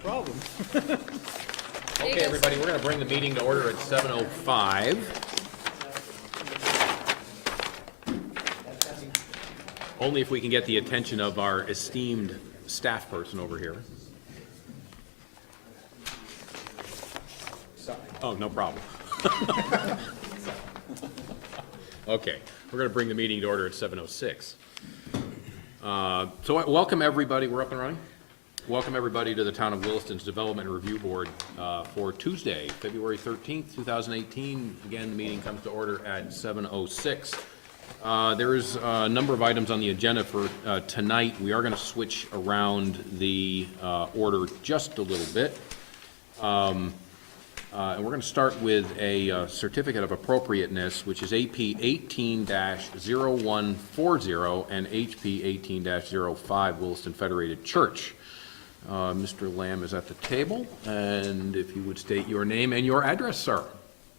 problem. Okay, everybody, we're going to bring the meeting to order at 7:05. Only if we can get the attention of our esteemed staff person over here. Oh, no problem. Okay, we're going to bring the meeting to order at 7:06. So welcome, everybody. We're up and running. Welcome, everybody, to the Town of Williston's Development Review Board for Tuesday, February 13th, 2018. Again, the meeting comes to order at 7:06. There is a number of items on the agenda for tonight. We are going to switch around the order just a little bit. And we're going to start with a certificate of appropriateness, which is AP 18-0140 and HP 18-05 Williston Federated Church. Mr. Lamb is at the table, and if you would state your name and your address, sir.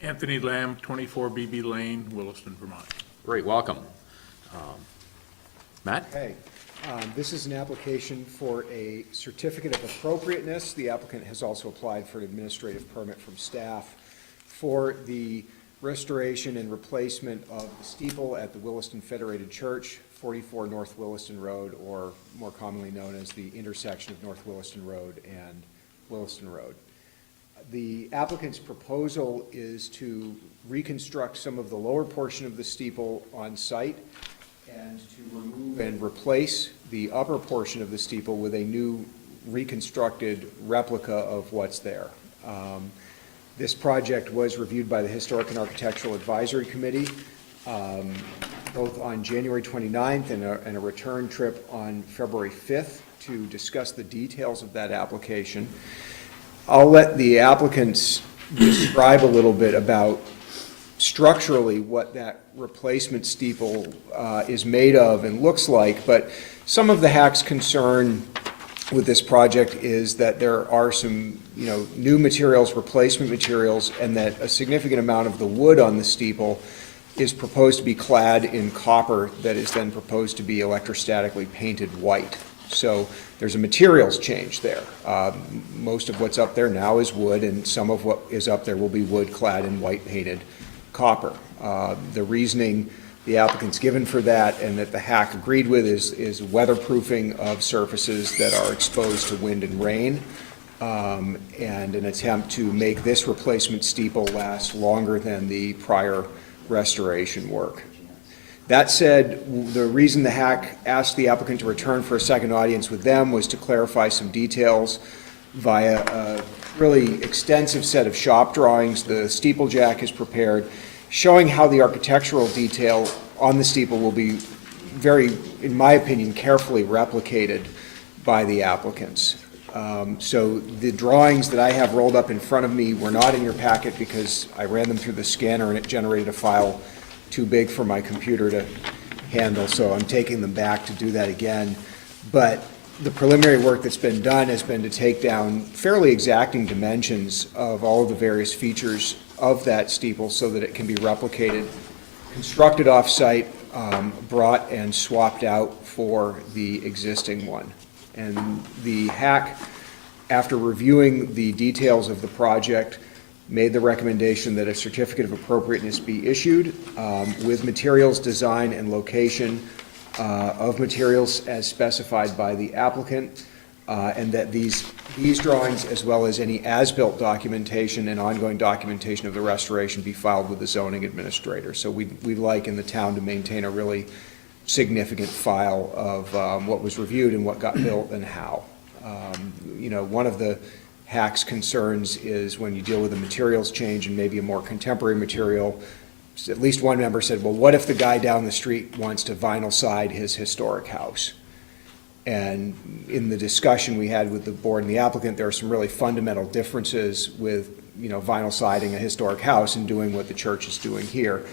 Anthony Lamb, 24 BB Lane, Williston, Vermont. Great, welcome. Matt? Okay, this is an application for a certificate of appropriateness. The applicant has also applied for an administrative permit from staff for the restoration and replacement of the steeple at the Williston Federated Church, 44 North Williston Road, or more commonly known as the intersection of North Williston Road and Williston Road. The applicant's proposal is to reconstruct some of the lower portion of the steeple on site and to remove and replace the upper portion of the steeple with a new reconstructed replica of what's there. This project was reviewed by the Historic and Architectural Advisory Committee both on January 29th and a return trip on February 5th to discuss the details of that application. I'll let the applicants describe a little bit about structurally what that replacement steeple is made of and looks like, but some of the HAC's concern with this project is that there are some, new materials, replacement materials, and that a significant amount of the wood on the steeple is proposed to be clad in copper that is then proposed to be electrostatically painted white. So there's a materials change there. Most of what's up there now is wood, and some of what is up there will be wood clad in white painted copper. The reasoning the applicant's given for that and that the HAC agreed with is weatherproofing of surfaces that are exposed to wind and rain, and an attempt to make this replacement steeple last longer than the prior restoration work. That said, the reason the HAC asked the applicant to return for a second audience with them was to clarify some details via a really extensive set of shop drawings the steeplejack has prepared, showing how the architectural detail on the steeple will be very, in my opinion, carefully replicated by the applicants. So the drawings that I have rolled up in front of me were not in your packet because I ran them through the scanner and it generated a file too big for my computer to handle, so I'm taking them back to do that again. But the preliminary work that's been done has been to take down fairly exacting dimensions of all of the various features of that steeple so that it can be replicated, constructed off-site, brought and swapped out for the existing one. And the HAC, after reviewing the details of the project, made the recommendation that a certificate of appropriateness be issued with materials, design, and location of materials as specified by the applicant, and that these drawings, as well as any as-built documentation and ongoing documentation of the restoration, be filed with the zoning administrator. So we'd like in the town to maintain a really significant file of what was reviewed and what got built and how. One of the HAC's concerns is when you deal with a materials change and maybe a more contemporary material, at least one member said, well, what if the guy down the street wants to vinyl side his historic house? And in the discussion we had with the board and the applicant, there are some really fundamental differences with, vinyl siding a historic house and doing what the church is doing here.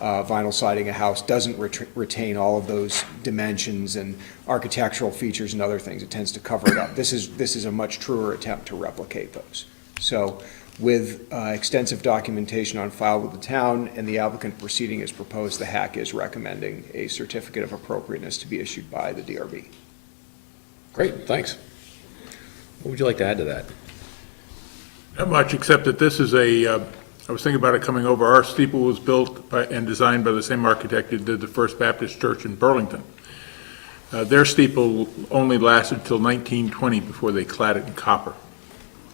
Vinyl siding a house doesn't retain all of those dimensions and architectural features and other things. It tends to cover it up. This is a much truer attempt to replicate those. So with extensive documentation on file with the town and the applicant proceeding as proposed, the HAC is recommending a certificate of appropriateness to be issued by the DRB. Great, thanks. What would you like to add to that? Not much, except that this is I was thinking about it coming over. Our steeple was built and designed by the same architect who did the First Baptist Church in Burlington. Their steeple only lasted till 1920 before they clad it in copper.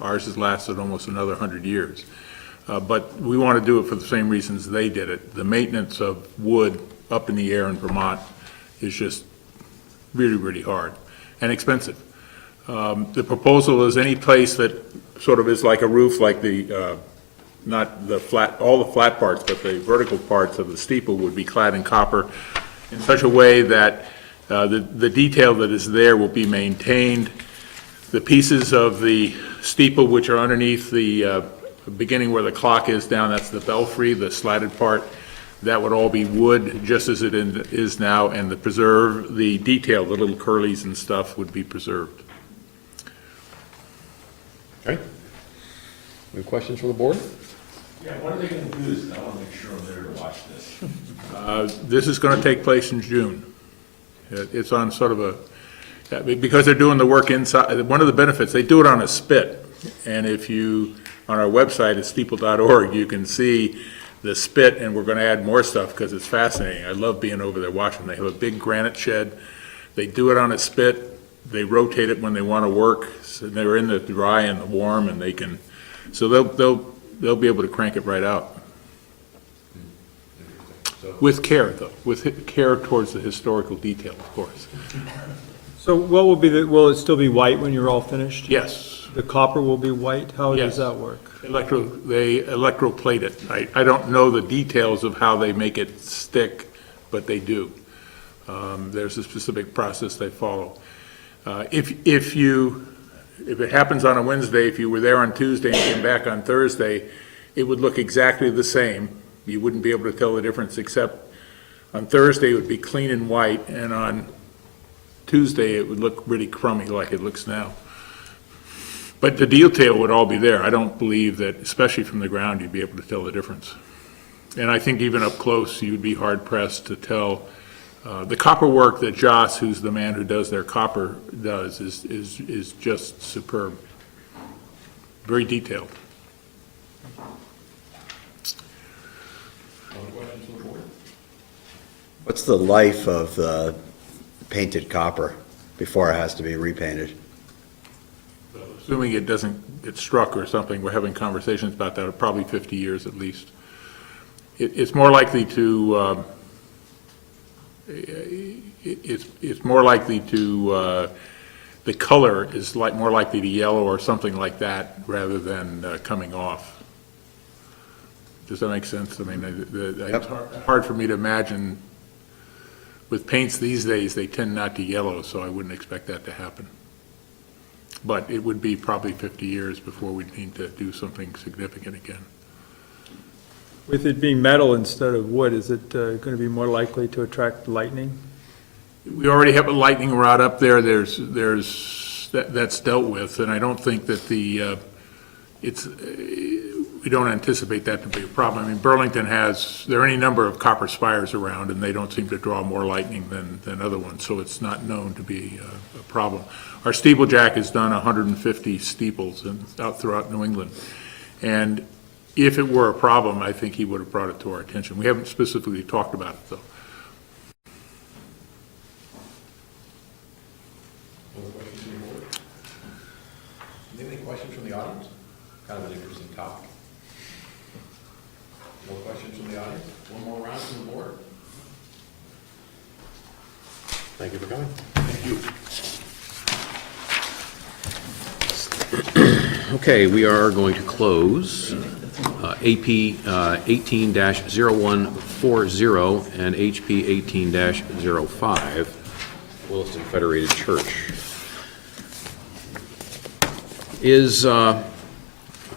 Ours has lasted almost another 100 years. But we want to do it for the same reasons they did it. The maintenance of wood up in the air in Vermont is just really, really hard and expensive. The proposal is any place that sort of is like a roof, like not the flat, all the flat parts, but the vertical parts of the steeple would be clad in copper in such a way that the detail that is there will be maintained. The pieces of the steeple which are underneath the beginning where the clock is down, that's the belfry, the slatted part, that would all be wood just as it is now, and the detail, the little curlies and stuff would be preserved. Okay. Any questions from the board? Yeah, what are they gonna do this? I wanna make sure I'm there to watch this. This is going to take place in June. It's on sort of because they're doing the work inside, one of the benefits, they do it on a spit. And if you, on our website at steeple.org, you can see the spit, and we're going to add more stuff because it's fascinating. I love being over there watching. They have a big granite shed. They do it on a spit. They rotate it when they want to work. So they're in the dry and the warm, and they can, so they'll be able to crank it right out. With care, though, with care towards the historical detail, of course. So what will be will it still be white when you're all finished? Yes. The copper will be white? How Yes. does that work? They electroplate it. I don't know the details of how they make it stick, but they do. There's a specific process they follow. If it happens on a Wednesday, if you were there on Tuesday and came back on Thursday, it would look exactly the same. You wouldn't be able to tell the difference, except on Thursday it would be clean and white, and on Tuesday it would look really crummy like it looks now. But the detail would all be there. I don't believe that, especially from the ground, you'd be able to tell the difference. And I think even up close, you'd be hard pressed to tell. The copper work that Joss, who's the man who does their copper, does is just superb. Very detailed. What's the life of the painted copper before it has to be repainted? Assuming it doesn't get struck or something, we're having conversations about that, probably 50 years at least. It's more likely to, the color is more likely to yellow or something like that rather than coming off. Does that make sense? I mean, it's hard for me to imagine. With paints these days, they tend not to yellow, so I wouldn't expect that to happen. But it would be probably 50 years before we'd need to do something significant again. With it being metal instead of wood, is it going to be more likely to attract lightning? We already have a lightning rod up there. That's dealt with, and I don't think that we don't anticipate that to be a problem. I mean, Burlington there are any number of copper spires around, and they don't seem to draw more lightning than other ones, so it's not known to be a problem. Our steeplejack has done 150 steeples out throughout New England, and if it were a problem, I think he would have brought it to our attention. We haven't specifically talked about it, though. Any questions from the audience? Kind of an interesting topic. No questions from the audience? One more round from the board. Thank you for coming. Thank you. Okay, we are going to close AP 18-0140 and HP 18-05, Williston Federated Church. We're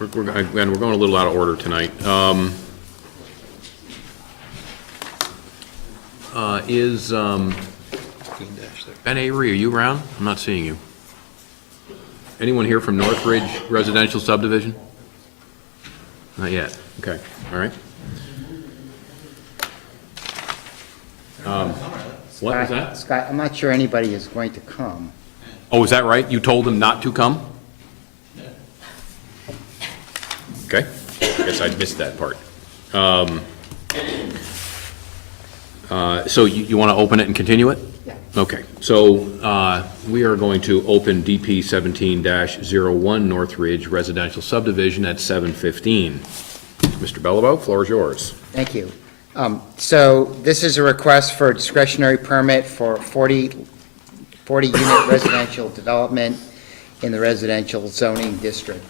going a little out of order tonight. Ben Avery, are you around? I'm not seeing you. Anyone here from Northridge Residential Subdivision? Not yet. Okay, all right. What was that? Scott, I'm not sure anybody is going to come. Oh, is that right? You told them not to come? Okay, I guess I missed that part. So you want to open it and continue it? Yeah. Okay, so we are going to open DP 17-01 North Ridge Residential Subdivision at 7:15. Mr. Bellabo, floor is yours. Thank you. So this is a request for a discretionary permit for 40-unit residential development in the residential zoning district.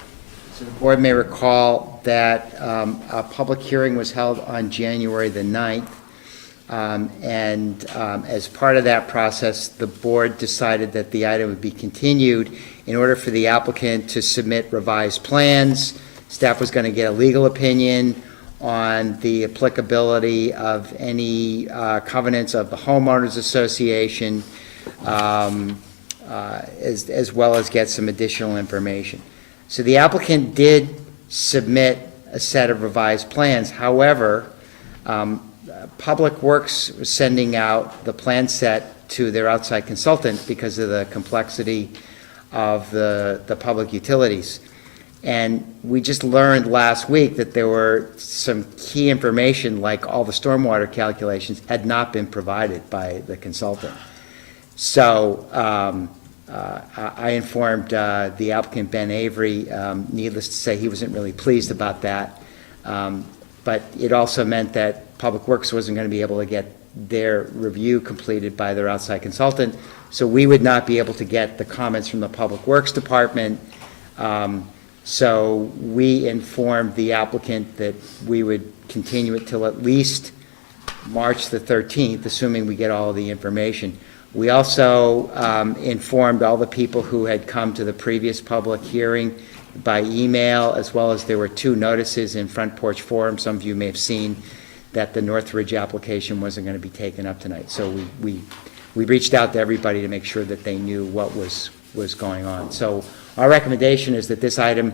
So the board may recall that a public hearing was held on January the 9th. As part of that process, the board decided that the item would be continued in order for the applicant to submit revised plans. Staff was going to get a legal opinion on the applicability of any covenants of the homeowners association, as well as get some additional information. So the applicant did submit a set of revised plans. However, Public Works was sending out the plan set to their outside consultant because of the complexity of the public utilities. And we just learned last week that there were some key information, like all the stormwater calculations, had not been provided by the consultant. So I informed the applicant, Ben Avery. Needless to say, he wasn't really pleased about that. But it also meant that Public Works wasn't going to be able to get their review completed by their outside consultant. So we would not be able to get the comments from the Public Works Department. So we informed the applicant that we would continue it till at least March the 13th, assuming we get all of the information. We also informed all the people who had come to the previous public hearing by email, as well as there were 2 notices in Front Porch Forum. Some of you may have seen that the Northridge application wasn't going to be taken up tonight. So we reached out to everybody to make sure that they knew what was going on. So our recommendation is that this item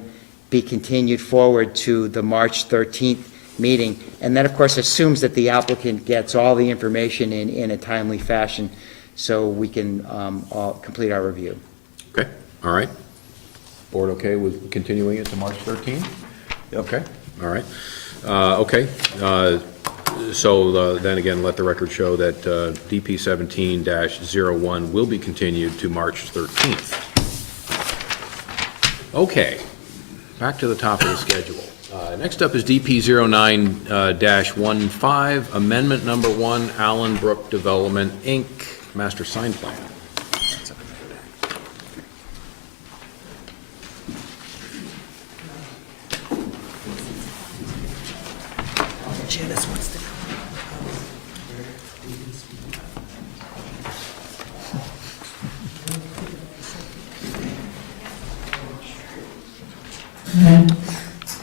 be continued forward to the March 13th meeting. And that, of course, assumes that the applicant gets all the information in a timely fashion so we can all complete our review. Okay, all right. Board okay with continuing it to March 13th? Okay, all right. Okay, so then again, let the record show that DP 17-01 will be continued to March 13th. Okay, back to the top of the schedule. Next up is DP 09-15, Amendment Number 1, Allen Brook Development, Inc., Master Sign Plan. Janice wants to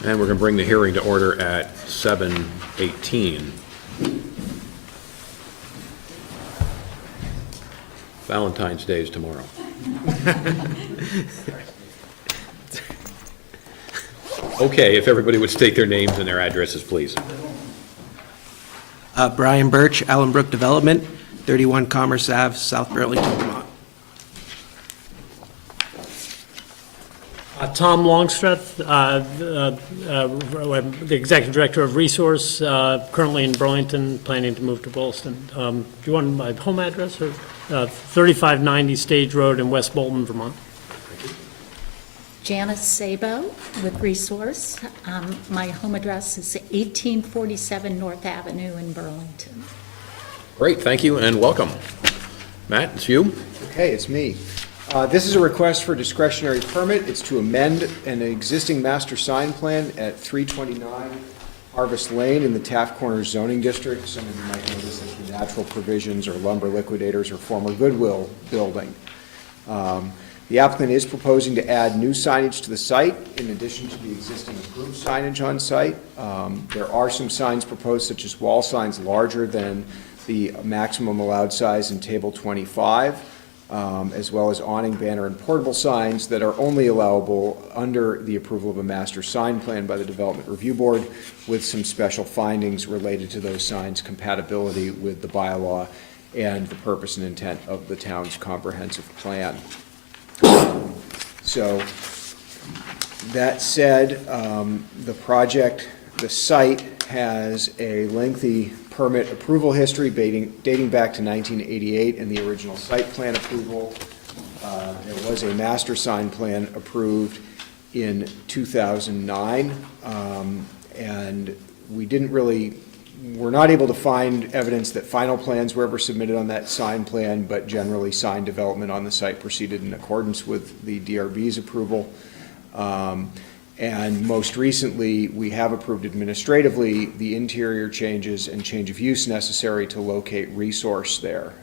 And we're going to bring the hearing to order at 7:18. Valentine's Day is tomorrow. Okay, if everybody would state their names and their addresses, please. Brian Birch, Allen Brook Development, 31 Commerce Ave, South Burlington, Vermont. Tom Longstreth, the Executive Director of Resource, currently in Burlington, planning to move to Williston. Do you want my home address or 3590 Stage Road in West Bolton, Vermont? Janice Sabo with Resource. My home address is 1847 North Avenue in Burlington. Great, thank you and welcome. Matt, it's you. Okay, it's me. This is a request for discretionary permit. It's to amend an existing master sign plan at 329 Harvest Lane in the Taft Corners zoning district. Some of you might know this as the Natural Provisions or Lumber Liquidators or former Goodwill building. The applicant is proposing to add new signage to the site in addition to the existing approved signage on site. There are some signs proposed, such as wall signs larger than the maximum allowed size in Table 25. As well as awning, banner, and portable signs that are only allowable under the approval of a master sign plan by the Development Review Board, with some special findings related to those signs' compatibility with the bylaw and the purpose and intent of the town's comprehensive plan. So That said, the site has a lengthy permit approval history dating back to 1988 and the original site plan approval. There was a master sign plan approved in 2009, and we're not able to find evidence that final plans were ever submitted on that sign plan, but generally sign development on the site proceeded in accordance with the DRB's approval. And most recently, we have approved administratively the interior changes and change of use necessary to locate Resource there.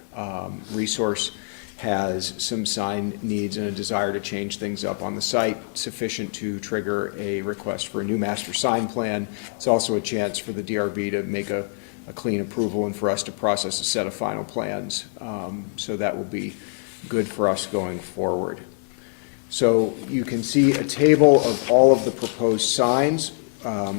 Resource has some sign needs and a desire to change things up on the site, sufficient to trigger a request for a new master sign plan. It's also a chance for the DRB to make a clean approval and for us to process a set of final plans. So that will be good for us going forward. So you can see a table of all of the proposed signs.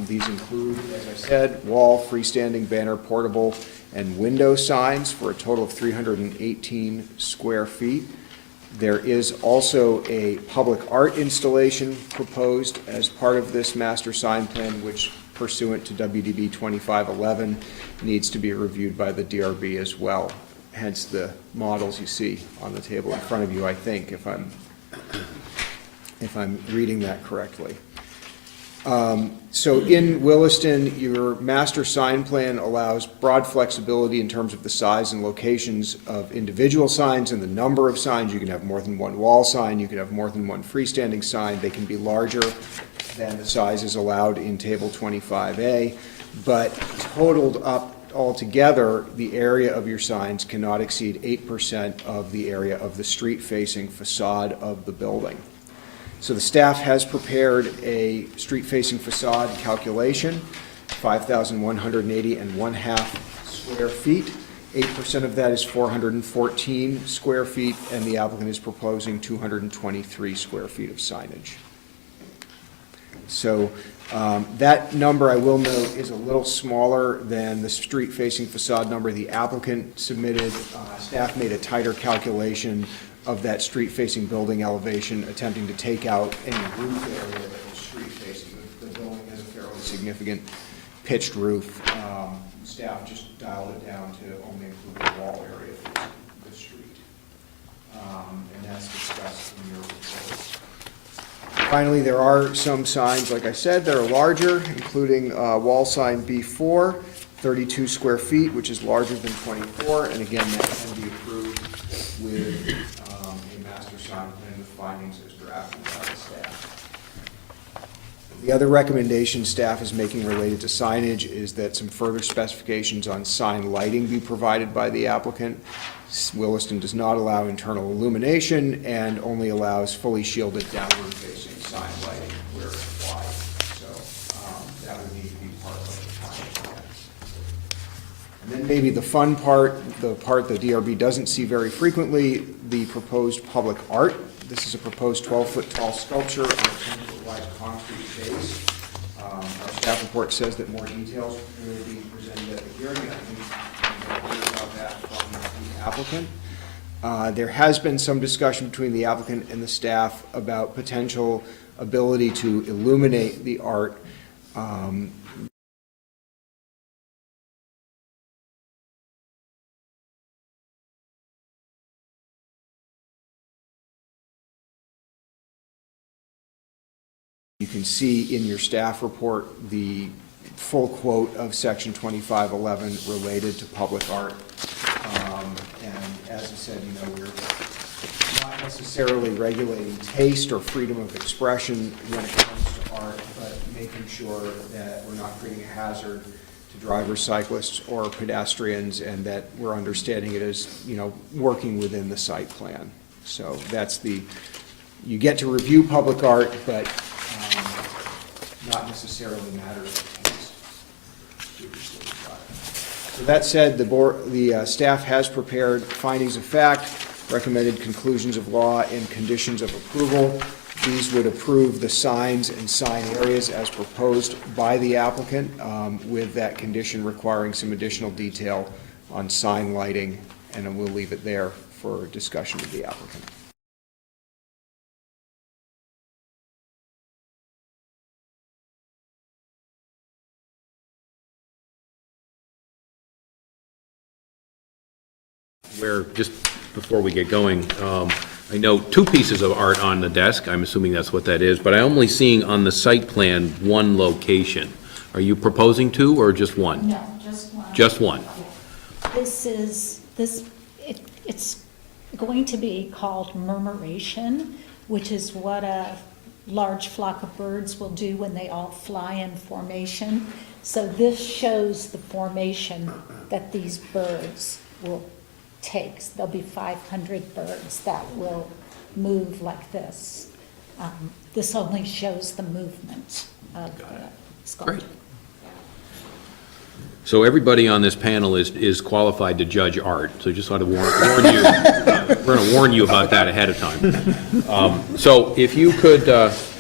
These include, as I said, wall, freestanding, banner, portable, and window signs for a total of 318 square feet. There is also a public art installation proposed as part of this master sign plan, which pursuant to WDB 2511 needs to be reviewed by the DRB as well. Hence the models you see on the table in front of you, I think, if I'm reading that correctly. So in Williston, your master sign plan allows broad flexibility in terms of the size and locations of individual signs and the number of signs. You can have more than one wall sign, you can have more than one freestanding sign. They can be larger than the sizes allowed in Table 25A, but totaled up altogether, the area of your signs cannot exceed 8% of the area of the street-facing facade of the building. So the staff has prepared a street-facing facade calculation, 5,180 1/2 square feet. 8% of that is 414 square feet, and the applicant is proposing 223 square feet of signage. So that number, I will note, is a little smaller than the street-facing facade number the applicant submitted. Staff made a tighter calculation of that street-facing building elevation, attempting to take out any roof area that was street-facing. The building has a fairly significant pitched roof. Staff just dialed it down to only include the wall area facing the street. And that's discussed in your report. Finally, there are some signs, like I said, that are larger, including wall sign B4, 32 square feet, which is larger than 24, and again, that can be approved with a master sign plan with findings as drafted by the staff. The other recommendation staff is making related to signage is that some further specifications on sign lighting be provided by the applicant. Williston does not allow internal illumination and only allows fully shielded downward-facing sign lighting where required. So that would need to be part of the final plan. And then maybe the fun part, the part the DRB doesn't see very frequently, the proposed public art. This is a proposed 12-foot tall sculpture on a 10-foot wide concrete base. Our staff report says that more details will be presented at the hearing. I think we'll hear about that from the applicant. There has been some discussion between the applicant and the staff about potential ability to illuminate the art. You can see in your staff report the full quote of Section 2511 related to public art. And as I said, we're not necessarily regulating taste or freedom of expression when it comes to art, but making sure that we're not creating a hazard to drivers, cyclists, or pedestrians, and that we're understanding it as, working within the site plan. So that's you get to review public art, but not necessarily matters of taste. So that said, the staff has prepared findings of fact, recommended conclusions of law, and conditions of approval. These would approve the signs and sign areas as proposed by the applicant, with that condition requiring some additional detail on sign lighting, and we'll leave it there for discussion with the applicant. where, just before we get going, I know two pieces of art on the desk, I'm assuming that's what that is, but I'm only seeing on the site plan one location. Are you proposing two or just one? No, just one. Just one? It's going to be called murmuration, which is what a large flock of birds will do when they all fly in formation. So this shows the formation that these birds will take. There'll be 500 birds that will move like this. This only shows the movement of the sculpture. Great. So everybody on this panel is qualified to judge art, so just want to warn you, we're going to warn you about that ahead of time. So if you could, if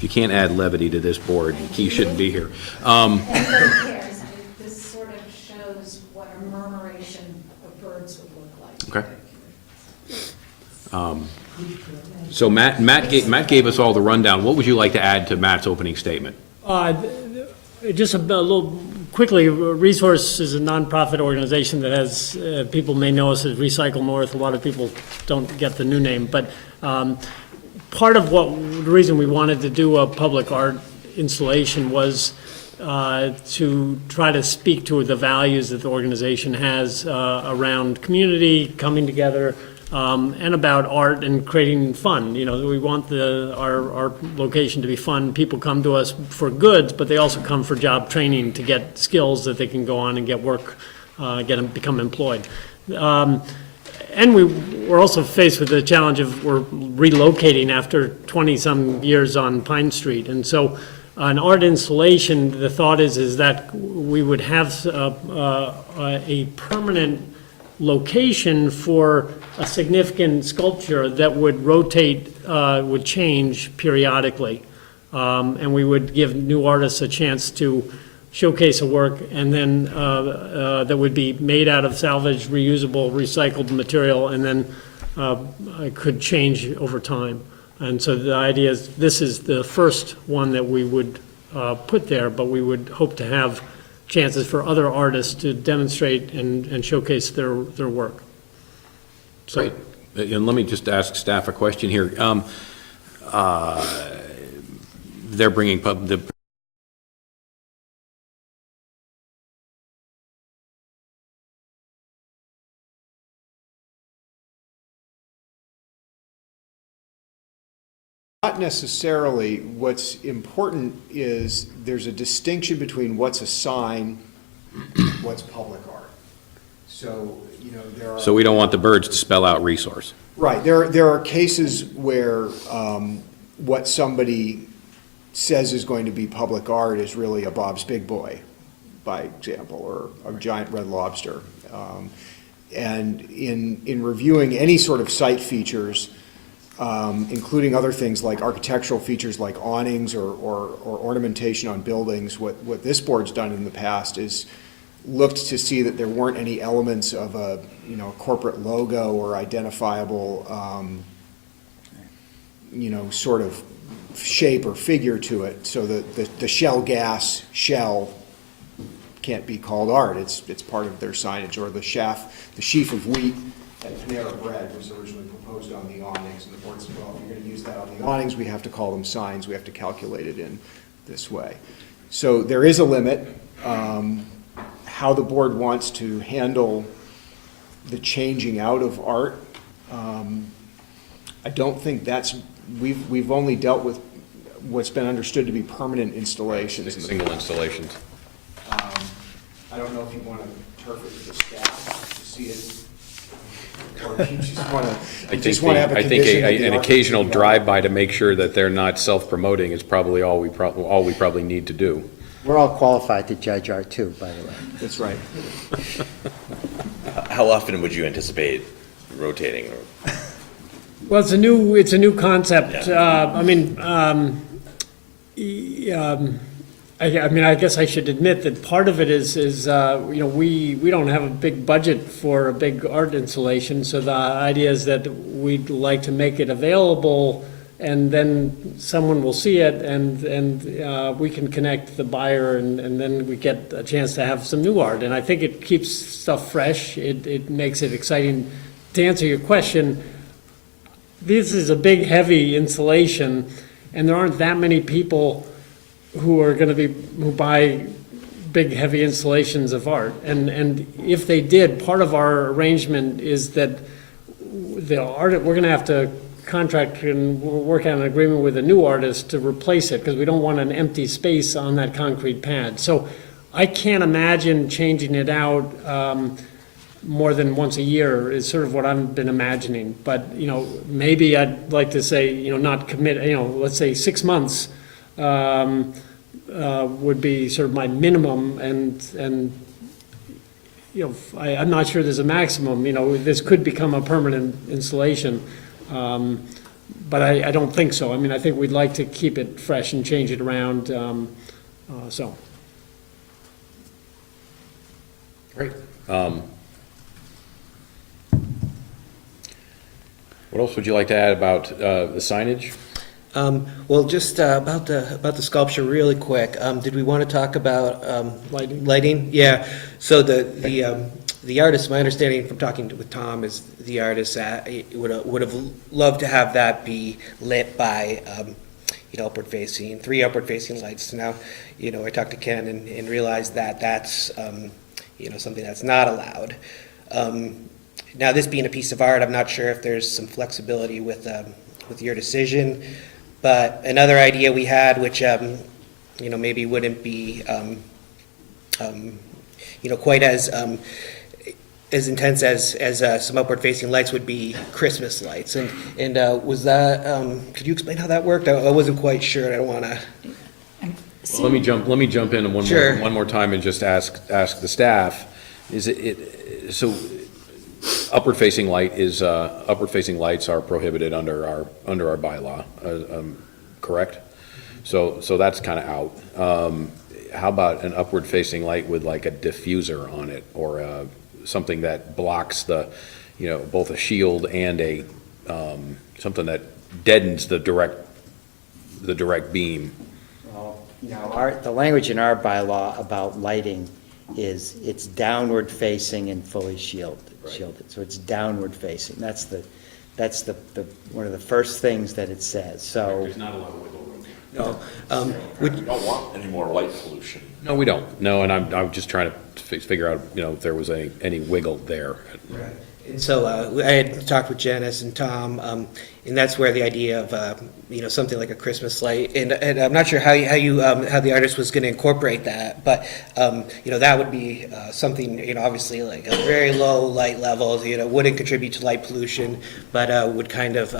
you can't add levity to this board, you shouldn't be here. Anybody cares, this sort of shows what a murmuration of birds would look like. Okay. So Matt gave us all the rundown. What would you like to add to Matt's opening statement? Just a little quickly, Resource is a nonprofit organization that has, people may know us as Recycle North. A lot of people don't get the new name, but part of the reason we wanted to do a public art installation was to try to speak to the values that the organization has around community, coming together, and about art and creating fun. You know, we want our location to be fun. People come to us for goods, but they also come for job training to get skills that they can go on and get work, become employed. And we're also faced with the challenge of we're relocating after 20-some years on Pine Street. And so an art installation, the thought is that we would have a permanent location for a significant sculpture that would rotate, would change periodically. And we would give new artists a chance to showcase a work, and then that would be made out of salvaged, reusable, recycled material, and then could change over time. And so the idea is this is the first one that we would put there, but we would hope to have chances for other artists to demonstrate and showcase their work. So, Great. And let me just ask staff a question here. They're bringing the Not necessarily. What's important is there's a distinction between what's a sign, what's public art. So, you know, there are. So we don't want the birds to spell out resource. Right. There are cases where what somebody says is going to be public art is really a Bob's Big Boy, by example, or a giant red lobster. And in reviewing any sort of site features, including other things like architectural features like awnings or ornamentation on buildings, what this board's done in the past is looked to see that there weren't any elements of a corporate logo or identifiable sort of shape or figure to it, so that the shell gas shell can't be called art. It's part of their signage. Or the sheaf of wheat at Panera Bread was originally proposed on the awnings, and the board said, well, if you're going to use that on the awnings, we have to call them signs. We have to calculate it in this way. So there is a limit. How the board wants to handle the changing out of art, I don't think that's, we've only dealt with what's been understood to be permanent installations. Single installations. I don't know if you want to turf it to the staff to see it, or if you just want to, have a condition that the an art- occasional drive-by to make sure that they're not self-promoting is probably all we probably need to do. We're all qualified to judge art too, by the way. That's right. How often would you anticipate rotating? well, it's a new concept. I mean, I guess I should admit that part of it is we don't have a big budget for a big art installation, so the idea is that we'd like to make it available and then someone will see it, and we can connect the buyer, and then we get a chance to have some new art. And I think it keeps stuff fresh. It makes it exciting. To answer your question, this is a big, heavy installation, and there aren't that many people who buy big, heavy installations of art. And if they did, part of our arrangement is that the art, we're gonna have to contract and work out an agreement with a new artist to replace it, because we don't want an empty space on that concrete pad. So I can't imagine changing it out more than once a year is sort of what I've been imagining. But, you know, maybe I'd like to say, you know, not commit, you know, let's say 6 months would be sort of my minimum, and you know, I'm not sure there's a maximum. You know, this could become a permanent installation, but I don't think so. I mean, I think we'd like to keep it fresh and change it around, so. Great. What else would you like to add about the signage? Well, just about the sculpture really quick. Did we want to talk about lighting? Yeah. So the artist, my understanding from talking with Tom, is the artist would have loved to have that be lit by you know, three upward facing lights. Now, you know, I talked to Ken and realized that that's you know, something that's not allowed. Now, this being a piece of art, I'm not sure if there's some flexibility with your decision. But another idea we had, which you know, maybe wouldn't be you know, quite as intense as some upward-facing lights, would be Christmas lights. And was that? Could you explain how that worked? I wasn't quite sure. I don't want to. Well, let me jump in Sure. one more time and just ask the staff. Is it so? Upward-facing lights are prohibited under our bylaw, correct? So that's kind of out. How about an upward-facing light with like a diffuser on it, or something that blocks the, you know, both a shield and a something that deadens the direct beam? Well, you know, the language in our bylaw about lighting is it's downward facing and fully shielded. So it's downward facing. That's the one of the first things that it says. So There's not a lot of wiggle room. No. We don't want any more light pollution. No, we don't. No, and I'm just trying to figure out, you know, if there was any wiggle there. And so I had talked with Janice and Tom, and that's where the idea of you know, something like a Christmas light, and I'm not sure how the artist was going to incorporate that, but you know, that would be something, you know, obviously like a very low light level, you know, wouldn't contribute to light pollution, but would kind of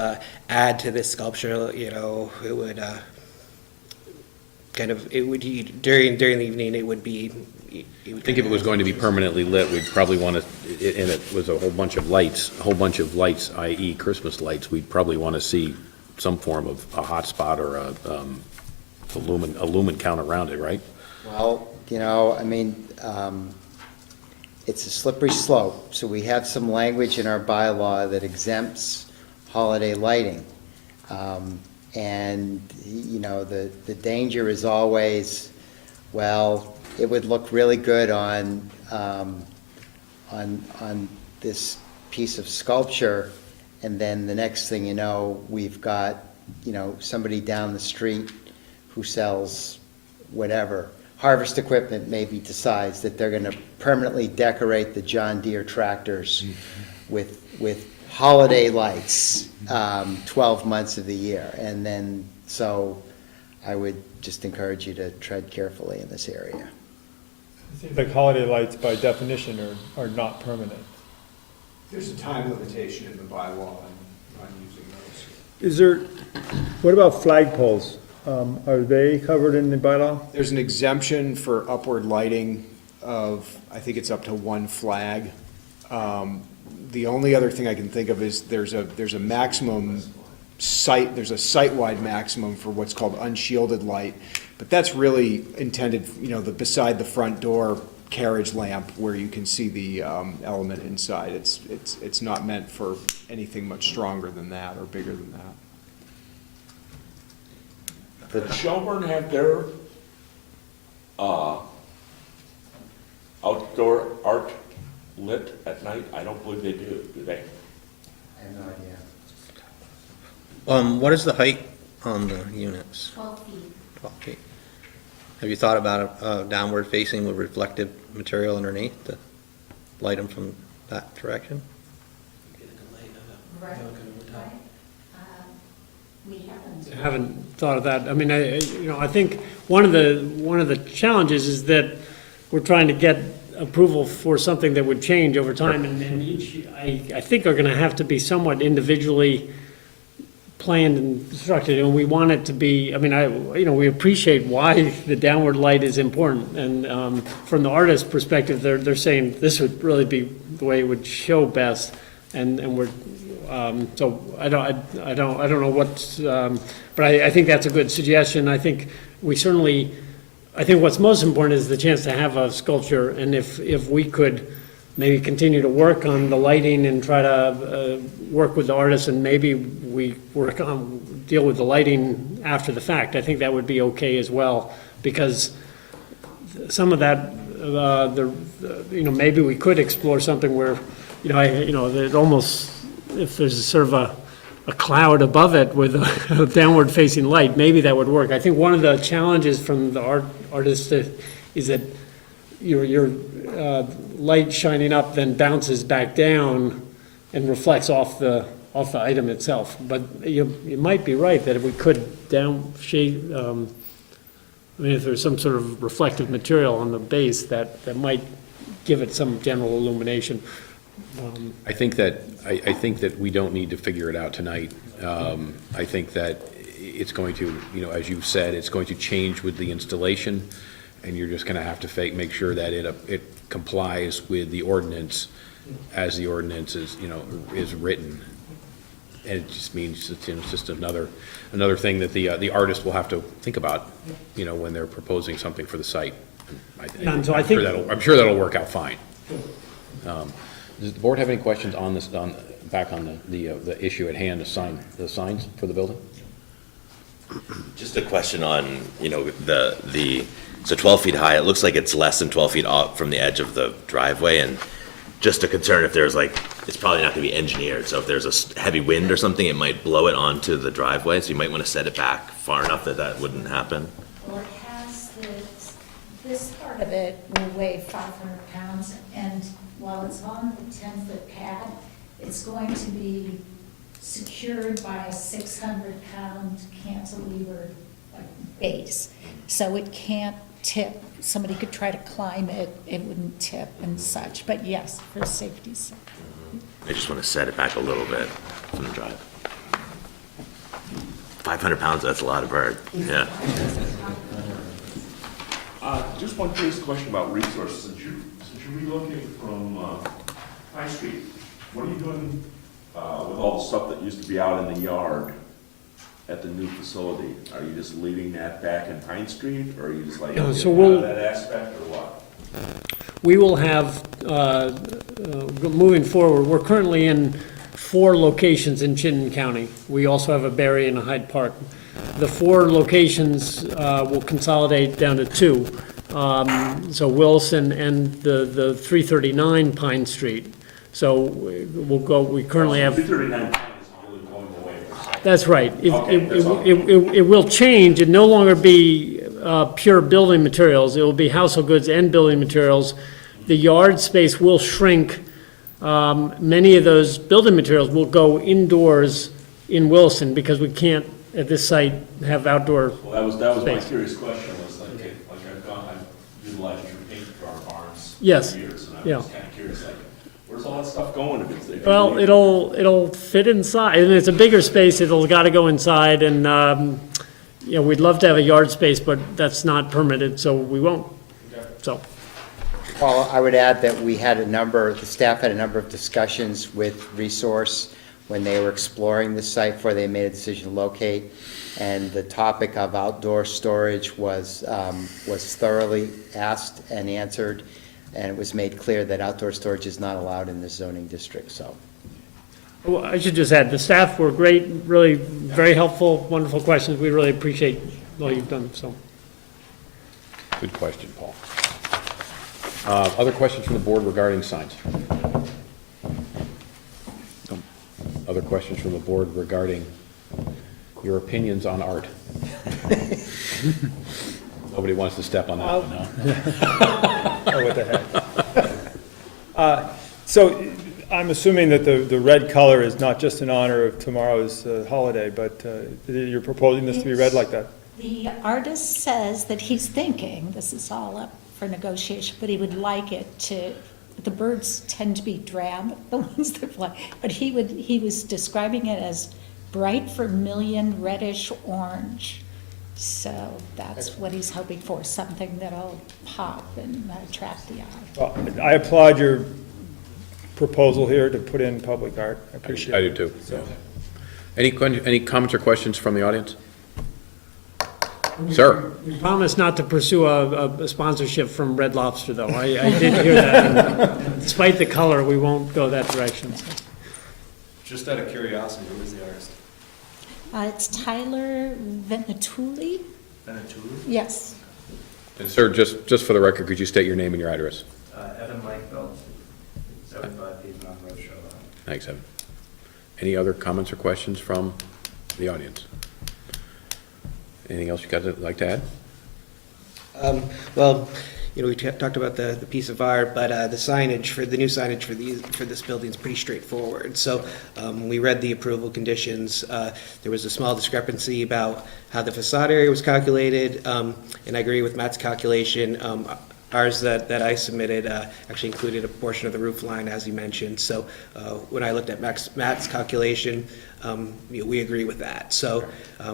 add to this sculpture. You know, it would during the evening it would be. I think if it was going to be permanently lit, we'd probably want to, and it was a whole bunch of lights, i.e. Christmas lights, we'd probably want to see some form of a hotspot or a lumen count around it, right? well, you know, I mean, it's a slippery slope. So we have some language in our bylaw that exempts holiday lighting. And, you know, the danger is always, well, it would look really good on this piece of sculpture, and then the next thing you know, we've got, you know, somebody down the street who sells whatever, harvest equipment, maybe decides that they're gonna permanently decorate the John Deere tractors with holiday lights, 12 months of the year. And then, so I would just encourage you to tread carefully in this area. It seems like holiday lights by definition are not permanent. There's a time limitation in the bylaw on using those. Is there, what about flagpoles? Are they covered in the bylaw? There's an exemption for upward lighting of, I think it's up to 1 flag. The only other thing I can think of is there's a maximum there's a site-wide maximum for what's called unshielded light, but that's really intended, you know, beside the front door carriage lamp where you can see the element inside. It's not meant for anything much stronger than that or bigger than that. Does Shelburne have their, outdoor art lit at night? I don't believe they do they? I have no idea. What is the height on the units? 12 feet. 12 feet. Have you thought about a downward facing with reflective material underneath to light them from that direction? Right. We haven't. Haven't thought of that. I mean, I think one of the challenges is that we're trying to get approval for something that would change over time, and each, I think, are gonna have to be somewhat individually planned and constructed, and we want it to be, I mean, we appreciate why the downward light is important, and from the artist's perspective, they're saying this would really be the way it would show best, and we're, so I don't know what, but I think that's a good suggestion. I think what's most important is the chance to have a sculpture, and if we could maybe continue to work on the lighting and try to work with the artists, and maybe we deal with the lighting after the fact. I think that would be okay as well, because some of that, maybe we could explore something where, it almost, if there's sort of a cloud above it with a downward facing light, maybe that would work. I think one of the challenges from the artist is that your light shining up then bounces back down and reflects off the item itself. But you might be right that if we could downshade, if there's some sort of reflective material on the base that might give it some general illumination. I think that we don't need to figure it out tonight. I think that it's going to, as you said, it's going to change with the installation, and you're just gonna have to make sure that it complies with the ordinance as the ordinance is written. And it just means it's just another thing that the artist will have to think about, when they're proposing something for the site. And so I think I'm sure that'll work out fine. Does the board have any questions on this, back on the issue at hand, the signs for the building? Just a question on, so 12 feet high, it looks like it's less than 12 feet off from the edge of the driveway, and just a concern if there's it's probably not gonna be engineered, so if there's a heavy wind or something, it might blow it onto the driveway, so you might wanna set it back far enough that wouldn't happen. Well, it has this part of it will weigh 500 pounds, and while it's on the 10-foot pad, it's going to be secured by a 600-pound cantilever base. So it can't tip. Somebody could try to climb it, it wouldn't tip and such. But yes, for safety's sake. I just wanna set it back a little bit from the drive. 500 pounds, that's a lot of bird, yeah. Just one curious question about resources. Since you're relocating from High Street, what are you doing with all the stuff that used to be out in the yard at the new facility? Are you just leaving that back in Pine Street, or are you just getting out of that aspect, or what? We will have, moving forward, we're currently in 4 locations in Chittenden County. We also have a Berry and a Hyde Park. The 4 locations will consolidate down to 2. So Williston and the 339 Pine Street. So we currently have. 339 is really going away. That's right. Okay, It will change. It no longer be pure building materials. It will be household goods and building materials. The yard space will shrink. Many of those building materials will go indoors in Williston because we can't, at this site, have outdoor Well, that was my space. curious question, was I've utilized your paint for our barns Yes. for years, and Yeah. I was kind of curious, where's all that stuff going if it's? Well, it'll fit inside, and it's a bigger space, it'll gotta go inside, and, we'd love to have a yard space, but that's not permitted, so we won't, so. Paul, I would add that the staff had a number of discussions with Resource when they were exploring the site before they made a decision to locate. And the topic of outdoor storage was thoroughly asked and answered. And it was made clear that outdoor storage is not allowed in this zoning district, so. Well, I should just add, the staff were great, really very helpful, wonderful questions. We really appreciate all you've done, so. Good question, Paul. Other questions from the board regarding signs? Other questions from the board regarding your opinions on art? Nobody wants to step on that one, no? Oh, what the heck. So I'm assuming that the red color is not just in honor of tomorrow's holiday, but you're proposing this to be red like that? The artist says that he's thinking, this is all up for negotiation, but he would like it to, the birds tend to be drab, the ones that fly, but he was describing it as bright vermilion, reddish orange. So that's what he's hoping for, something that'll pop and attract the eye. Well, I applaud your proposal here to put in public art. I appreciate it. I do too. So. Any comments or questions from the audience? Sir? We promise not to pursue a sponsorship from Red Lobster, though. I did hear that. And despite the color, we won't go that direction. So. Just out of curiosity, who is the artist? It's Tyler Venatuli. Venatuli? Yes. And sir, just for the record, could you state your name and your address? Evan Langfeld, 75 Piedmont Road, Charlotte. Thanks, Evan. Any other comments or questions from the audience? Anything else you like to add? Well, you know, we talked about the piece of art, but the signage, the new signage for this building is pretty straightforward. So we read the approval conditions. There was a small discrepancy about how the facade area was calculated, and I agree with Matt's calculation. Ours that I submitted actually included a portion of the roof line, as you mentioned. So when I looked at Matt's calculation, we agree with that. So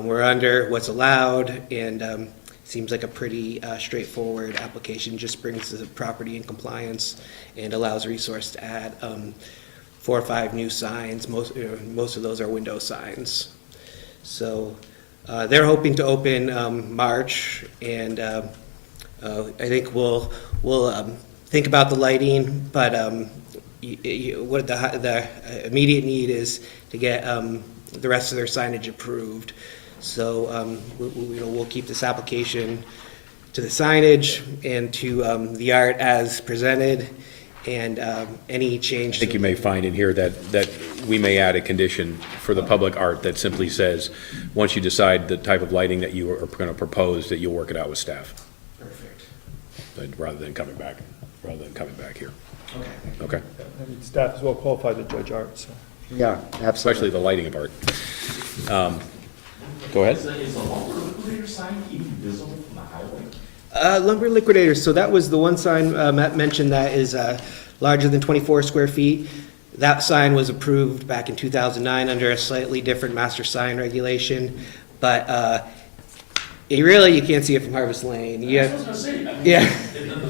we're under what's allowed, and seems like a pretty straightforward application. Just brings the property in compliance and allows Resource to add 4 or 5 new signs. Most of those are window signs. So they're hoping to open March, and I think we'll think about the lighting, but what the immediate need is to get the rest of their signage approved. So we'll keep this application to the signage and to the art as presented, and any change. I think you may find in here that we may add a condition for the public art that simply says, once you decide the type of lighting that you are going to propose, that you'll work it out with staff. Perfect. Rather than coming back here. Okay. Okay. I mean, staff is well qualified to judge art, so. Yeah, absolutely. Especially the lighting of art. Go ahead. Is the lumber liquidator sign even visible from the highway? Lumber liquidators, so that was the one sign Matt mentioned that is larger than 24 square feet. That sign was approved back in 2009 under a slightly different master sign regulation, but you can't see it from Harvest Lane. I was gonna say, I mean, Yeah.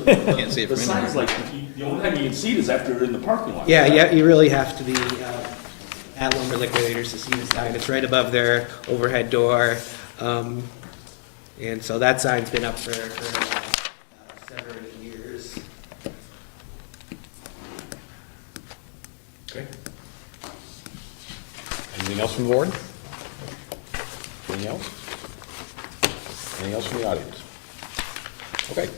Can't see it The from sign's anywhere. like, the only time you can see it is after you're in the parking lot. Yeah, you really have to be at Lumber Liquidators to see the sign. It's right above their overhead door. And so that sign's been up for 7 or 8 years. Okay. Anything else from the board? Anything else? Anything else from the audience? Okay.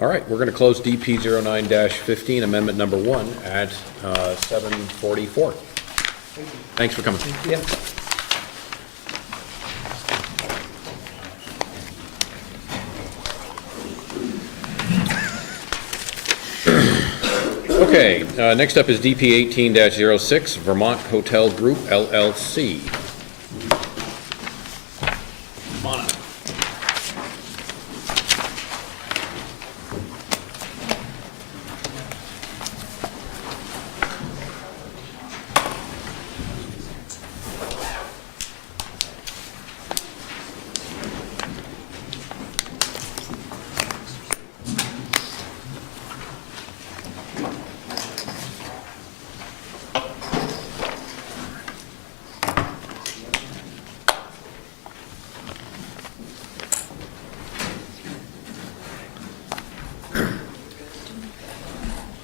All right, we're going to close DP 09-15, amendment number 1 at 7:44. Thanks for coming. Yep. Okay, next up is DP 18-06, Vermont Hotel Group LLC. Come on up.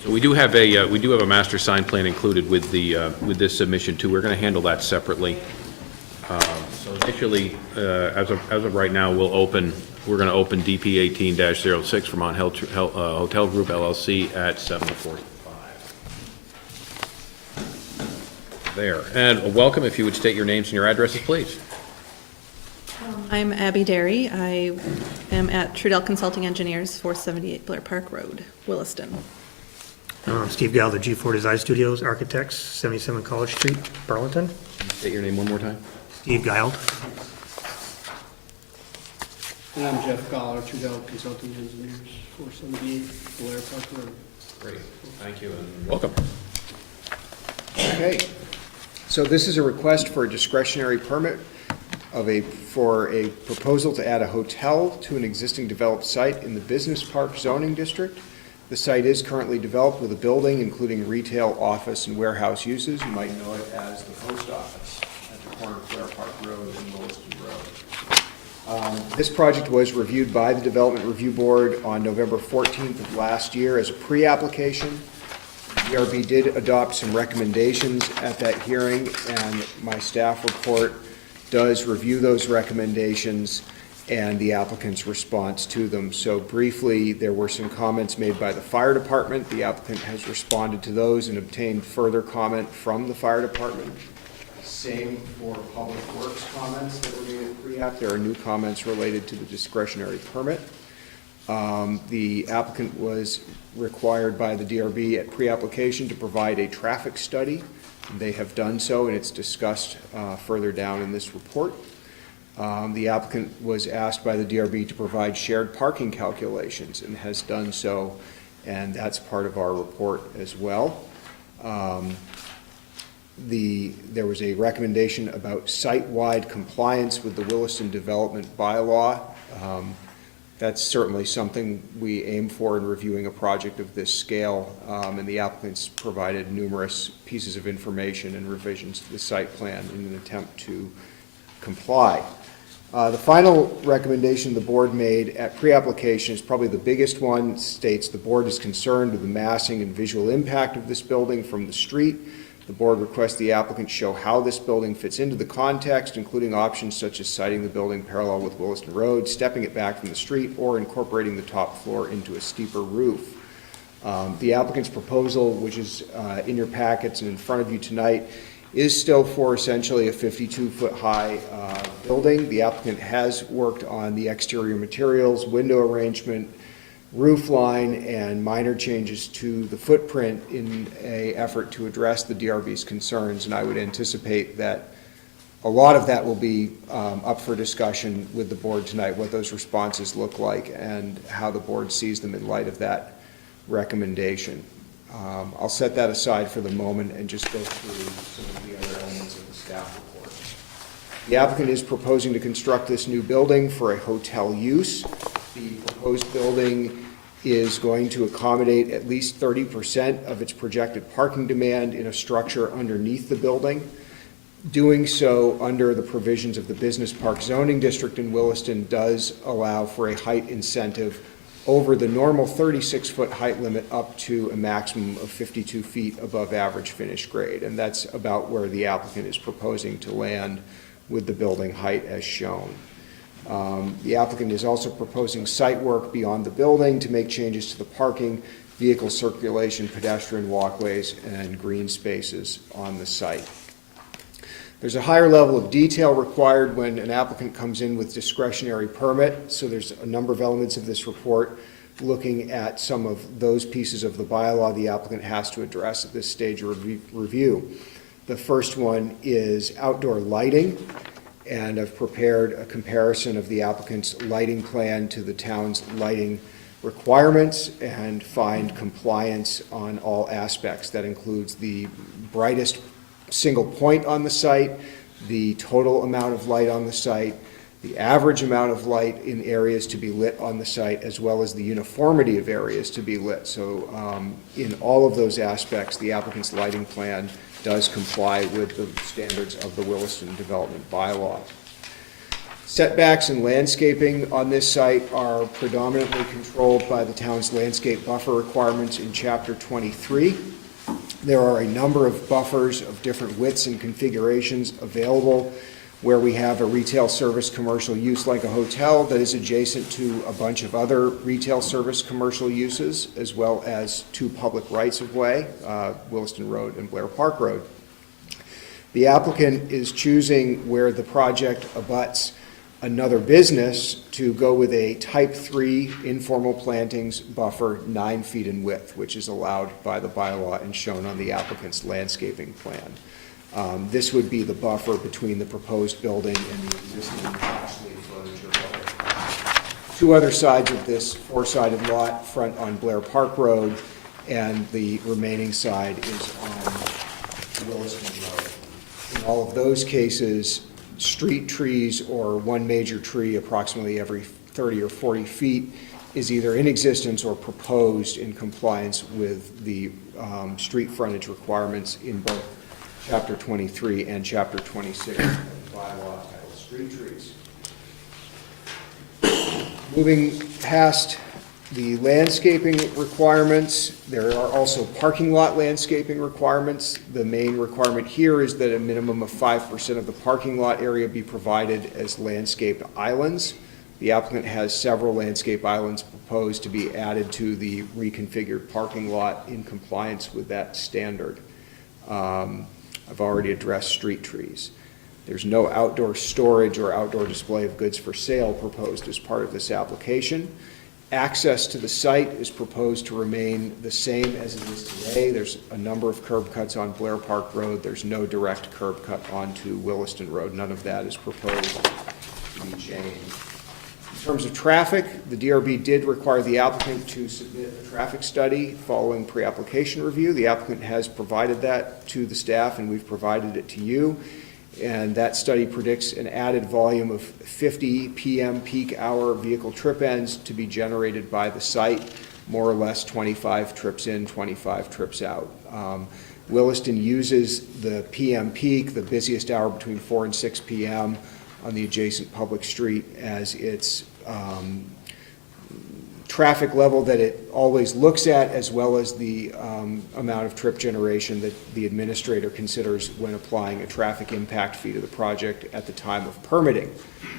We do have a master sign plan included with the, with this submission too. We're going to handle that separately. So initially, as of right now, we're going to open DP 18-06 Vermont Hotel Group LLC at 7:45. There. And welcome, if you would state your names and your addresses, please. I'm Abby Derry. I am at Trudell Consulting Engineers, 478 Blair Park Road, Williston. Steve Galder, G4 Design Studios, Architects, 77 College Street, Burlington. State your name one more time. Steve Guild. And I'm Jeff Galler, Trudell Consulting Engineers, 478 Blair Park Road. Great, thank you, and welcome. Okay, so this is a request for a discretionary permit for a proposal to add a hotel to an existing developed site in the Business Park zoning district. The site is currently developed with a building including retail, office, and warehouse uses. You might know it as the post office at the corner of Blair Park Road and Williston Road. This project was reviewed by the Development Review Board on November 14th of last year as a pre-application. DRB did adopt some recommendations at that hearing, and my staff report does review those recommendations and the applicant's response to them. So briefly, there were some comments made by the fire department. The applicant has responded to those and obtained further comment from the fire department. Same for public works comments that were made at pre-app. There are new comments related to the discretionary permit. The applicant was required by the DRB at pre-application to provide a traffic study. They have done so, and it's discussed further down in this report. The applicant was asked by the DRB to provide shared parking calculations and has done so, and that's part of our report as well. There was a recommendation about site-wide compliance with the Williston Development Bylaw. That's certainly something we aim for in reviewing a project of this scale, and the applicants provided numerous pieces of information and revisions to the site plan in an attempt to comply. The final recommendation the board made at pre-application is probably the biggest one. It states the board is concerned with the massing and visual impact of this building from the street. The board requests the applicant show how this building fits into the context, including options such as siting the building parallel with Williston Road, stepping it back from the street, or incorporating the top floor into a steeper roof. The applicant's proposal, which is in your packets and in front of you tonight, is still for essentially a 52-foot high building. The applicant has worked on the exterior materials, window arrangement, roof line, and minor changes to the footprint in an effort to address the DRB's concerns, and I would anticipate that a lot of that will be up for discussion with the board tonight, what those responses look like and how the board sees them in light of that recommendation. I'll set that aside for the moment and just go through some of the other elements of the staff report. The applicant is proposing to construct this new building for a hotel use. The proposed building is going to accommodate at least 30% of its projected parking demand in a structure underneath the building. Doing so under the provisions of the Business Park zoning district in Williston does allow for a height incentive over the normal 36-foot height limit up to a maximum of 52 feet above average finished grade, and that's about where the applicant is proposing to land with the building height as shown. The applicant is also proposing site work beyond the building to make changes to the parking, vehicle circulation, pedestrian walkways, and green spaces on the site. There's a higher level of detail required when an applicant comes in with discretionary permit, so there's a number of elements of this report looking at some of those pieces of the bylaw the applicant has to address at this stage of review. The first one is outdoor lighting, and I've prepared a comparison of the applicant's lighting plan to the town's lighting requirements and find compliance on all aspects. That includes the brightest single point on the site, the total amount of light on the site, the average amount of light in areas to be lit on the site, as well as the uniformity of areas to be lit. So in all of those aspects, the applicant's lighting plan does comply with the standards of the Williston Development Bylaw. Setbacks and landscaping on this site are predominantly controlled by the town's landscape buffer requirements in Chapter 23. There are a number of buffers of different widths and configurations available where we have a retail service commercial use like a hotel that is adjacent to a bunch of other retail service commercial uses, as well as two public rights-of-way, Williston Road and Blair Park Road. The applicant is choosing where the project abuts another business to go with a type 3 informal plantings buffer 9 feet in width, which is allowed by the bylaw and shown on the applicant's landscaping plan. This would be the buffer between the proposed building and the existing Ashley furniture building. Two other sides of this four-sided lot, front on Blair Park Road, and the remaining side is on Williston Road. In all of those cases, street trees or one major tree approximately every 30 or 40 feet is either in existence or proposed in compliance with the street frontage requirements in both Chapter 23 and Chapter 26 of the bylaw titled Street Trees. Moving past the landscaping requirements, there are also parking lot landscaping requirements. The main requirement here is that a minimum of 5% of the parking lot area be provided as landscaped islands. The applicant has several landscape islands proposed to be added to the reconfigured parking lot in compliance with that standard. I've already addressed street trees. There's no outdoor storage or outdoor display of goods for sale proposed as part of this application. Access to the site is proposed to remain the same as it is today. There's a number of curb cuts on Blair Park Road. There's no direct curb cut onto Williston Road. None of that is proposed to be changed. In terms of traffic, the DRB did require the applicant to submit a traffic study following pre-application review. The applicant has provided that to the staff, and we've provided it to you. And that study predicts an added volume of 50 p.m. peak hour vehicle trip ends to be generated by the site, more or less 25 trips in, 25 trips out. Williston uses the p.m. peak, the busiest hour between 4 and 6 p.m., on the adjacent public street as its traffic level that it always looks at, as well as the amount of trip generation that the administrator considers when applying a traffic impact fee to the project at the time of permitting.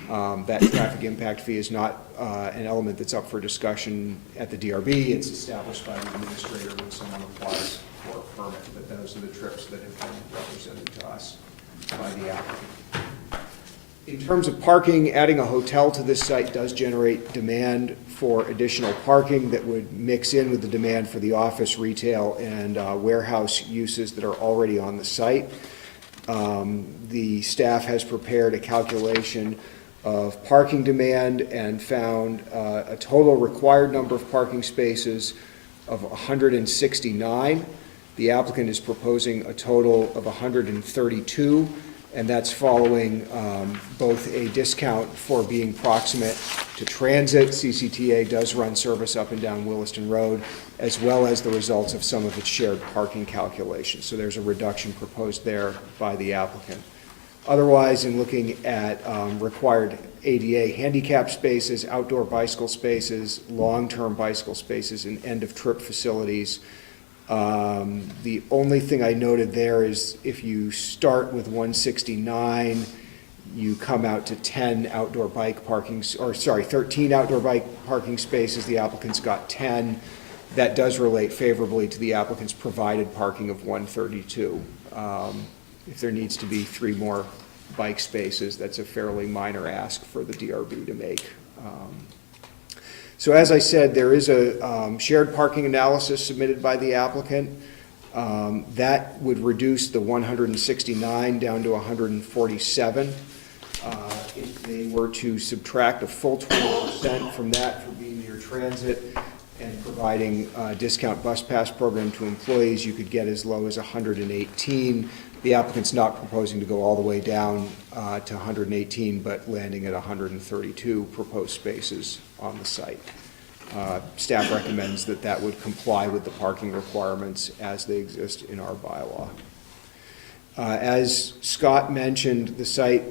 That traffic impact fee is not an element that's up for discussion at the DRB. It's established by the administrator when someone applies for a permit, but those are the trips that have been represented to us by the applicant. In terms of parking, adding a hotel to this site does generate demand for additional parking that would mix in with the demand for the office, retail, and warehouse uses that are already on the site. The staff has prepared a calculation of parking demand and found a total required number of parking spaces of 169. The applicant is proposing a total of 132. And that's following both a discount for being proximate to transit. CCTA does run service up and down Williston Road, as well as the results of some of its shared parking calculations. So there's a reduction proposed there by the applicant. Otherwise, in looking at required ADA handicap spaces, outdoor bicycle spaces, long-term bicycle spaces, and end-of-trip facilities, the only thing I noted there is if you start with 169, you come out to 10 outdoor bike parking, or sorry, 13 outdoor bike parking spaces. The applicant's got 10. That does relate favorably to the applicant's provided parking of 132. If there needs to be 3 more bike spaces, that's a fairly minor ask for the DRB to make. So as I said, there is a shared parking analysis submitted by the applicant. That would reduce the 169 down to 147. If they were to subtract a full 20% from that for being near transit and providing a discount bus pass program to employees, you could get as low as 118. The applicant's not proposing to go all the way down to 118, but landing at 132 proposed spaces on the site. Staff recommends that that would comply with the parking requirements as they exist in our bylaw. As Scott mentioned, the site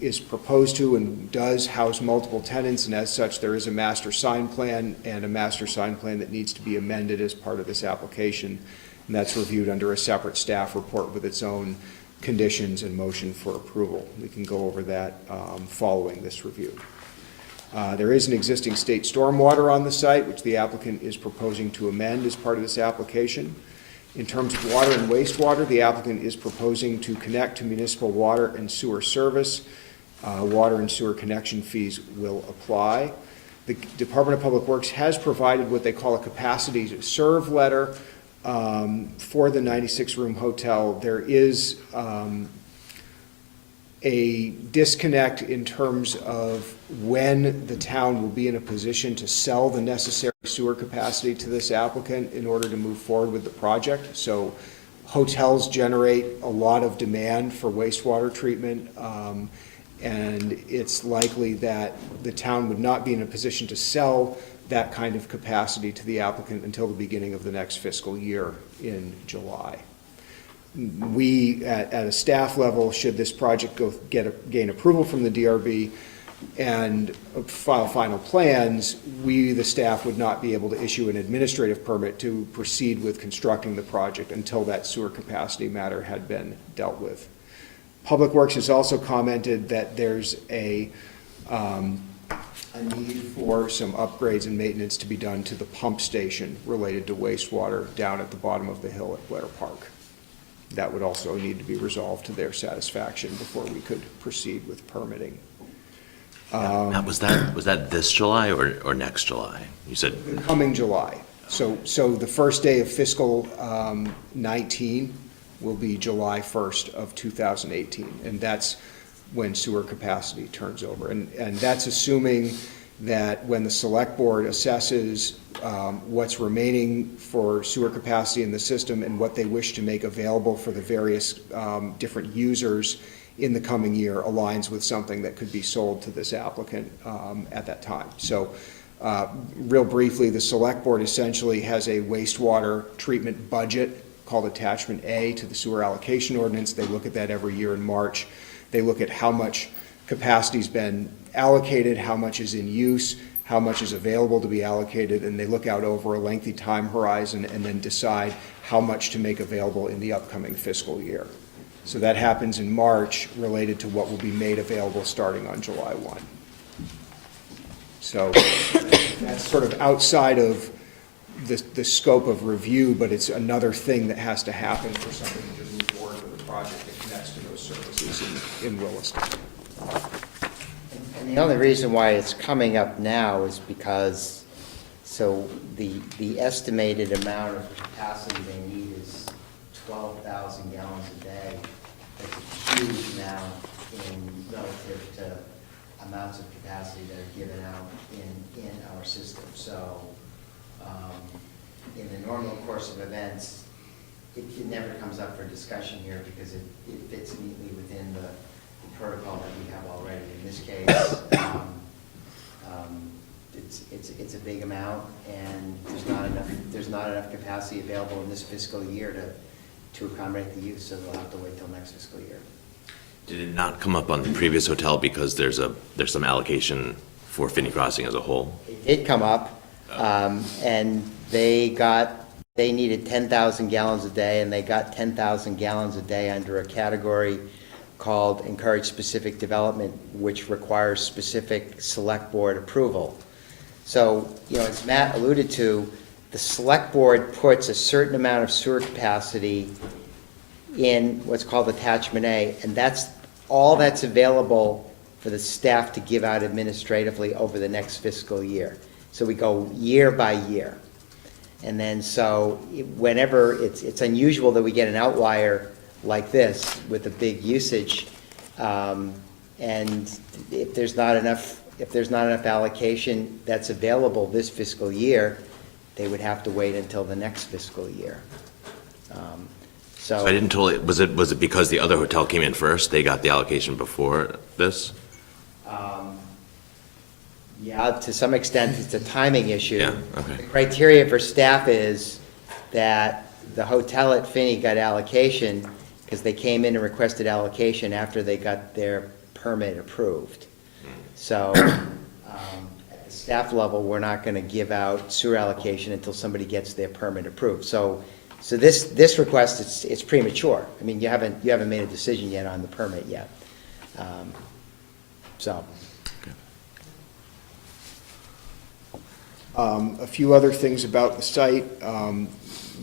is proposed to and does house multiple tenants, and as such, there is a master sign plan and a master sign plan that needs to be amended as part of this application, and that's reviewed under a separate staff report with its own conditions and motion for approval. We can go over that following this review. There is an existing state stormwater on the site, which the applicant is proposing to amend as part of this application. In terms of water and wastewater, the applicant is proposing to connect to municipal water and sewer service. Water and sewer connection fees will apply. The Department of Public Works has provided what they call a capacity to serve letter for the 96-room hotel. There is a disconnect in terms of when the town will be in a position to sell the necessary sewer capacity to this applicant in order to move forward with the project. So hotels generate a lot of demand for wastewater treatment, and it's likely that the town would not be in a position to sell that kind of capacity to the applicant until the beginning of the next fiscal year in July. We, at a staff level, should this project gain approval from the DRB and file final plans, we, the staff, would not be able to issue an administrative permit to proceed with constructing the project until that sewer capacity matter had been dealt with. Public Works has also commented that there's a need for some upgrades and maintenance to be done to the pump station related to wastewater down at the bottom of the hill at Blair Park. That would also need to be resolved to their satisfaction before we could proceed with permitting. Now, was that this July or next July? You said Coming July. So the first day of fiscal 19 will be July 1st of 2018, and that's when sewer capacity turns over. And that's assuming that when the select board assesses what's remaining for sewer capacity in the system and what they wish to make available for the various different users in the coming year aligns with something that could be sold to this applicant at that time. So real briefly, the select board essentially has a wastewater treatment budget called Attachment A to the sewer allocation ordinance. They look at that every year in March. They look at how much capacity's been allocated, how much is in use, how much is available to be allocated, and they look out over a lengthy time horizon and then decide how much to make available in the upcoming fiscal year. So that happens in March, related to what will be made available starting on July 1. So that's sort of outside of the scope of review, but it's another thing that has to happen for somebody to move forward with a project that connects to those services in Williston. And the only reason why it's coming up now is because, so the estimated amount of capacity they need is 12,000 gallons a day. That's a huge amount relative to amounts of capacity that are given out in our system. So in the normal course of events, it never comes up for discussion here because it fits neatly within the protocol that we have already. In this case, it's a big amount, and there's not enough capacity available in this fiscal year to accommodate the use, so they'll have to wait till next fiscal year. Did it not come up on the previous hotel because there's some allocation for Finney Crossing as a whole? It did come up, and they needed 10,000 gallons a day, and they got 10,000 gallons a day under a category called Encourage Specific Development, which requires specific select board approval. So, as Matt alluded to, the select board puts a certain amount of sewer capacity in what's called Attachment A, and that's all that's available for the staff to give out administratively over the next fiscal year. So we go year by year. And then so whenever it's unusual that we get an outlier like this with a big usage, and if there's not enough allocation that's available this fiscal year, they would have to wait until the next fiscal year. So I didn't totally, was it because the other hotel came in first, they got the allocation before this? Yeah, to some extent, it's a timing issue. Yeah, okay. The criteria for staff is that the hotel at Finney got allocation because they came in and requested allocation after they got their permit approved. So at the staff level, we're not going to give out sewer allocation until somebody gets their permit approved. So So this request, it's premature. I mean, you haven't made a decision yet on the permit yet. So. A few other things about the site.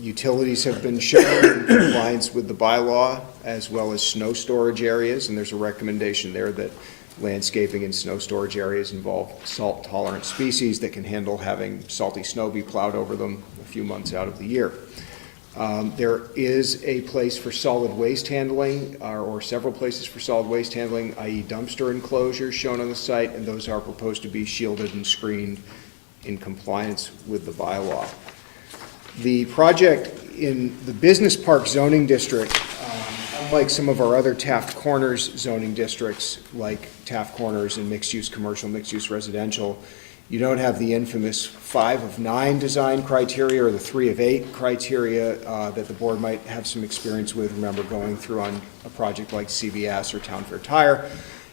Utilities have been shown in compliance with the bylaw, as well as snow storage areas, and there's a recommendation there that landscaping in snow storage areas involve salt-tolerant species that can handle having salty snow be plowed over them a few months out of the year. There is a place for solid waste handling, or several places for solid waste handling, i.e. dumpster enclosures shown on the site, and those are proposed to be shielded and screened in compliance with the bylaw. The project in the Business Park zoning district, unlike some of our other Taft Corners zoning districts, like Taft Corners and mixed-use commercial, mixed-use residential, you don't have the infamous 5 of 9 design criteria or the 3 of 8 criteria that the board might have some experience with, remember going through on a project like CVS or Town Fair Tire.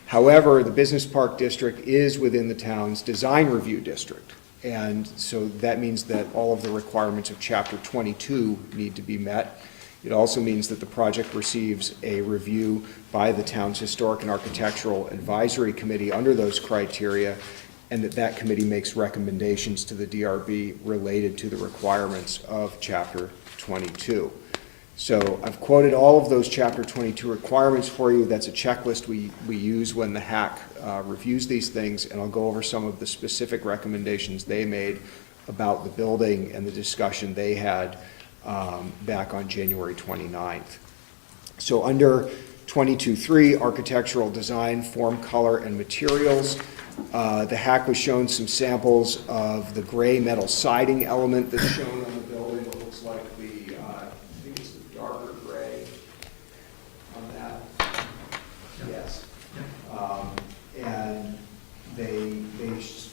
However, the Business Park district is within the town's design review district. And so that means that all of the requirements of Chapter 22 need to be met. It also means that the project receives a review by the town's Historic and Architectural Advisory Committee under those criteria, and that committee makes recommendations to the DRB related to the requirements of Chapter 22. So I've quoted all of those Chapter 22 requirements for you. That's a checklist we use when the HAC reviews these things, and I'll go over some of the specific recommendations they made about the building and the discussion they had back on January 29th. So under 22.3, architectural design, form, color, and materials, the HAC was shown some samples of the gray metal siding element that's shown on the building. It looks like darker gray on that. Yes. And they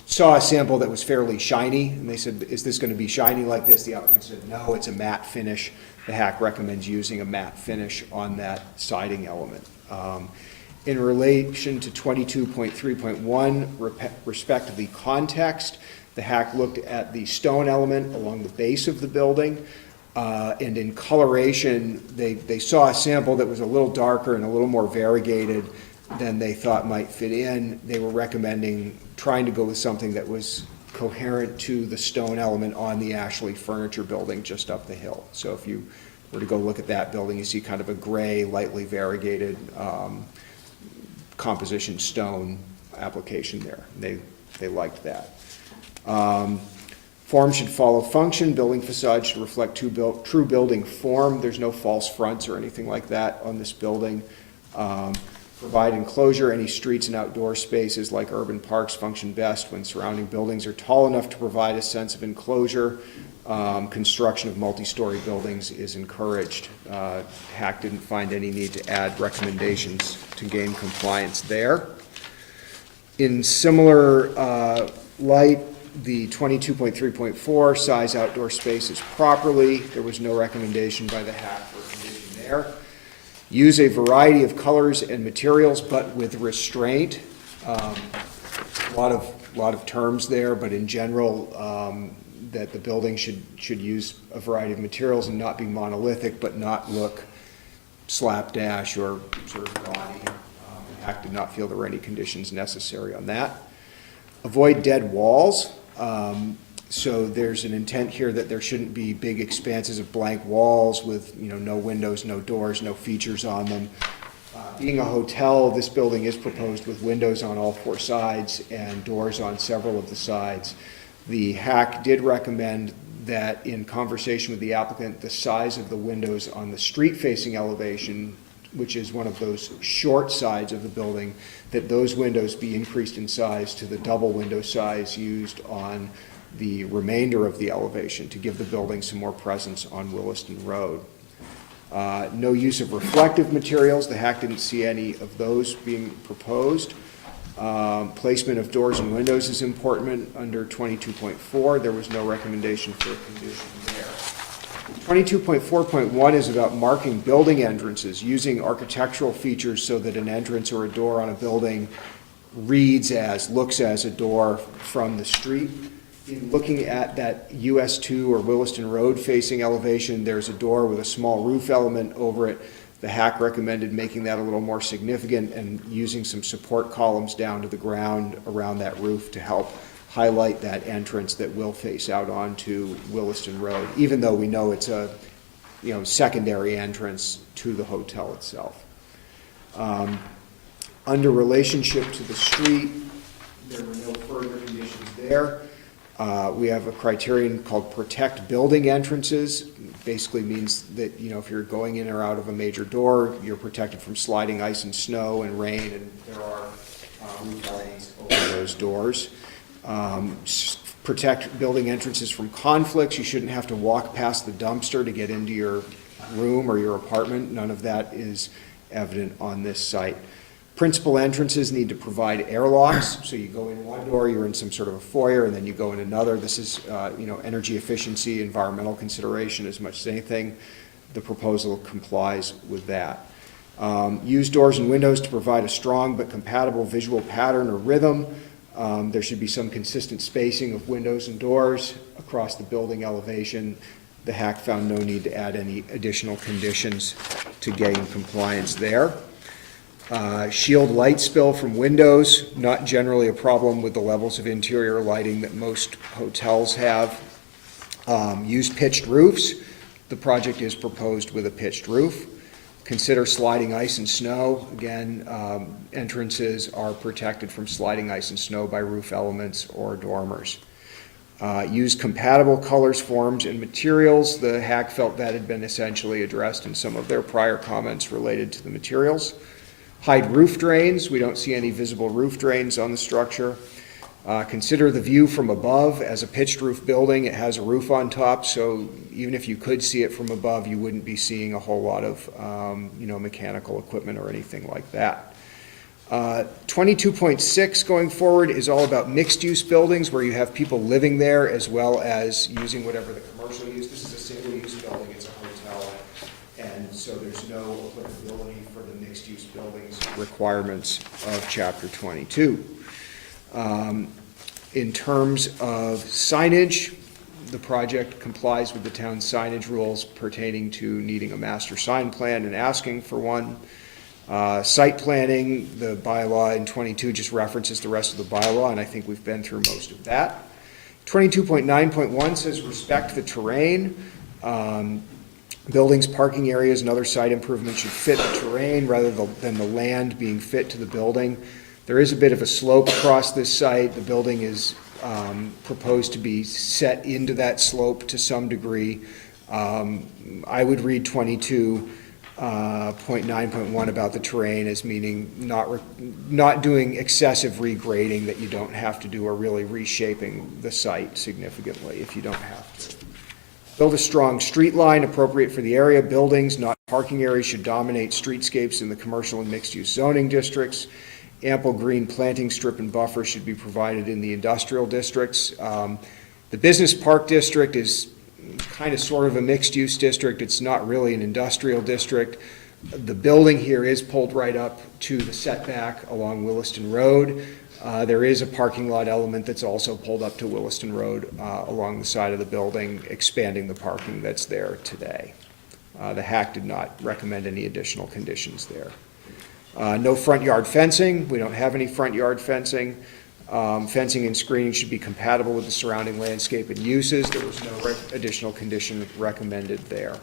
saw a sample that was fairly shiny, and they said, is this going to be shiny like this? The applicant said, no, it's a matte finish. The HAC recommends using a matte finish on that siding element. In relation to 22.3.1, respect to the context, the HAC looked at the stone element along the base of the building. And in coloration, they saw a sample that was a little darker and a little more variegated than they thought might fit in. They were recommending trying to go with something that was coherent to the stone element on the Ashley Furniture Building just up the hill. So if you were to go look at that building, you see kind of a gray, lightly variegated composition stone application there. They liked that. Form should follow function. Building facade should reflect true building form. There's no false fronts or anything like that on this building. Provide enclosure. Any streets and outdoor spaces like urban parks function best when surrounding buildings are tall enough to provide a sense of enclosure. Construction of multi-story buildings is encouraged. HAC didn't find any need to add recommendations to gain compliance there. In similar light, the 22.3.4, size outdoor spaces properly. There was no recommendation by the HAC for a condition there. Use a variety of colors and materials, but with restraint. A lot of terms there, but in general, that the building should use a variety of materials and not be monolithic, but not look slapdash or sort of gaudy. HAC did not feel there were any conditions necessary on that. Avoid dead walls. So there's an intent here that there shouldn't be big expanses of blank walls with no windows, no doors, no features on them. Being a hotel, this building is proposed with windows on all 4 sides and doors on several of the sides. The HAC did recommend that in conversation with the applicant, the size of the windows on the street-facing elevation, which is one of those short sides of the building, that those windows be increased in size to the double window size used on the remainder of the elevation to give the building some more presence on Williston Road. No use of reflective materials. The HAC didn't see any of those being proposed. Placement of doors and windows is important under 22.4. There was no recommendation for a condition there. 22.4.1 is about marking building entrances, using architectural features so that an entrance or a door on a building looks as a door from the street. In looking at that US 2 or Williston Road facing elevation, there's a door with a small roof element over it. The HAC recommended making that a little more significant and using some support columns down to the ground around that roof to help highlight that entrance that will face out onto Williston Road, even though we know it's a secondary entrance to the hotel itself. Under relationship to the street, there were no further conditions there. We have a criterion called protect building entrances. Basically means that, if you're going in or out of a major door, you're protected from sliding ice and snow and rain, and there are roof elements over those doors. Protect building entrances from conflicts. You shouldn't have to walk past the dumpster to get into your room or your apartment. None of that is evident on this site. Principal entrances need to provide airlocks, so you go in one door, you're in some sort of a foyer, and then you go in another. This is, energy efficiency, environmental consideration as much as anything. The proposal complies with that. Use doors and windows to provide a strong but compatible visual pattern or rhythm. There should be some consistent spacing of windows and doors across the building elevation. The HAC found no need to add any additional conditions to gain compliance there. Shield light spill from windows, not generally a problem with the levels of interior lighting that most hotels have. Use pitched roofs. The project is proposed with a pitched roof. Consider sliding ice and snow. Again, entrances are protected from sliding ice and snow by roof elements or dormers. Use compatible colors, forms, and materials. The HAC felt that had been essentially addressed in some of their prior comments related to the materials. Hide roof drains. We don't see any visible roof drains on the structure. Consider the view from above. As a pitched roof building, it has a roof on top, so even if you could see it from above, you wouldn't be seeing a whole lot of mechanical equipment or anything like that. 22.6 going forward is all about mixed-use buildings where you have people living there as well as using whatever the commercial use. This is a single-use building, it's a hotel, and so there's no applicability for the mixed-use buildings requirements of Chapter 22. In terms of signage, the project complies with the town's signage rules pertaining to needing a master sign plan and asking for one. Site planning, the bylaw in 22 just references the rest of the bylaw, and I think we've been through most of that. 22.9.1 says respect the terrain. Buildings, parking areas, and other site improvements should fit the terrain rather than the land being fit to the building. There is a bit of a slope across this site. The building is proposed to be set into that slope to some degree. I would read 22.9.1 about the terrain as meaning not doing excessive regrading that you don't have to do, or really reshaping the site significantly if you don't have to. Build a strong street line appropriate for the area. Buildings, not parking areas, should dominate streetscapes in the commercial and mixed-use zoning districts. Ample green planting strip and buffer should be provided in the industrial districts. The business park district is kind of sort of a mixed-use district. It's not really an industrial district. The building here is pulled right up to the setback along Williston Road. There is a parking lot element that's also pulled up to Williston Road along the side of the building, expanding the parking that's there today. The HAC did not recommend any additional conditions there. No front yard fencing. We don't have any front yard fencing. Fencing and screening should be compatible with the surrounding landscape and uses. There was no additional condition recommended there.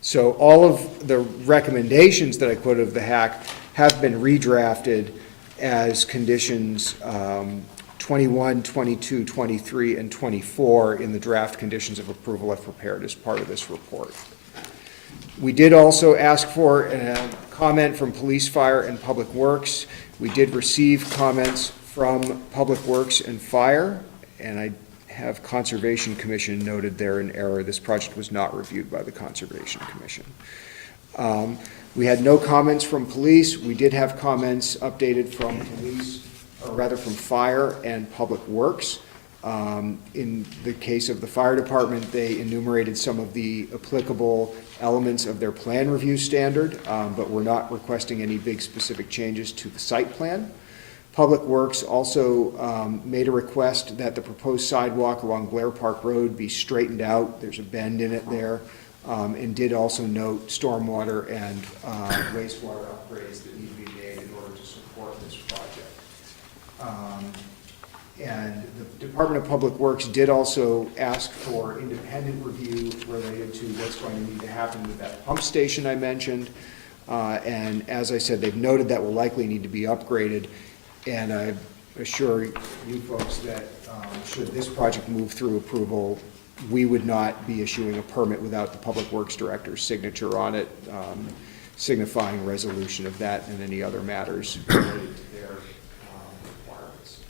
So all of the recommendations that I quoted of the HAC have been redrafted as conditions 21, 22, 23, and 24 in the draft conditions of approval I've prepared as part of this report. We did also ask for a comment from Police, Fire, and Public Works. We did receive comments from Public Works and Fire, and I have Conservation Commission noted there in error. This project was not reviewed by the Conservation Commission. We had no comments from Police. We did have comments updated from Police, or rather from Fire and Public Works. In the case of the Fire Department, they enumerated some of the applicable elements of their plan review standard, but we're not requesting any big specific changes to the site plan. Public Works also made a request that the proposed sidewalk along Blair Park Road be straightened out. There's a bend in it there, and did also note stormwater and wastewater upgrades that need to be made in order to support this project. And the Department of Public Works did also ask for independent review related to what's going to need to happen with that pump station I mentioned. And as I said, they've noted that will likely need to be upgraded. And I assure you folks that should this project move through approval, we would not be issuing a permit without the Public Works Director's signature on it, signifying resolution of that and any other matters related to their requirements.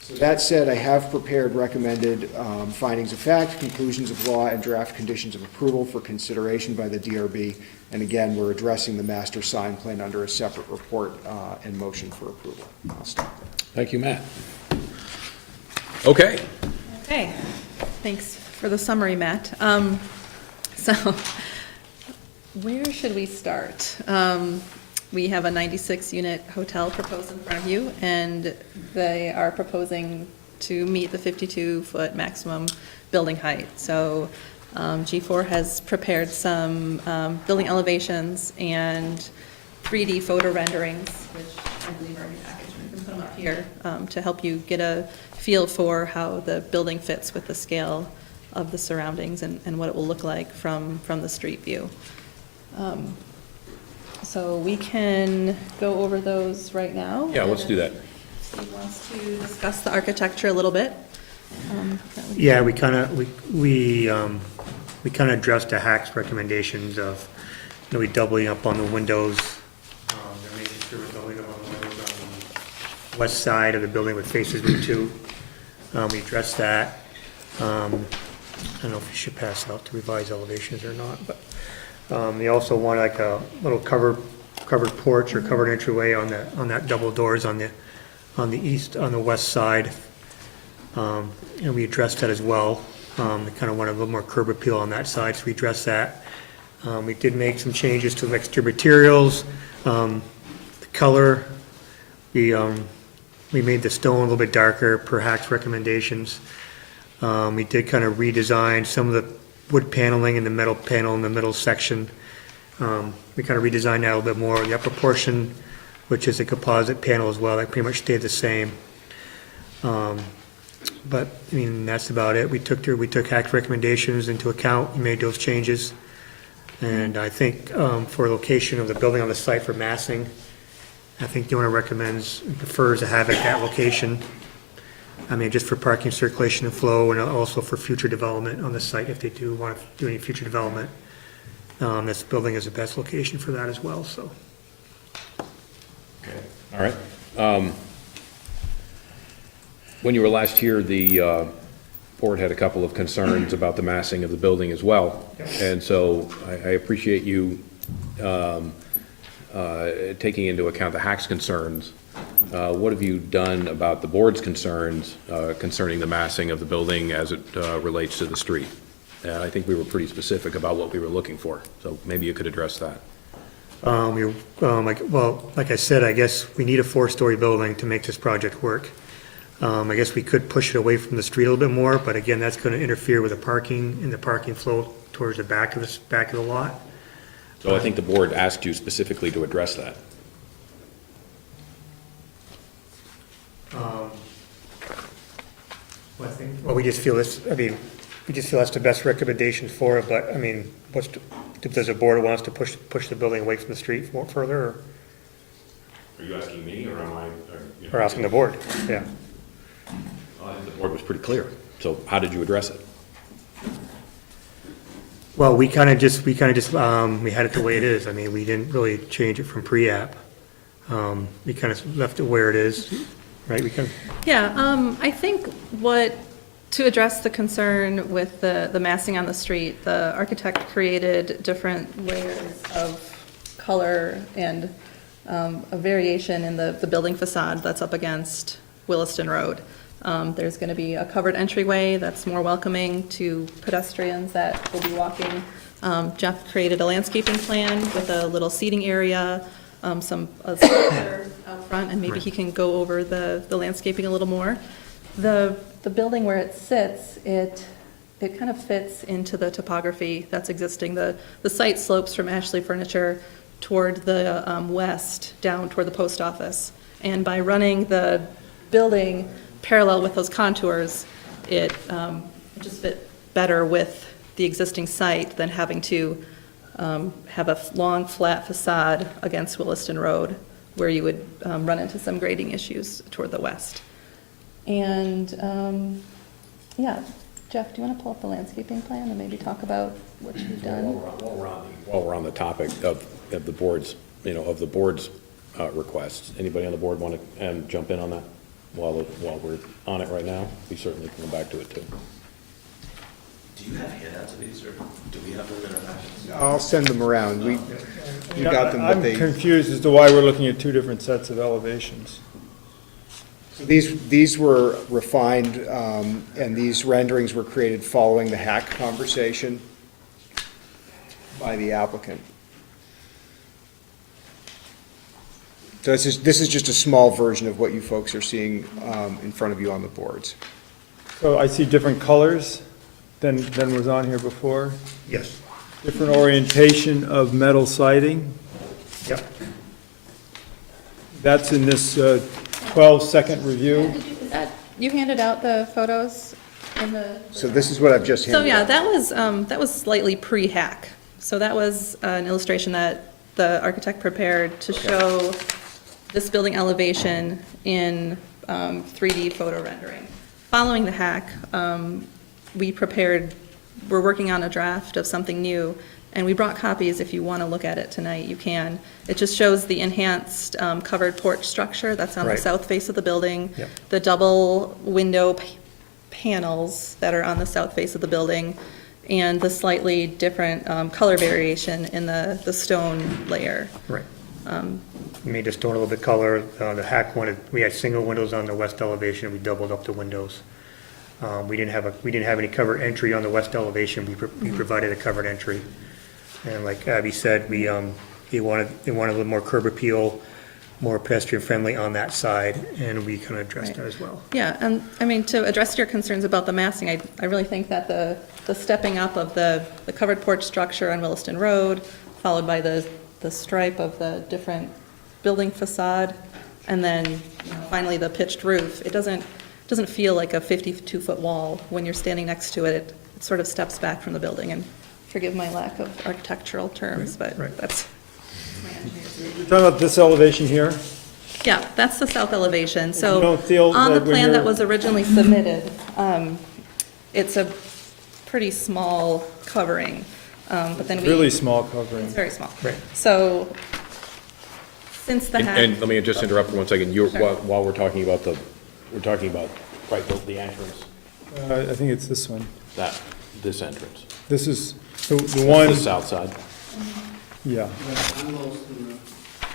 So that said, I have prepared recommended findings of fact, conclusions of law, and draft conditions of approval for consideration by the DRB. And again, we're addressing the master sign plan under a separate report and motion for approval. I'll stop there. Thank you, Matt. Okay. Okay, thanks for the summary, Matt. So, where should we start? We have a 96-unit hotel proposed in front of you, and they are proposing to meet the 52-foot maximum building height. So, G4 has prepared some building elevations and 3D photo renderings, which I believe are in your package. We can put them up here to help you get a feel for how the building fits with the scale of the surroundings and what it will look like from the street view. So we can go over those right now. Yeah, let's do that. Steve wants to discuss the architecture a little bit. Yeah, we kind of addressed the HAC's recommendations of, we doubling up on the windows. They're making sure we're doubling up on the windows on the west side of the building with faces Route 2. We addressed that. I don't know if you should pass out the revised elevations or not, but they also want like a little covered porch or covered entryway on that double doors on the west side. And we addressed that as well. They kind of want a little more curb appeal on that side, so we addressed that. We did make some changes to the exterior materials. The color, we made the stone a little bit darker per HAC's recommendations. We did kind of redesign some of the wood paneling and the metal panel in the middle section. We kind of redesigned that a little bit more. The upper portion, which is a composite panel as well, that pretty much stayed the same. But, I mean, that's about it. We took HAC's recommendations into account, we made those changes. And I think for location of the building on the site for massing, I think the owner prefers to have it at that location. I mean, just for parking, circulation, and flow, and also for future development on the site, if they do want to do any future development. This building is the best location for that as well, so. Okay, all right. When you were last here, the board had a couple of concerns about the massing of the building as well. And so I appreciate you taking into account the HAC's concerns. What have you done about the board's concerns concerning the massing of the building as it relates to the street? And I think we were pretty specific about what we were looking for, so maybe you could address that. Like I said, I guess we need a 4-story building to make this project work. I guess we could push it away from the street a little bit more, but again, that's going to interfere with the parking and the parking flow towards the back of the lot. So I think the board asked you specifically to address that. We just feel that's the best recommendation for it, but, I mean, does the board want us to push the building away from the street more further, or? Are you asking me, or am I? Or asking the board, yeah. Well, I think the board was pretty clear, so how did you address it? Well, we had it the way it is. I mean, we didn't really change it from pre-app. We kind of left it where it is, right? Yeah, I think to address the concern with the massing on the street, the architect created different layers of color and a variation in the building facade that's up against Williston Road. There's going to be a covered entryway that's more welcoming to pedestrians that will be walking. Jeff created a landscaping plan with a little seating area, some sculpture out front, and maybe he can go over the landscaping a little more. The building where it sits, it kind of fits into the topography that's existing. The site slopes from Ashley Furniture toward the west, down toward the post office. And by running the building parallel with those contours, it just fit better with the existing site than having to have a long, flat facade against Williston Road, where you would run into some grading issues toward the west. And, yeah, Jeff, do you want to pull up the landscaping plan and maybe talk about what you've done? While we're on the topic of the board's, requests, anybody on the board want to jump in on that while we're on it right now? We certainly can come back to it too. Do you have handouts of these, or do we have them in our packages? I'll send them around. We got them, but I'm they, confused as to why we're looking at two different sets of elevations. these were refined, and these renderings were created following the hack conversation by the applicant. So this is just a small version of what you folks are seeing in front of you on the boards. So I see different colors than was on here before. Yes. Different orientation of metal siding. Yep. That's in this 12-second review. You handed out the photos in the. So this is what I've just So handed yeah, out. that was slightly pre-hack. So that was an illustration that the architect prepared to show this building elevation in 3D photo rendering. Following the hack, we're working on a draft of something new, and we brought copies. If you want to look at it tonight, you can. It just shows the enhanced covered porch structure that's on the Right. south face of the building, Yep. the double window panels that are on the south face of the building, and the slightly different color variation in the stone layer. Right. We made the stone a little bit color. The hack wanted, we had single windows on the west elevation. We doubled up the windows. We didn't have any covered entry on the west elevation. We provided a covered entry. And like Abby said, they wanted a little more curb appeal, more pedestrian friendly on that side, and we kind of addressed that as well. Yeah, and I mean, to address your concerns about the massing, I really think that the stepping up of the covered porch structure on Williston Road, followed by the stripe of the different building facade, and then finally the pitched roof, it doesn't feel like a 52-foot wall when you're standing next to it. It sort of steps back from the building, and forgive my lack of architectural terms, but that's my engineer's. You're talking about this elevation here? Yeah, that's the south elevation. You So don't feel on the that when plan that you're- was originally submitted, it's a pretty small covering, but then we. Really small covering. It's very small. Right. So since the hack. And let me just interrupt for 1 second. Sure. While we're talking about right, the entrance, I think it's this one. this entrance. This is the one. The south side. Yeah.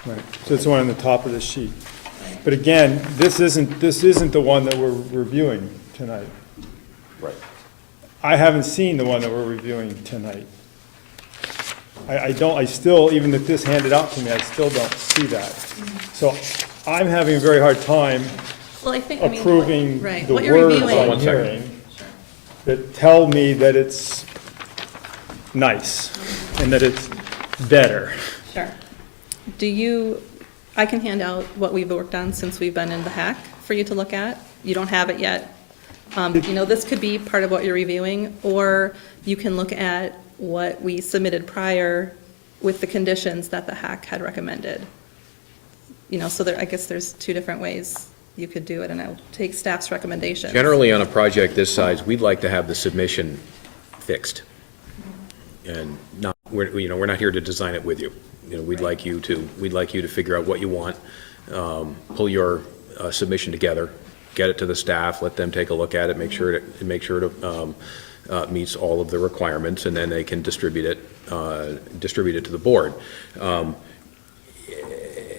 Right, so it's the one on the top of the sheet. But again, this isn't the one that we're reviewing tonight. Right. I haven't seen the one that we're reviewing tonight. I still, even if this handed out to me, I still don't see that. So I'm having a very hard time Well, I think, I mean, approving right, the what you're words reviewing. I'm hearing that tell me that it's nice and that it's better. Sure. I can hand out what we've worked on since we've been in the hack for you to look at. You don't have it yet. This could be part of what you're reviewing, or you can look at what we submitted prior with the conditions that the hack had recommended. So I guess there's two different ways you could do it, and I'll take staff's recommendations. Generally, on a project this size, we'd like to have the submission fixed. And we're not here to design it with you. We'd like you to figure out what you want, pull your submission together, get it to the staff, let them take a look at it, make sure it meets all of the requirements, and then they can distribute it to the board.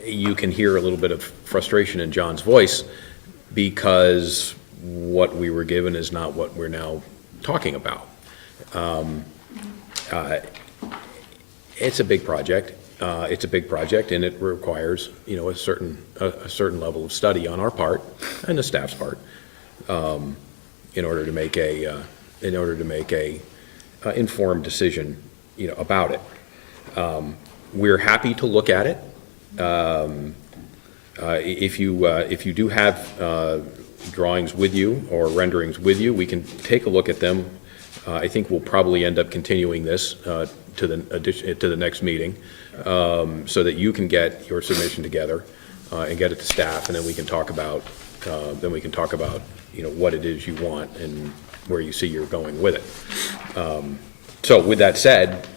You can hear a little bit of frustration in John's voice because what we were given is not what we're now talking about. It's a big project. it's a big project, and it requires, a certain level of study on our part and the staff's part, in order to make a informed decision, about it. We're happy to look at it. If you do have drawings with you or renderings with you, we can take a look at them. I think we'll probably end up continuing this to the next meeting, so that you can get your submission together and get it to staff, and then we can talk about what it is you want and where you see you're going with it. So with that said,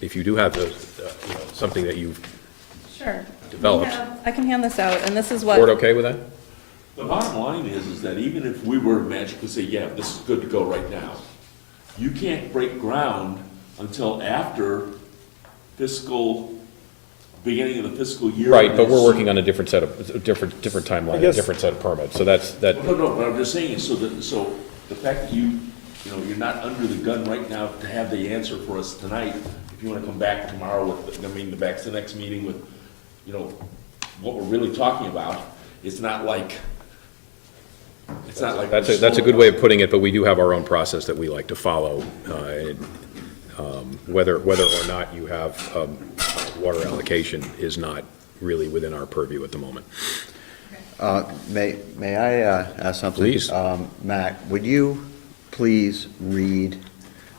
if you do have something that you've Sure. developed. I can hand this out, and this is what. Board okay with that? The bottom line is that even if we were to magically say, yeah, this is good to go right now, you can't break ground until after beginning of the fiscal year. Right, but we're working on a different set of, different timeline, a different set of permits, so that. No, but I'm just saying, is so the fact that you're not under the gun right now to have the answer for us tonight, if you wanna come back tomorrow with, the next meeting with, what we're really talking about, it's not like. That's a good way of putting it, but we do have our own process that we like to follow, whether or not you have water allocation is not really within our purview at the moment. May I ask something? Please. Matt, would you please read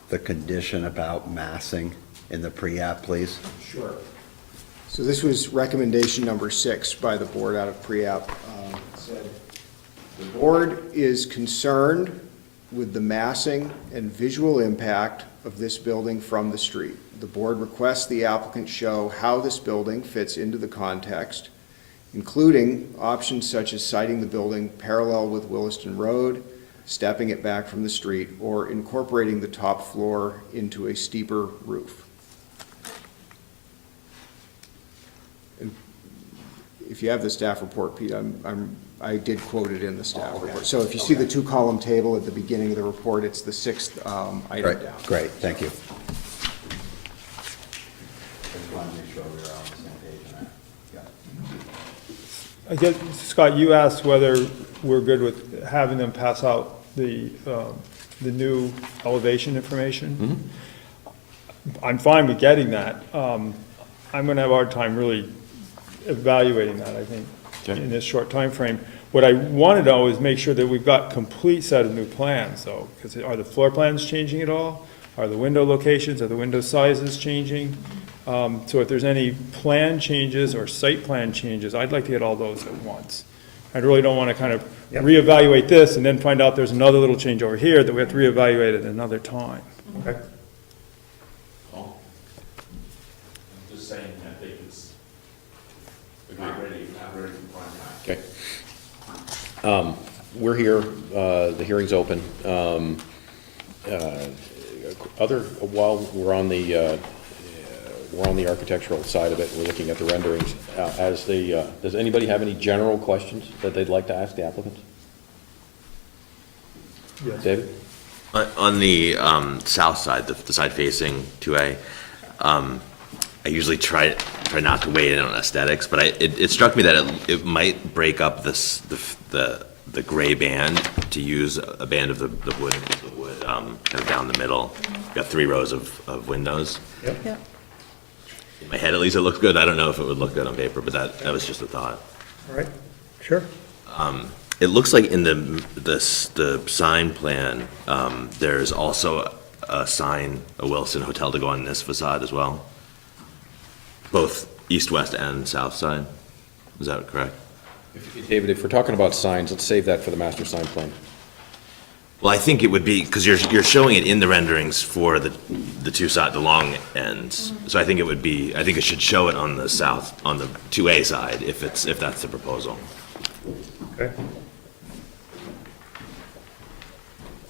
the condition about massing in the pre-app, please? Sure. So this was recommendation number 6 by the board out of pre-app. It said, the board is concerned with the massing and visual impact of this building from the street. The board requests the applicant show how this building fits into the context, including options such as siting the building parallel with Williston Road, stepping it back from the street, or incorporating the top floor into a steeper roof. And if you have the staff report, Pete, I did quote it in the staff report. So if you see the 2-column table at the beginning of the report, it's the 6th item down. Great, thank you. I guess, Scott, you asked whether we're good with having them pass out the new elevation information. I'm fine with getting that. I'm gonna have a hard time really evaluating that, I think, in this short time frame. What I want to know is make sure that we've got complete set of new plans, though, because are the floor plans changing at all? Are the window locations, are the window sizes changing? So if there's any plan changes or site plan changes, I'd like to get all those at once. I really don't want to kind of reevaluate this and then find out there's another little change over here that we have to reevaluate at another time. Okay? I'm just saying, I think it's not ready for prime time. Okay. We're here, the hearing's open. While we're on the architectural side of it, we're looking at the renderings. Does anybody have any general questions that they'd like to ask the applicants? Yes. David? On the south side, the side facing 2A, I usually try not to weigh in on aesthetics, but it struck me that it might break up the gray band to use a band of the wood kind of down the middle. You've got 3 rows of windows. Yep. In my head, at least, it looks good. I don't know if it would look good on paper, but that was just a thought. All right, sure. It looks like in the sign plan, there's also a sign, a Williston Hotel to go on this facade as well. Both east, west, and south side. Is that correct? David, if we're talking about signs, let's save that for the master sign plan. Well, I think it would be, because you're showing it in the renderings for the the long ends. So I think it should show it on the south, on the 2A side, if that's the proposal. Okay.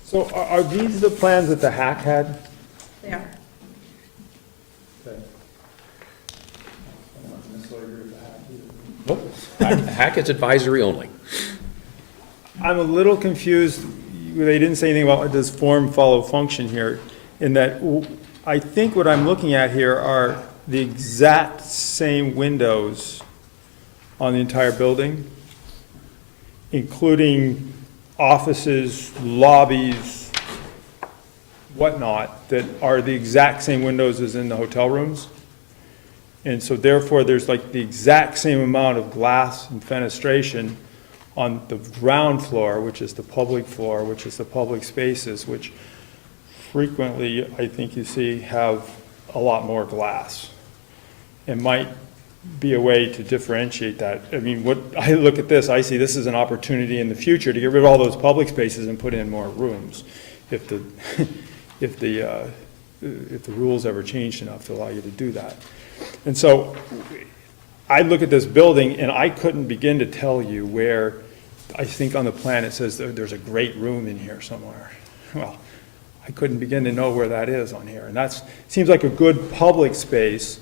So are these the plans that the hack had? They are. Nope. Hackett's advisory only. I'm a little confused. They didn't say anything about does form follow function here, in that I think what I'm looking at here are the exact same windows on the entire building, including offices, lobbies, whatnot, that are the exact same windows as in the hotel rooms. And so therefore, there's like the exact same amount of glass and fenestration on the ground floor, which is the public floor, which is the public spaces, which frequently, I think you see, have a lot more glass. It might be a way to differentiate that. I mean, what, I look at this, I see this as an opportunity in the future to get rid of all those public spaces and put in more rooms. If the, if the rules ever changed enough to allow you to do that. And so I look at this building and I couldn't begin to tell you where, I think on the plan it says there's a great room in here somewhere. Well, I couldn't begin to know where that is on here. And that seems like a good public space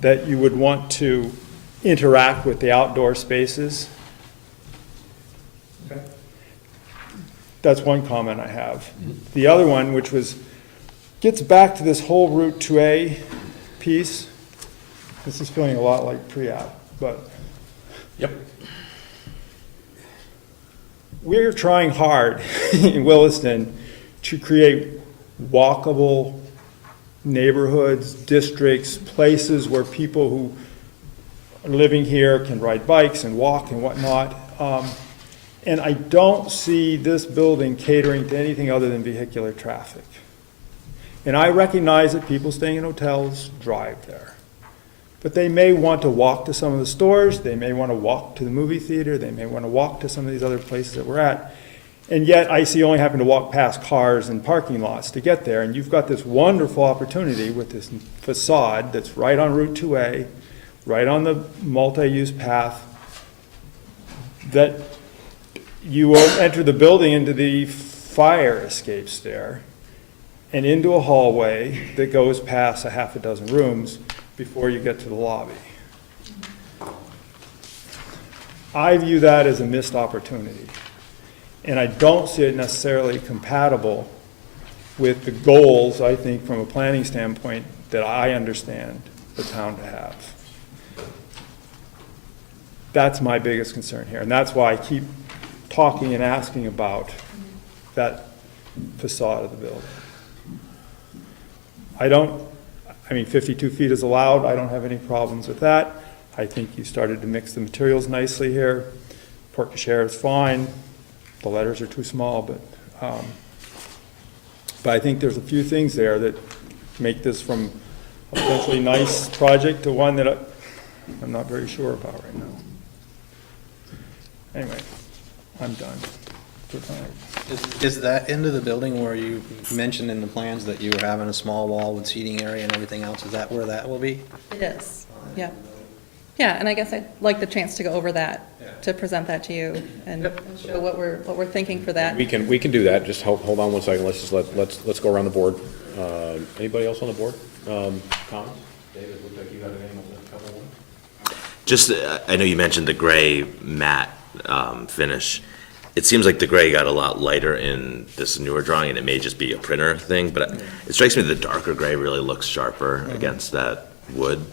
that you would want to interact with the outdoor spaces. Okay. That's one comment I have. The other one, which gets back to this whole Route 2A piece. This is feeling a lot like pre-app, but. Yep. We're trying hard in Williston to create walkable neighborhoods, districts, places where people who are living here can ride bikes and walk and whatnot. And I don't see this building catering to anything other than vehicular traffic. And I recognize that people staying in hotels drive there. But they may want to walk to some of the stores, they may want to walk to the movie theater, they may want to walk to some of these other places that we're at. And yet I see only having to walk past cars and parking lots to get there. And you've got this wonderful opportunity with this facade that's right on Route 2A, right on the multi-use path, that you will enter the building into the fire escape stair and into a hallway that goes past a half a dozen rooms before you get to the lobby. I view that as a missed opportunity. And I don't see it necessarily compatible with the goals, I think, from a planning standpoint, that I understand the town to have. That's my biggest concern here. And that's why I keep talking and asking about that facade of the building. I mean, 52 feet is allowed. I don't have any problems with that. I think you started to mix the materials nicely here. Porte cochere is fine. The letters are too small, but I think there's a few things there that make this from a potentially nice project to one that I'm not very sure about right now. Anyway, I'm done for tonight. Is that end of the building where you mentioned in the plans that you were having a small wall with seating area and everything else, is that where that will be? It is, yeah. Yeah, and I guess I'd like the chance to go over that, to present that to you and show what we're thinking for that. We can do that. Just hold on one second. Let's go around the board. Anybody else on the board? Comments? David, looked like you had a couple of ones. Just, I know you mentioned the gray matte finish. It seems like the gray got a lot lighter in this newer drawing, and it may just be a printer thing, but it strikes me the darker gray really looks sharper against that wood.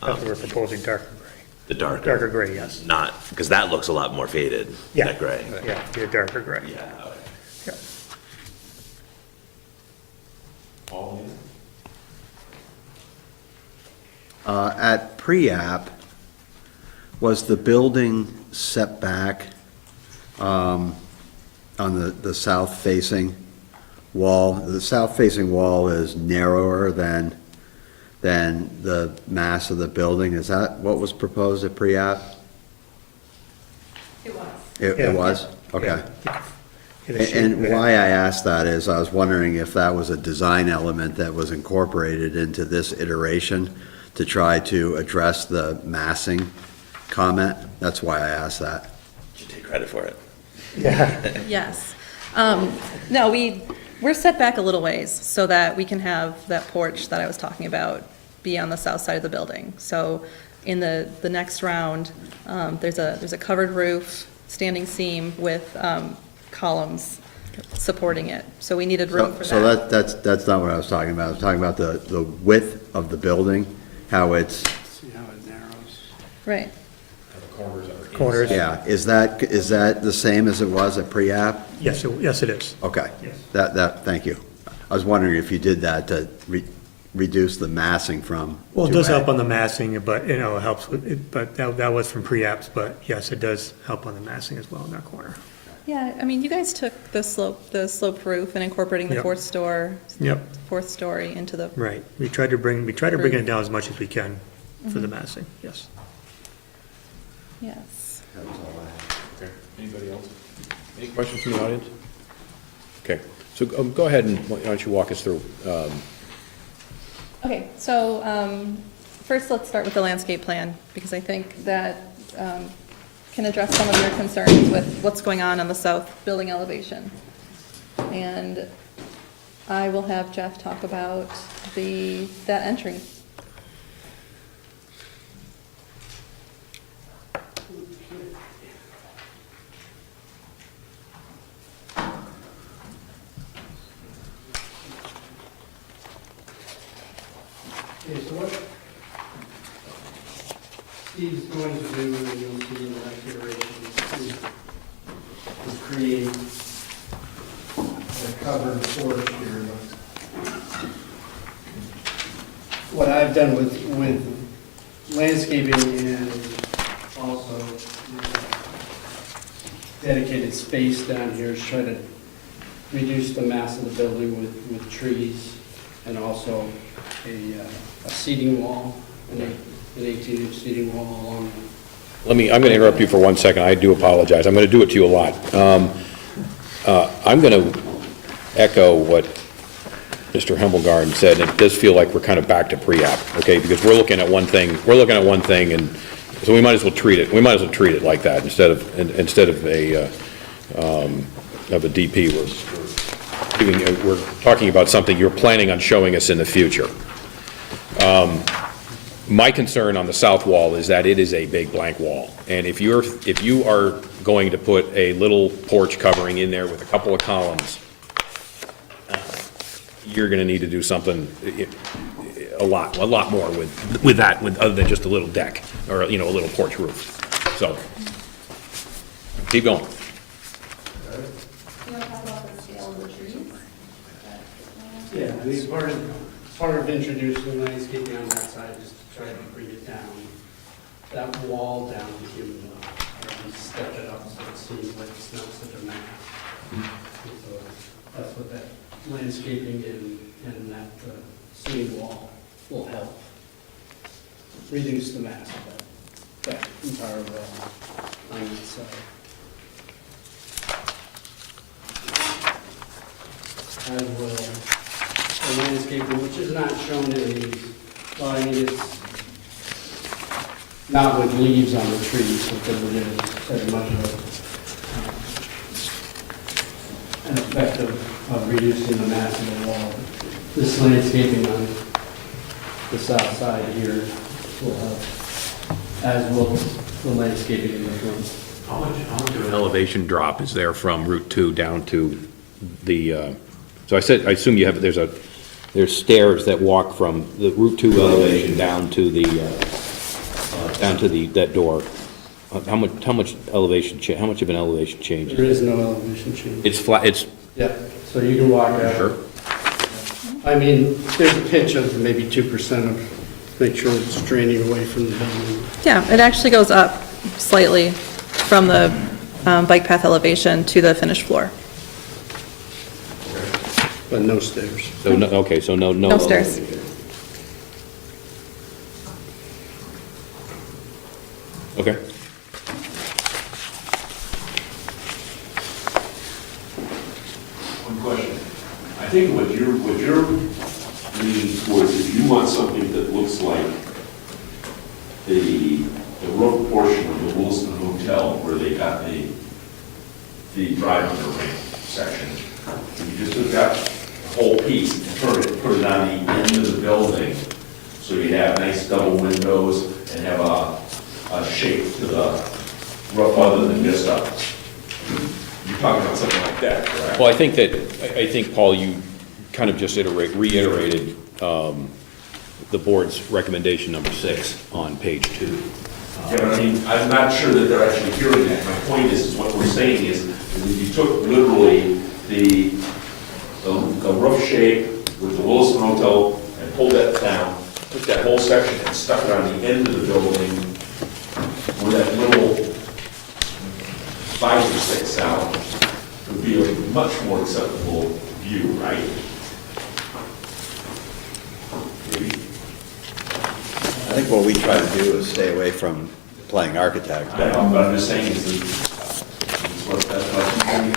That's what we're proposing, darker gray. The darker? Darker gray, yes. Not, because that looks a lot more faded, Yeah. that gray. Yeah, be a darker gray. Yeah, okay. Yeah. All At pre-app, was the building setback on the south-facing wall? The south-facing wall is narrower than the mass of the building. Is that what was proposed at pre-app? It was. It was? Okay. Yeah. And why I asked that is I was wondering if that was a design element that was incorporated into this iteration to try to address the massing comment. That's why I asked that. You take credit for it. Yeah. Yes. No, we're set back a little ways so that we can have that porch that I was talking about be on the south side of the building. So in the next round, there's a covered roof, standing seam with columns supporting it. So we needed room for that. So that's not what I was talking about. I was talking about the width of the building how it's, See how it narrows. Right. Corners. yeah, is that the same as it was at pre-app? Yes, yes, it is. Okay. Yes. Thank you. I was wondering if you did that to reduce the massing from. Well, it does 2A. help on the massing, but, it helps with it, but that was from pre-apps, but yes, it does help on the massing as well in that corner. Yeah, I mean, you guys took the slope roof and incorporating the Yep. fourth story into the, Right. We tried to bring it down as much as we can for the massing, yes. yes. Okay, anybody else? Any questions from the audience? Okay, so go ahead and, why don't you walk us through? Okay, so first let's start with the landscape plan, because I think that can address some of your concerns with what's going on the south building elevation. And I will have Jeff talk about that entry. Okay, so what Steve's going to do, and you'll see in the next iteration, is create a covered porch here. What I've done with landscaping and also dedicated space down here is try to reduce the mass of the building with trees and also a seating wall, an 18-inch seating wall along. I'm going to interrupt you for 1 second. I do apologize. I'm going to do it to you a lot. I'm going to echo what Mr. Hemmelgarn said. It does feel like we're kind of back to pre-app, okay? Because we're looking at one thing, and so we might as well treat it. We might as well treat it like that instead of a DP. We're talking about something you're planning on showing us in the future. My concern on the south wall is that it is a big blank wall. And if you are going to put a little porch covering in there with a couple of columns, you're going to need to do something, a lot more with that, other than just a little deck or, a little porch roof. So, keep going. You want to talk about the scale of the trees? Yeah, I mean, part of introducing landscaping on that side is to try to bring it down, that wall down, to give it, and step it up so it seems like it's not such a mass. So that's what that landscaping and that seating wall will help reduce the mass of that entire wall on that side. As well, the landscaping, which is not shown in these, well, I mean, it's not with leaves on the trees, because it is very much of an effect of reducing the mass of the wall. This landscaping on the south side here will help, as will the landscaping in the front. How much of an elevation drop is there from Route 2 down to the, so I assume you have, there's stairs that walk from the Route 2 elevation down to that door. How much elevation, how much of an elevation change? There is no elevation change. It's flat, it's. Yeah, so you can walk out. Sure. I mean, there's a pitch of maybe 2% of, make sure it's draining away from the building. Yeah, it actually goes up slightly from the bike path elevation to the finished floor. But no stairs. So, no, okay, so no. No stairs. Okay. One question. I think what you're leaning towards is you want something that looks like the road portion of the Williston Hotel where they got the drive-under ramp section. You just took that whole piece and put it on the end of the building, so you have nice double windows and have a shape to the roof other than just a, you're talking about something like that, correct? Well, I think, Paul, you kind of just reiterated the board's recommendation number 6 on page 2. Yeah, but I mean, I'm not sure that they're actually hearing that. My point is what we're saying is, that if you took literally the roof shape with the Williston Hotel and pulled that down, took that whole section and stuck it on the end of the building where that little 5 or 6 out, would be a much more acceptable view, right? I think what we try to do is stay away from playing architect. I know, but I'm just saying is that's what I'm hearing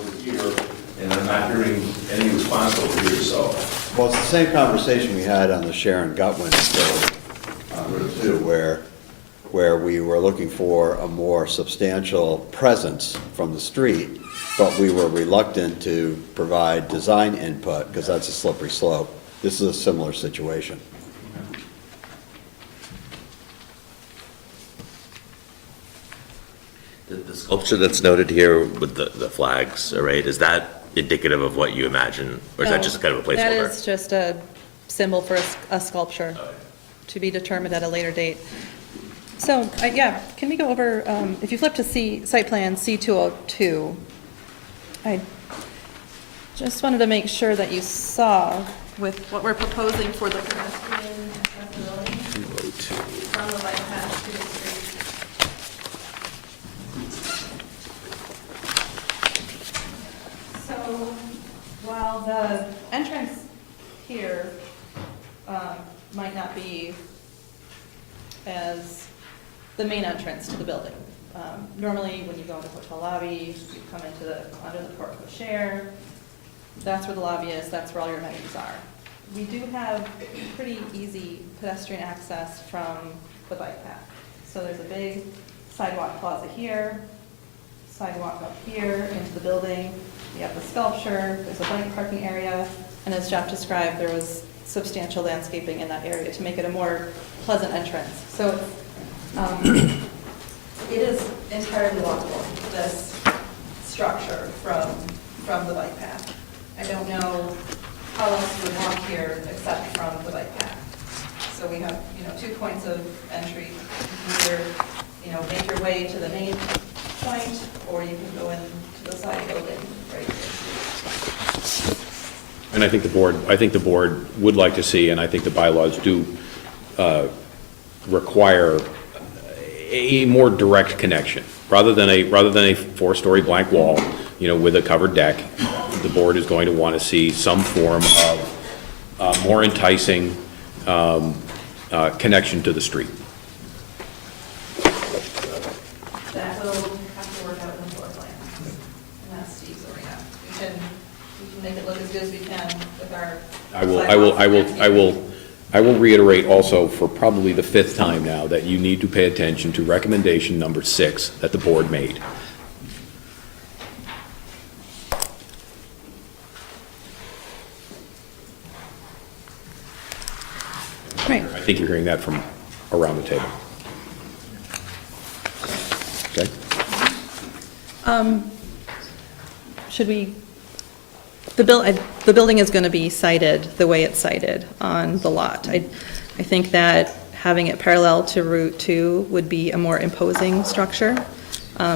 over here, and I'm not hearing any response over here, so. Well, it's the same conversation we had on the Sharon Gutwin building on Route 2, where we were looking for a more substantial presence from the street, but we were reluctant to provide design input, because that's a slippery slope. This is a similar situation. The sculpture that's noted here with the flags arrayed, is that indicative of what you imagine, or is that just kind of a placeholder? That is just a symbol for a sculpture to be determined at a later date. So, yeah, can we go over, if you flip to site plan C202, I just wanted to make sure that you saw with what we're proposing for the pedestrian accessibility from the bike path to the street. So, while the entrance here might not be as the main entrance to the building. Normally, when you go into the hotel lobby, you come under the porte cochere. That's where the lobby is, that's where all your amenities are. We do have pretty easy pedestrian access from the bike path. So there's a big sidewalk plaza here, sidewalk up here into the building. We have the sculpture, there's a bike parking area, and as Jeff described, there was substantial landscaping in that area to make it a more pleasant entrance. So it is entirely walkable, this structure from the bike path. I don't know how else you would walk here except from the bike path. So we have, 2 points of entry. You can either, make your way to the main point, or you can go into the side building right here. And I think the board would like to see, and I think the bylaws do require a more direct connection, rather than a 4-story blank wall, with a covered deck. The board is going to want to see some form of more enticing connection to the street. That will have to work out in the floor plan, and that's Steve's arena. We can make it look as good as we can with our. I will reiterate also for probably the 5th time now that you need to pay attention to recommendation number 6 that the board made. Right. I think you're hearing that from around the table. Okay? Should we, the building is going to be sited the way it's sited on the lot. I think that having it parallel to Route 2 would be a more imposing structure.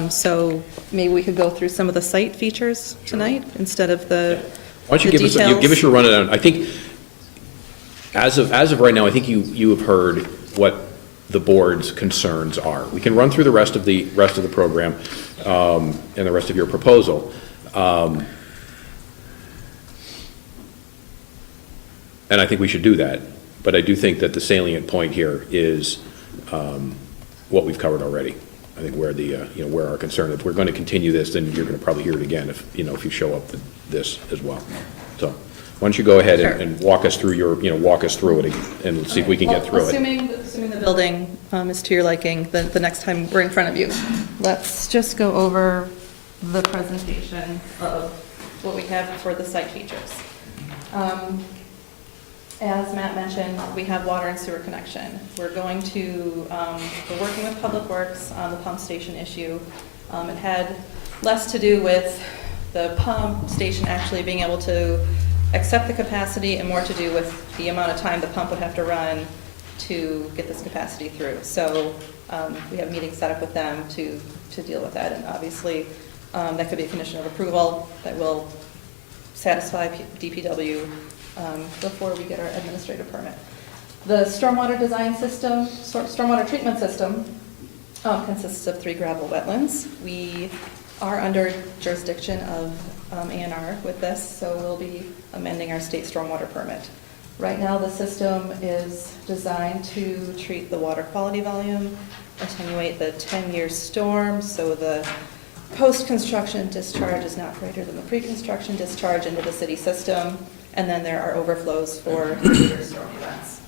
So maybe we could go through some of the site features tonight instead of the Why don't you give us your rundown? I think, as of right now, I think you have heard what the board's concerns are. We can run through the rest of the program and the rest of your proposal. And I think we should do that. But I do think that the salient point here is what we've covered already. I think where our concern is. If we're going to continue this, then you're going to probably hear it again if you show up with this as well. So why don't you go ahead and walk us through walk us through it and see if we can get through it. Assuming the building is to your liking, the next time we're in front of you, let's just go over the presentation of what we have for the site features. As Matt mentioned, we have water and sewer connection. We're working with Public Works on the pump station issue. It had less to do with the pump station actually being able to accept the capacity and more to do with the amount of time the pump would have to run to get this capacity through. So we have meetings set up with them to deal with that, and obviously, that could be a condition of approval that will satisfy DPW before we get our administrative permit. The stormwater design system, stormwater treatment system consists of 3 gravel wetlands. We are under jurisdiction of A&R with this, so we'll be amending our state stormwater permit. Right now, the system is designed to treat the water quality volume, attenuate the 10-year storm, so the post-construction discharge is not greater than the pre-construction discharge into the city system, and then there are overflows for future storm events.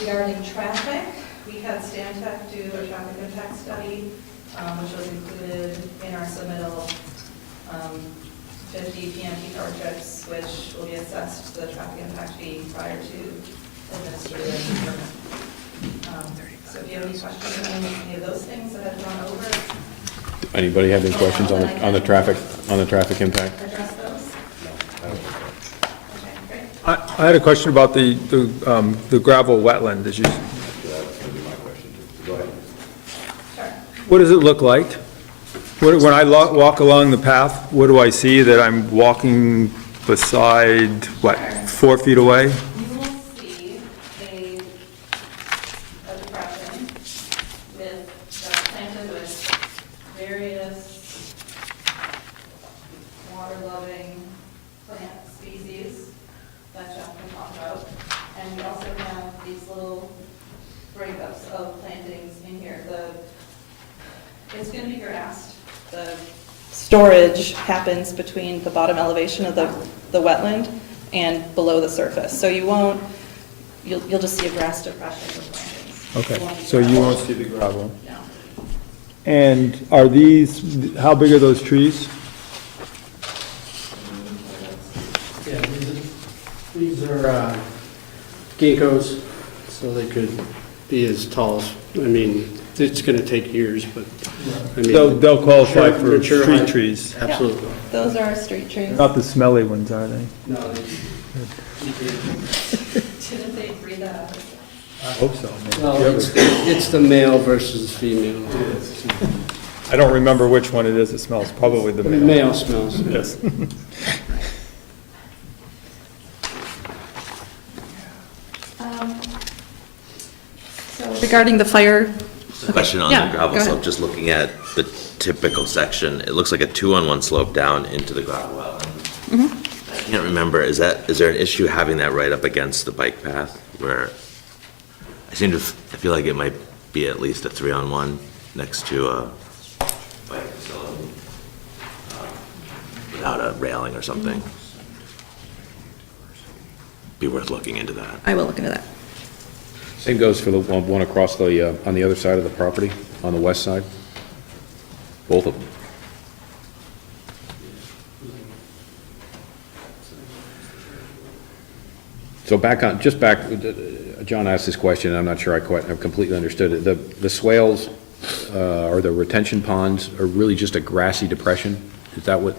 Regarding traffic, we had Stantec do a traffic impact study, which was included in our submittal. 50 PM peak hour trips, which will be assessed the traffic impact fee prior to administrative permit. So if you have any questions on any of those things that I've gone over, Anybody have any questions on the traffic impact? address those. Okay, great. I had a question about the gravel wetland, as you, Go ahead. Sure. what does it look like? When I walk along the path, what do I see? That I'm walking beside, 4 feet away? You will see a depression that's planted with various water-loving plant species that Jeff can talk about. And we also have these little breakups of plantings in here. It's going to be grassed. The storage happens between the bottom elevation of the wetland and below the surface. So you'll just see a grass depression with plantings. Okay, so you won't see the gravel. No. And how big are those trees? Yeah, these are ginkgos, so they could be as tall as, I mean, it's gonna take years, but, I mean. They'll qualify for mature street height, trees. Absolutely. Those are street trees. Not the smelly ones, are they? No, Didn't they breed that out? I hope so. well, it's the male versus female. I don't remember which one it is that smells, probably the The male. male smells. Yes. So regarding the fire. Question on Yeah, the gravel go slope, ahead. just looking at the typical section, it looks like a 2-on-1 slope down into the gravel wetland. I can't remember, is there an issue having that right up against the bike path where I feel like it might be at least a 3-on-1 next to a bike facility without a railing or something. Be worth looking into that. I will look into that. Same goes for the one across on the other side of the property, on the west side. Both of them. So John asked this question, and I'm not sure I've completely understood it. The swales or the retention ponds are really just a grassy depression? Is that what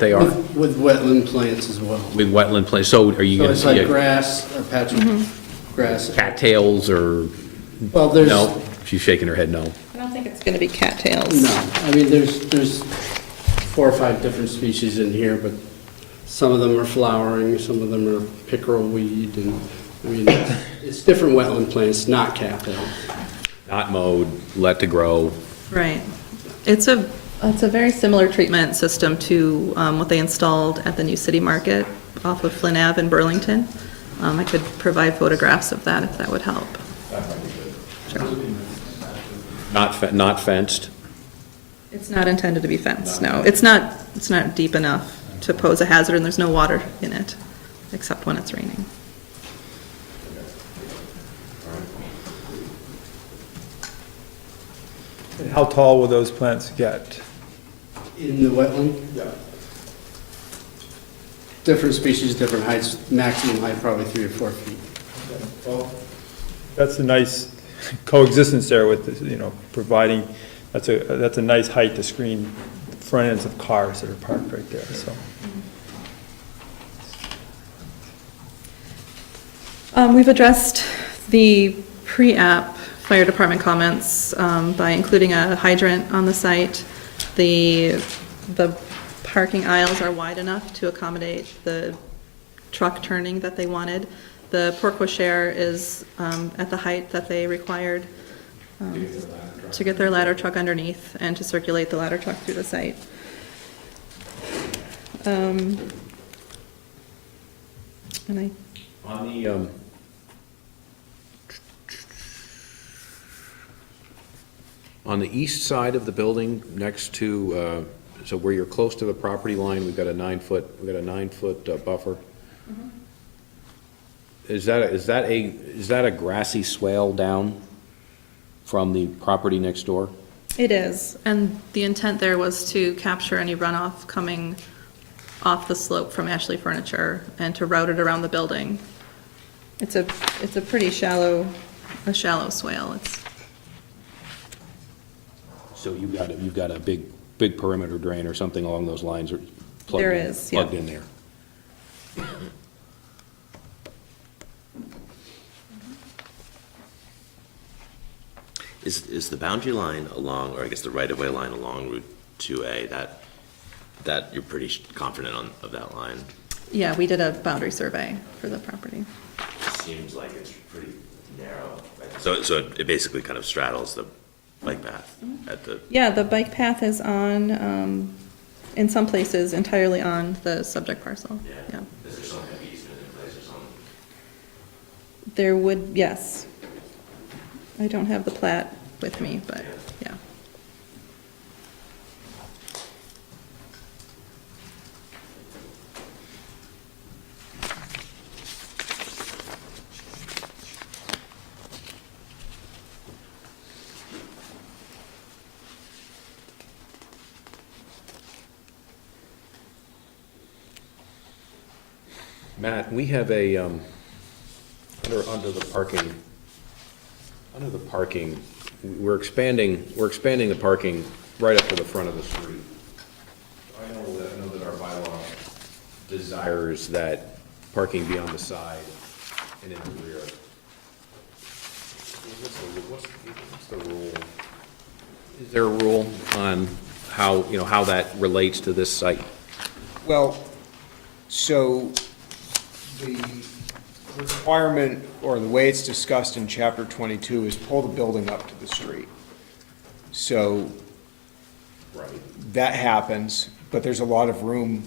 they are? With wetland plants as well. With wetland plants, so are you So gonna it's see like grass, a patch of grass. cattails or? Well, there's. No, she's shaking her head no. I don't think it's going to be cattails. No, I mean, there's 4 or 5 different species in here, but some of them are flowering, some of them are pickerel weed, and, I mean, it's different wetland plants, not cattail. Not mowed, let to grow. Right. It's a very similar treatment system to what they installed at the new city market off of Flynn Ave in Burlington. I could provide photographs of that if that would help. Sure. Not fenced? It's not intended to be fenced, no. It's not deep enough to pose a hazard, and there's no water in it, except when it's raining. And how tall will those plants get? In the wetland? Yeah. Different species, different heights, maximum height probably 3 or 4 feet. Well, that's a nice coexistence there with, providing, that's a nice height to screen front ends of cars that are parked right there, so. We've addressed the pre-app fire department comments by including a hydrant on the site. The parking aisles are wide enough to accommodate the truck turning that they wanted. The porte cochere is at the height that they required to get their ladder truck underneath and to circulate the ladder truck through the site. And I on the east side of the building, next to, so where you're close to the property line, we've got a 9-foot buffer. Is that a grassy swale down from the property next door? It is, and the intent there was to capture any runoff coming off the slope from Ashley Furniture and to route it around the building. It's a pretty shallow swale. So you've got a big perimeter drain or something along those lines plugged in there. Is the boundary line along, or I guess the right-of-way line along Route 2A, that you're pretty confident of that line? Yeah, we did a boundary survey for the property. Seems like it's pretty narrow. So it basically kind of straddles the bike path at the... Yeah, the bike path is on, in some places, entirely on the subject parcel. Yeah. Is there some heavy easement in place or something? There would, yes. I don't have the plat with me, but, yeah. Matt, we have a, under the parking, we're expanding the parking right up to the front of the street. I know that our bylaw desires that parking be on the side and in the rear. What's the rule? Is there a rule on how that relates to this site? Well, so the requirement, or the way it's discussed in chapter 22, is pull the building up to the street. So that happens, but there's a lot of room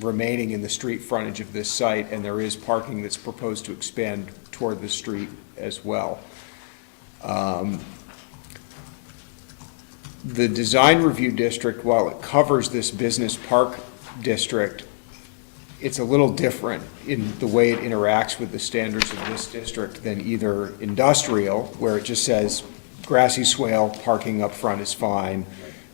remaining in the street frontage of this site, and there is parking that's proposed to expand toward the street as well. The design review district, while it covers this business park district, it's a little different in the way it interacts with the standards of this district than either industrial, where it just says grassy swale, parking up front is fine,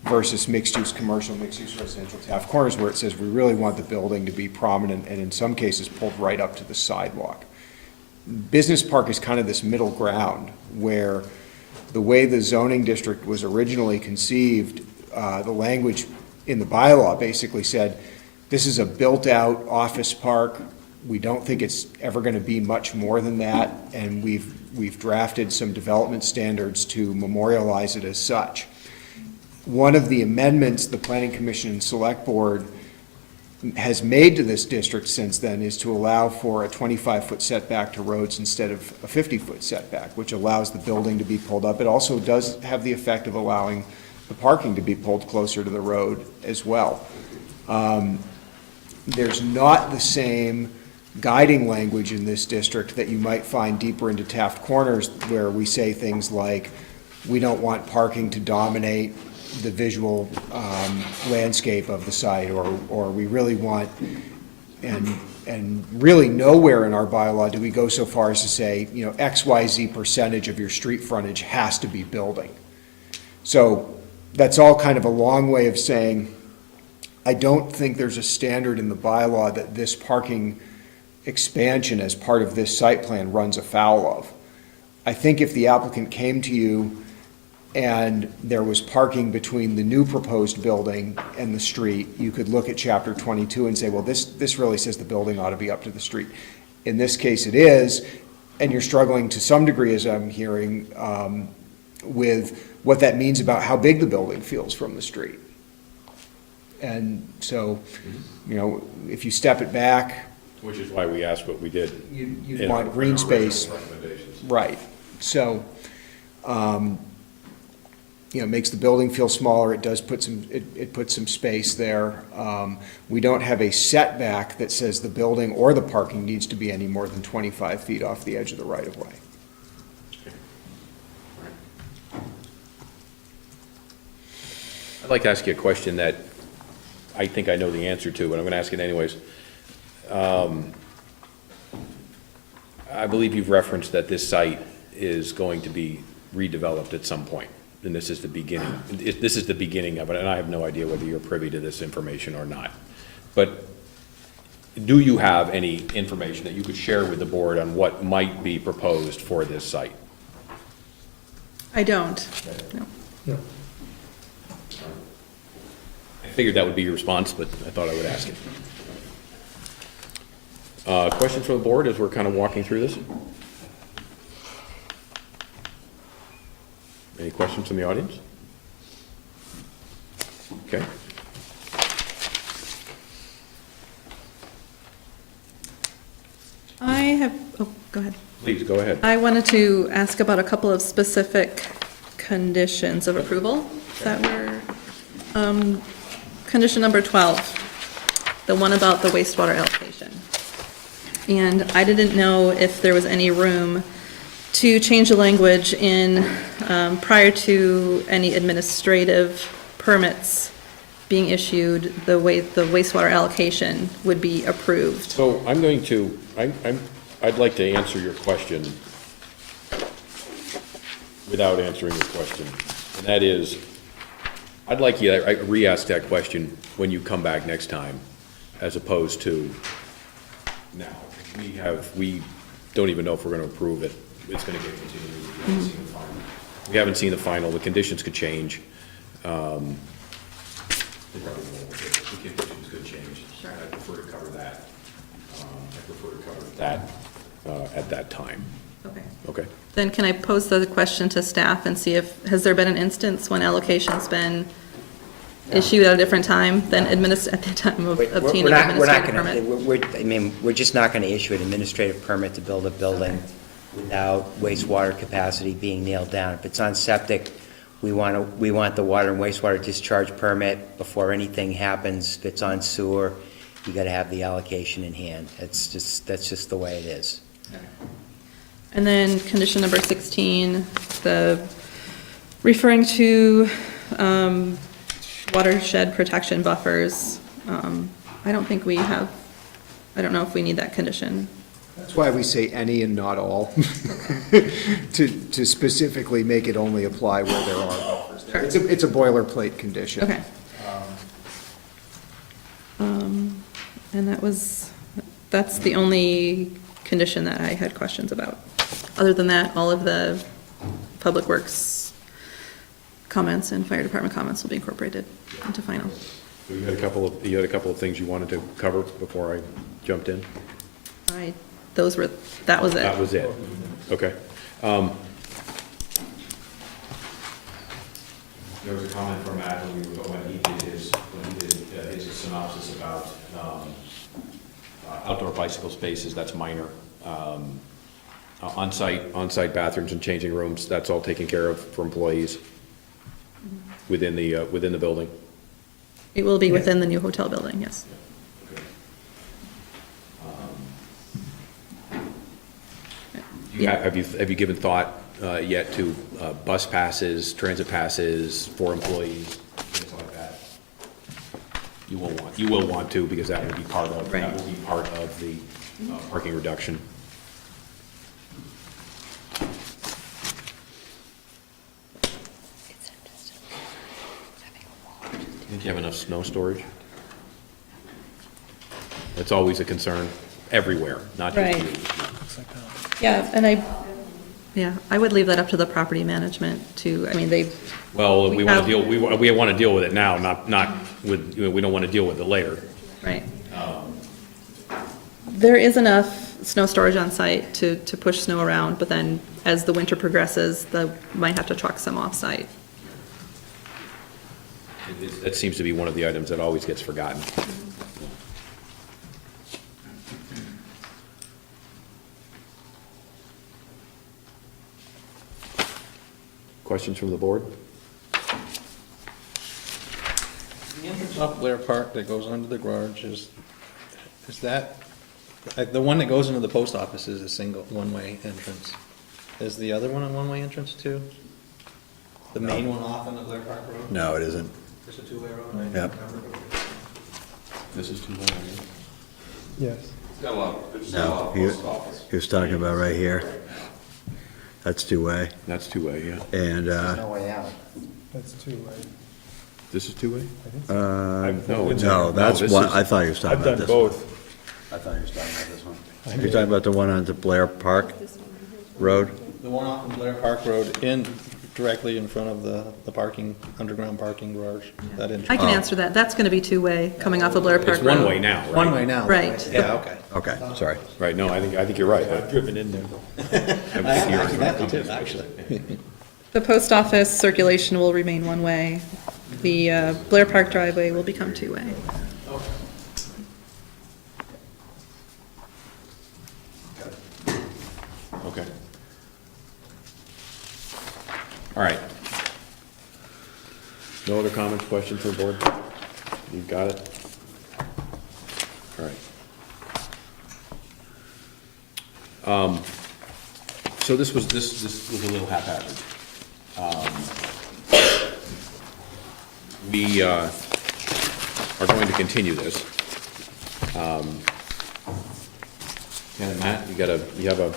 versus mixed-use commercial, mixed-use residential Taft Corners, where it says we really want the building to be prominent and in some cases pulled right up to the sidewalk. Business park is kind of this middle ground where the way the zoning district was originally conceived, the language in the bylaw basically said, this is a built-out office park. We don't think it's ever going to be much more than that, and we've drafted some development standards to memorialize it as such. One of the amendments the Planning Commission and Select Board has made to this district since then is to allow for a 25-foot setback to roads instead of a 50-foot setback, which allows the building to be pulled up. It also does have the effect of allowing the parking to be pulled closer to the road as well. There's not the same guiding language in this district that you might find deeper into Taft Corners, where we say things like, we don't want parking to dominate the visual landscape of the site, or we really want, and really nowhere in our bylaw do we go so far as to say, XYZ percentage of your street frontage has to be building. So that's all kind of a long way of saying, I don't think there's a standard in the bylaw that this parking expansion as part of this site plan runs afoul of. I think if the applicant came to you and there was parking between the new proposed building and the street, you could look at chapter 22 and say, well, this really says the building ought to be up to the street. In this case it is, and you're struggling to some degree, as I'm hearing, with what that means about how big the building feels from the street. And so, you know, if you step it back, Which is why we asked what we did. you in want our green original space. recommendations. Right, so, you know, makes the building feel smaller, it does put some, it puts some space there. We don't have a setback that says the building or the parking needs to be any more than 25 feet off the edge of the right-of-way. I'd like to ask you a question that I think I know the answer to, but I'm going to ask it anyways. I believe you've referenced that this site is going to be redeveloped at some point, and this is the beginning. This is the beginning of it, and I have no idea whether you're privy to this information or not. But do you have any information that you could share with the board on what might be proposed for this site? I don't, no. I figured that would be your response, but I thought I would ask it. Questions from the board as we're kind of walking through this? Any questions from the audience? Okay. I have, oh, go ahead. Please, go ahead. I wanted to ask about a couple of specific conditions of approval that were, condition number 12, the one about the wastewater allocation. And I didn't know if there was any room to change the language in, prior to any administrative permits being issued, the way the wastewater allocation would be approved. So I'm going to, I'd like to answer your question without answering your question. And that is, I'd like you to re-ask that question when you come back next time, as opposed to now. We don't even know if we're going to approve it. It's going to get continued. We haven't seen the final. The conditions could change. They probably won't. The conditions could change. Sure. I prefer to cover that. At that time. Okay. Okay? Then can I pose the question to staff and see if, has there been an instance when allocation's been issued at a different time than at the time of obtaining an administrative permit? We're just not gonna issue an administrative permit to build a building without wastewater capacity being nailed down. If it's on septic, we want the water and wastewater discharge permit before anything happens. If it's on sewer, you gotta have the allocation in hand. That's just the way it is. And then condition number 16, the referring to watershed protection buffers. I don't think we have, I don't know if we need that condition. That's why we say any and not all, to specifically make it only apply where there are buffers. Sure. It's a boilerplate condition. Okay. And that's the only condition that I had questions about. Other than that, all of the Public Works comments and Fire Department comments will be incorporated into final. So you had a couple of things you wanted to cover before I jumped in? That was it. That was it. Okay. There was a comment from Matt when he did his synopsis about outdoor bicycle spaces. That's minor. On-site bathrooms and changing rooms, that's all taken care of for employees within the building. It will be within the new hotel building, yes. Have you given thought yet to bus passes, transit passes for employees, things like that? You will want to, because that will be part of the parking reduction. Think you have enough snow storage? That's always a concern everywhere, not just you. Yeah, and I would leave that up to the property management to, Well, we want have- to deal with it now, not with, we don't want to deal with it later. Right. There is enough snow storage on site to push snow around, but then as the winter progresses, might have to truck some off-site. That seems to be one of the items that always gets forgotten. Questions from the board? The entrance off Blair Park that goes under the garage is that, the one that goes into the post office is a single, one-way entrance. Is the other one a one-way entrance too? The main one off on the Blair Park Road? No, it isn't. Just a two-way road? Yep. This is too long. Yes. It's got a lot, it's got a No, lot of post office. he was talking about right here. That's two-way. That's two-way, yeah. And, No way out. That's two-way. This is two-way? no, that's this one, is- I thought he was talking I've about done this one. both. I thought he was talking about this one. You're talking about the one onto Blair Park Road? The one off of Blair Park Road directly in front of the parking, underground parking garage, that entrance. I can answer that. That's gonna be two-way, coming off of Blair Park It's Road. one-way now, right? One way now. Right. Yeah, okay. Okay, sorry. Right, no, I think you're right. I've driven in there though. I have accidentally too, actually. The post office circulation will remain one-way. The Blair Park driveway will become two-way. Okay. All right. No other comments, questions from the board? You've got it? All right. So this was a little haphazard. We are going to continue this. And Matt, you have a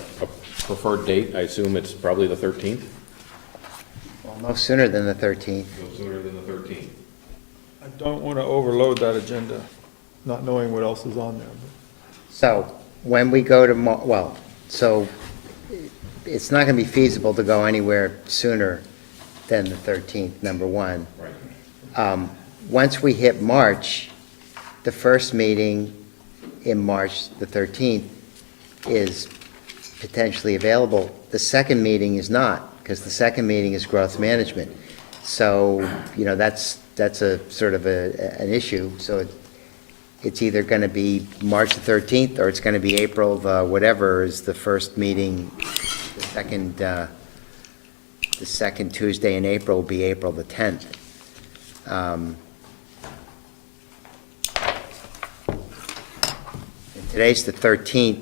preferred date? I assume it's probably the 13th? Well, no sooner than the 13th. No sooner than the 13th. I don't want to overload that agenda, not knowing what else is on there. So when we go to, so it's not going to be feasible to go anywhere sooner than the 13th, number one. Right. Once we hit March, the first meeting in March, the 13th, is potentially available. The second meeting is not, because the second meeting is growth management. So, that's a sort of an issue. So it's either going to be March the 13th, or it's going to be April, whatever is the first meeting, the second Tuesday in April will be April the 10th. And today's the 13th.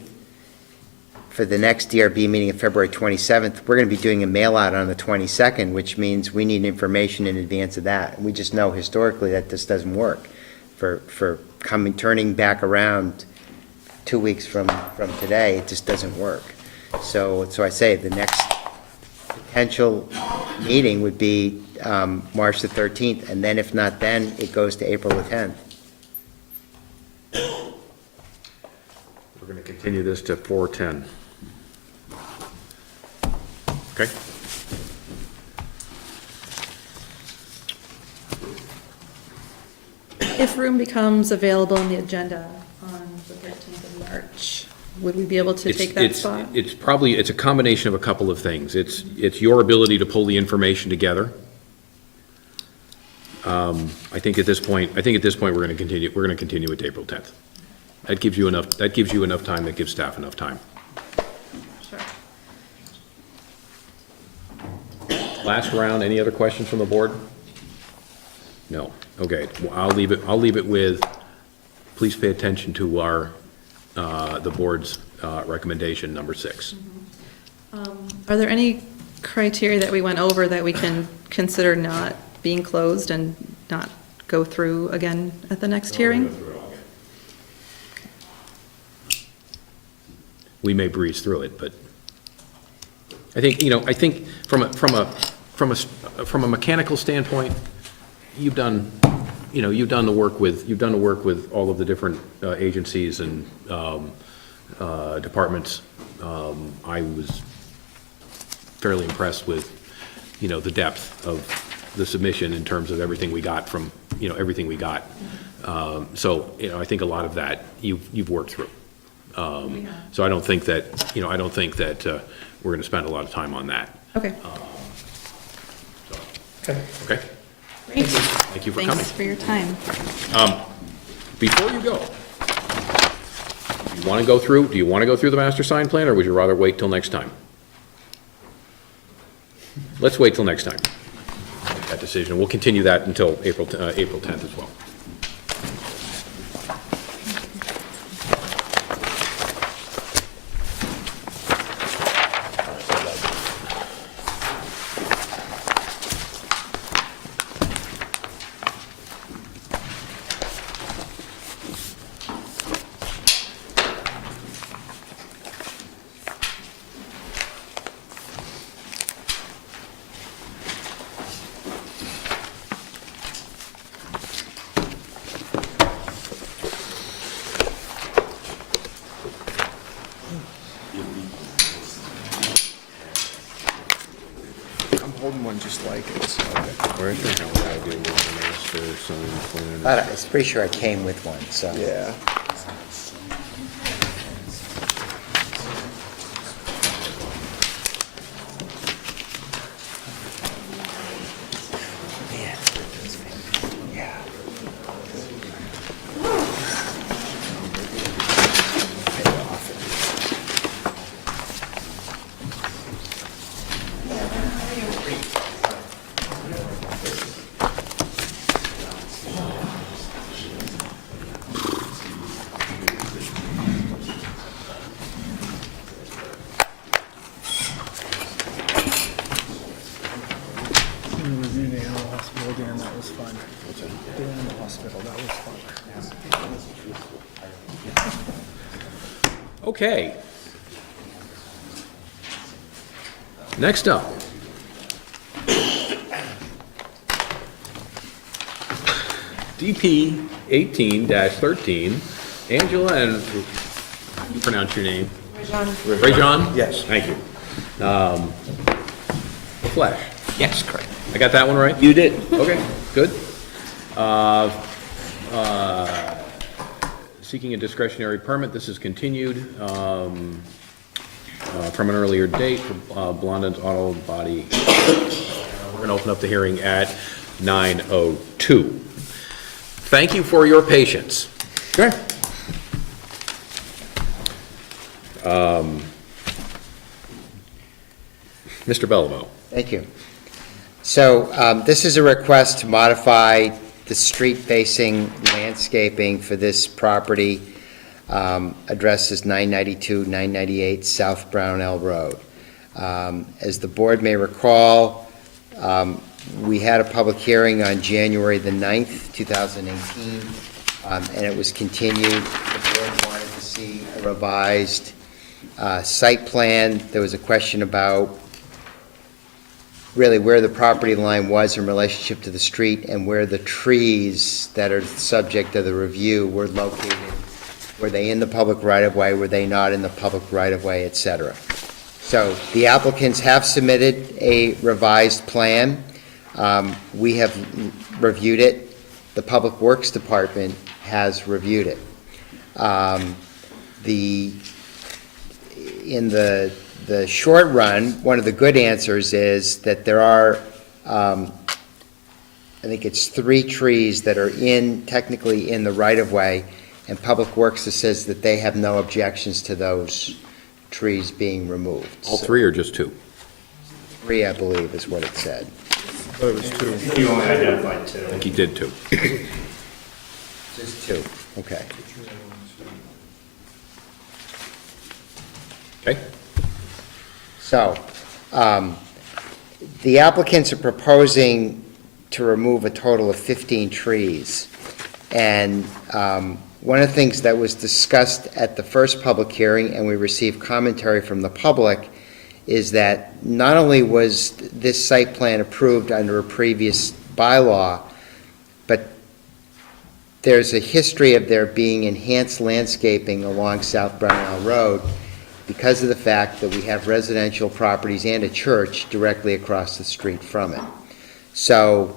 For the next DRB meeting of February 27th, we're going to be doing a mail-out on the 22nd, which means we need information in advance of that. We just know historically that this doesn't work. For turning back around 2 weeks from today, it just doesn't work. So I say the next potential meeting would be March the 13th, and then if not then, it goes to April the 10th. We're going to continue this to 4:10. Okay? If room becomes available in the agenda on the 13th of March, would we be able to take that spot? It's a combination of a couple of things. It's your ability to pull the information together. I think at this point, we're going to continue it to April 10th. That gives you enough time, that gives staff enough time. Sure. Last round, any other questions from the board? No. Okay, well, I'll leave it with, please pay attention to our, the board's recommendation number 6. Are there any criteria that we went over that we can consider not being closed and not go through again at the next hearing? We may breeze through it, but I think from a mechanical standpoint, you've done the work with all of the different agencies and departments. I was fairly impressed with, the depth of the submission in terms of everything we got from, everything we got. So, I think a lot of that you've worked through. So I don't think that, I don't think that we're going to spend a lot of time on that. Okay. Okay? Great. Thank you for coming. Thanks for your time. Before you go, do you want to go through the master sign plan, or would you rather wait till next time? Let's wait till next time. Make that decision. We'll continue that until April 10th as well. I'm holding one just like it, so. I was pretty sure I came with one, so. Yeah. Reviewing the animal hospital again, that was fun. The animal hospital, that was fun. Okay. Next up. DP 18-13, Angela and, you pronounce your name? Rajon? Yes. Thank you. Flesh. Yes, correct. I got that one right? You did. Okay, good. Seeking a discretionary permit, this is continued from an earlier date for Blondin's Auto Body. We're going to open up the hearing at 9:02. Thank you for your patience. Sure. Mr. Bellamo. Thank you. So this is a request to modify the street-facing landscaping for this property. Address is 992, 998 South Brownell Road. As the board may recall, we had a public hearing on January the 9th, 2018, and it was continued. The board wanted to see a revised site plan. There was a question about really where the property line was in relationship to the street and where the trees that are the subject of the review were located. Were they in the public right-of-way? Were they not in the public right-of-way, et cetera? So the applicants have submitted a revised plan. We have reviewed it. The Public Works Department has reviewed it. In the short run, one of the good answers is that there are, I think it's 3 trees that are technically in the right-of-way, and Public Works says that they have no objections to those trees being removed. All 3 or just 2? 3, I believe, is what it said. But it was 2. You only identified 2. I think he did 2. Just 2, okay. Okay. So, the applicants are proposing to remove a total of 15 trees. And one of the things that was discussed at the first public hearing, and we received commentary from the public, is that not only was this site plan approved under a previous bylaw, but there's a history of there being enhanced landscaping along South Brownell Road because of the fact that we have residential properties and a church directly across the street from it. So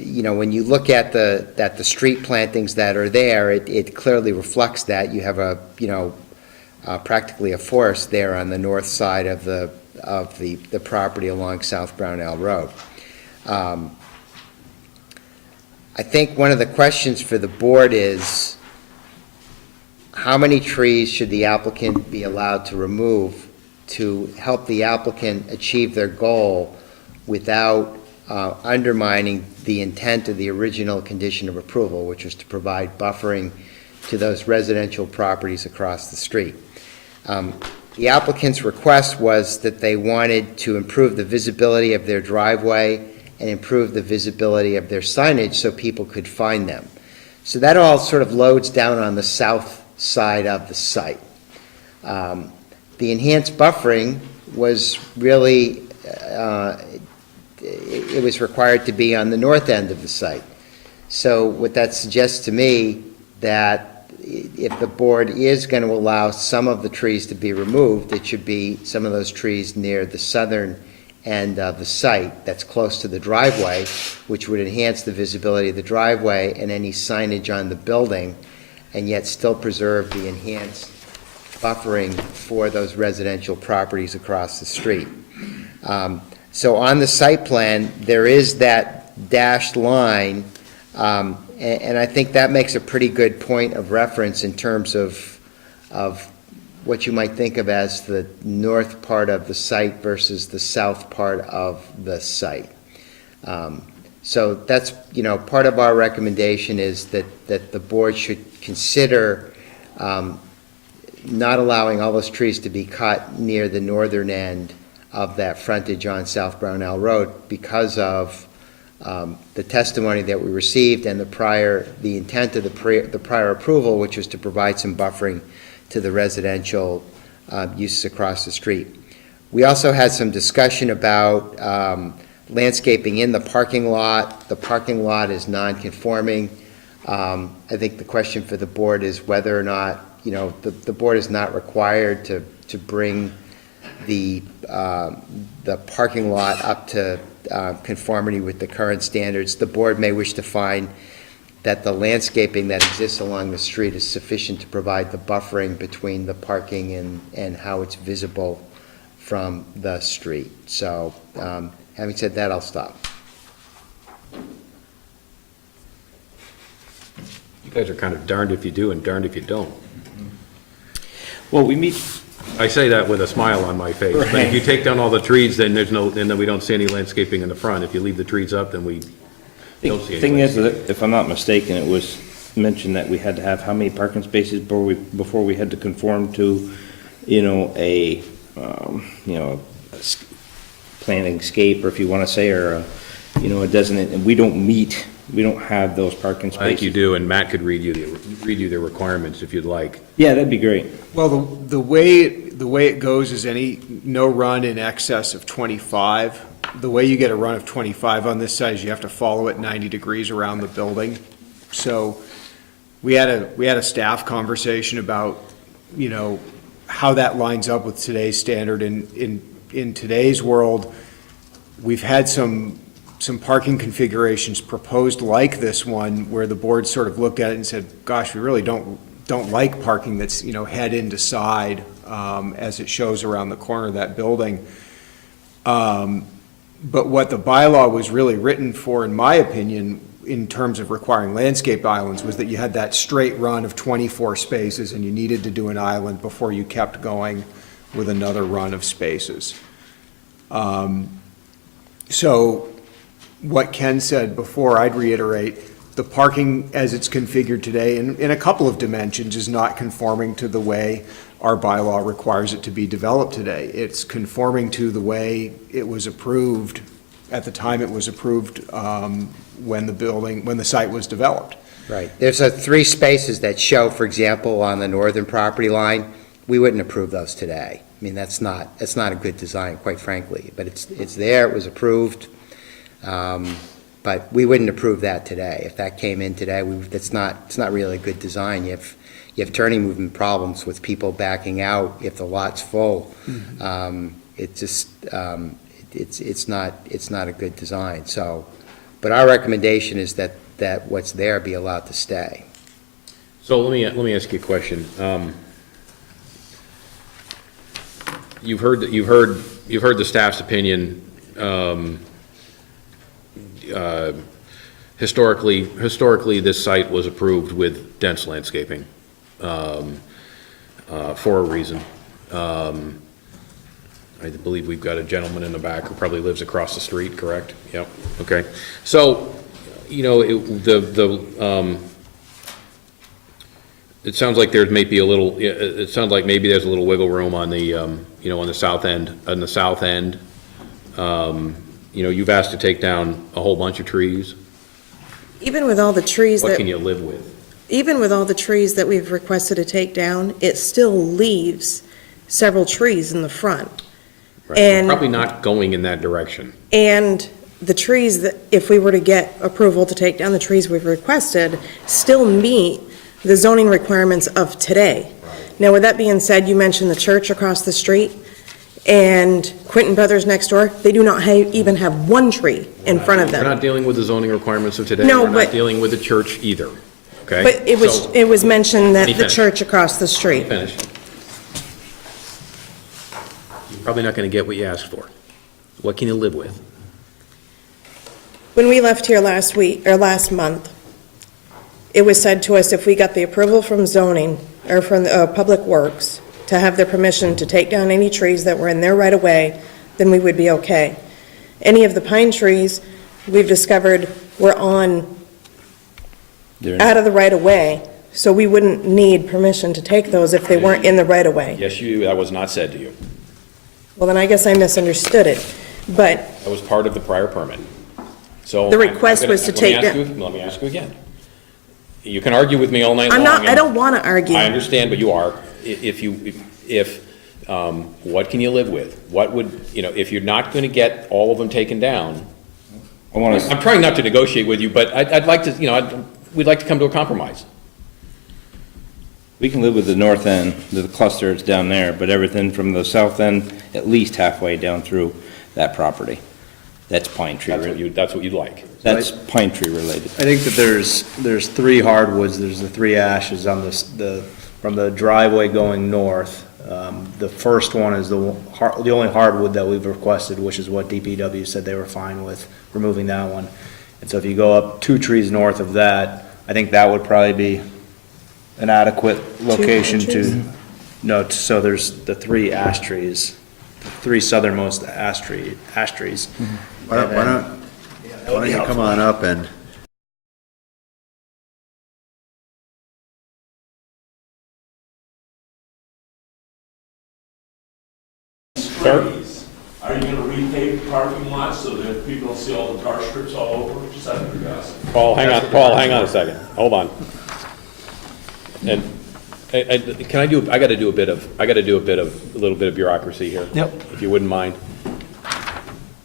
when you look at the street plantings that are there, it clearly reflects that. You have practically a forest there on the north side of the property along South Brownell Road. I think one of the questions for the board is, how many trees should the applicant be allowed to remove to help the applicant achieve their goal without undermining the intent of the original condition of approval, which was to provide buffering to those residential properties across the street. The applicant's request was that they wanted to improve the visibility of their driveway and improve the visibility of their signage so people could find them. So that all sort of loads down on the south side of the site. The enhanced buffering was really, it was required to be on the north end of the site. So what that suggests to me, that if the board is going to allow some of the trees to be removed, it should be some of those trees near the southern end of the site that's close to the driveway, which would enhance the visibility of the driveway and any signage on the building, and yet still preserve the enhanced buffering for those residential properties across the street. So on the site plan, there is that dashed line, and I think that makes a pretty good point of reference in terms of what you might think of as the north part of the site versus the south part of the site. So that's, part of our recommendation is that the board should consider not allowing all those trees to be cut near the northern end of that frontage on South Brownell Road because of the testimony that we received and the intent of the prior approval, which was to provide some buffering to the residential uses across the street. We also had some discussion about landscaping in the parking lot. The parking lot is non-conforming. I think the question for the board is whether or not, the board is not required to bring the parking lot up to conformity with the current standards. The board may wish to find that the landscaping that exists along the street is sufficient to provide the buffering between the parking and how it's visible from the street. So, having said that, I'll stop. You guys are kind of darned if you do and darned if you don't. Well, we meet, I say that with a smile on my face, but if you take down all the trees, then then we don't see any landscaping in the front. If you leave the trees up, then we don't see any. thing is, that if I'm not mistaken, it was mentioned that we had to have how many parking spaces before we had to conform to, a planting scape, or if you want to say, or, a designated, and we don't have those parking spaces. I think you do, and Matt could read you the requirements if you'd like. Yeah, that'd be great. Well, the way it goes is no run in excess of 25. The way you get a run of 25 on this side is you have to follow it 90 degrees around the building. So we had a staff conversation about, how that lines up with today's standard. In today's world, we've had some parking configurations proposed like this one, where the board sort of looked at it and said, gosh, we really don't like parking that's, head into side, as it shows around the corner of that building. But what the bylaw was really written for, in my opinion, in terms of requiring landscape islands, was that you had that straight run of 24 spaces and you needed to do an island before you kept going with another run of spaces. So what Ken said before, I'd reiterate, the parking as it's configured today in a couple of dimensions is not conforming to the way our bylaw requires it to be developed today. It's conforming to the way it was approved at the time it was approved, when the site was developed. Right. There's 3 spaces that show, for example, on the northern property line. We wouldn't approve those today. I mean, that's not a good design, quite frankly. But it's there, it was approved. But we wouldn't approve that today. If that came in today, it's not really a good design. You have turning movement problems with people backing out if the lot's full. Mm-hmm. It's not a good design. So But our recommendation is that what's there be allowed to stay. So let me ask you a question. You've heard the staff's opinion. Historically, this site was approved with dense landscaping for a reason. I believe we've got a gentleman in the back who probably lives across the street, correct? Yep, okay. So, you know, it sounds like there may be a little, it sounds like maybe there's a little wiggle room on the, you know, on the south end. You know, you've asked to take down a whole bunch of trees. Even with all the trees What can you live with? even with all the trees that we've requested to take down, it still leaves several trees in the front. Right, And- we're probably not going in that direction. And the trees that, if we were to get approval to take down the trees we've requested, still meet the zoning requirements of today. Now, with that being said, you mentioned the church across the street and Quinton Brothers next door. They do not even have one tree in front of We're them. not dealing with the zoning requirements of today. No, We're not but- dealing with the church either, okay? But So- it was mentioned Let me that the finish. church across the street. Finish. You're probably not gonna get what you asked for. What can you live with? When we left here last week, or last month, it was said to us if we got the approval from zoning, or from Public Works, to have their permission to take down any trees that were in their right of way, then we would be okay. Any of the pine trees, we've discovered were out of the right of way, so we wouldn't need permission to take those if they weren't in the right of way. Yes, that was not said to you. Well, then I guess I misunderstood it, but That was part of the prior permit. So. The request was to take Let me ask you again. You can argue with me all night long. I'm not, I and- don't want to argue. I understand, but you are. What can you live with? What would, you know, if you're not going to get all of them taken down, I'm trying not to negotiate with you, but I'd like to, you know, we'd like to come to a compromise. We can live with the north end, the cluster is down there, but everything from the south end, at least halfway down through that property. That's pine tree. That's what you'd like. That's pine tree related. I think that there's three hardwoods, there's the three ashes on from the driveway going north. The first one is the only hardwood that we've requested, which is what DPW said they were fine with, removing that one. And so if you go up 2 trees north of that, I think that would probably be an adequate location trees? so there's the 3 ash trees, the 3 southernmost ash trees. Why don't you come on up and, Trees. Are you gonna repave the parking lot so that people don't see all the tar strips all over? Just out of curiosity. Paul, hang on a second. Hold on. And, can I gotta do a little bit of bureaucracy here. Yep. If you wouldn't mind.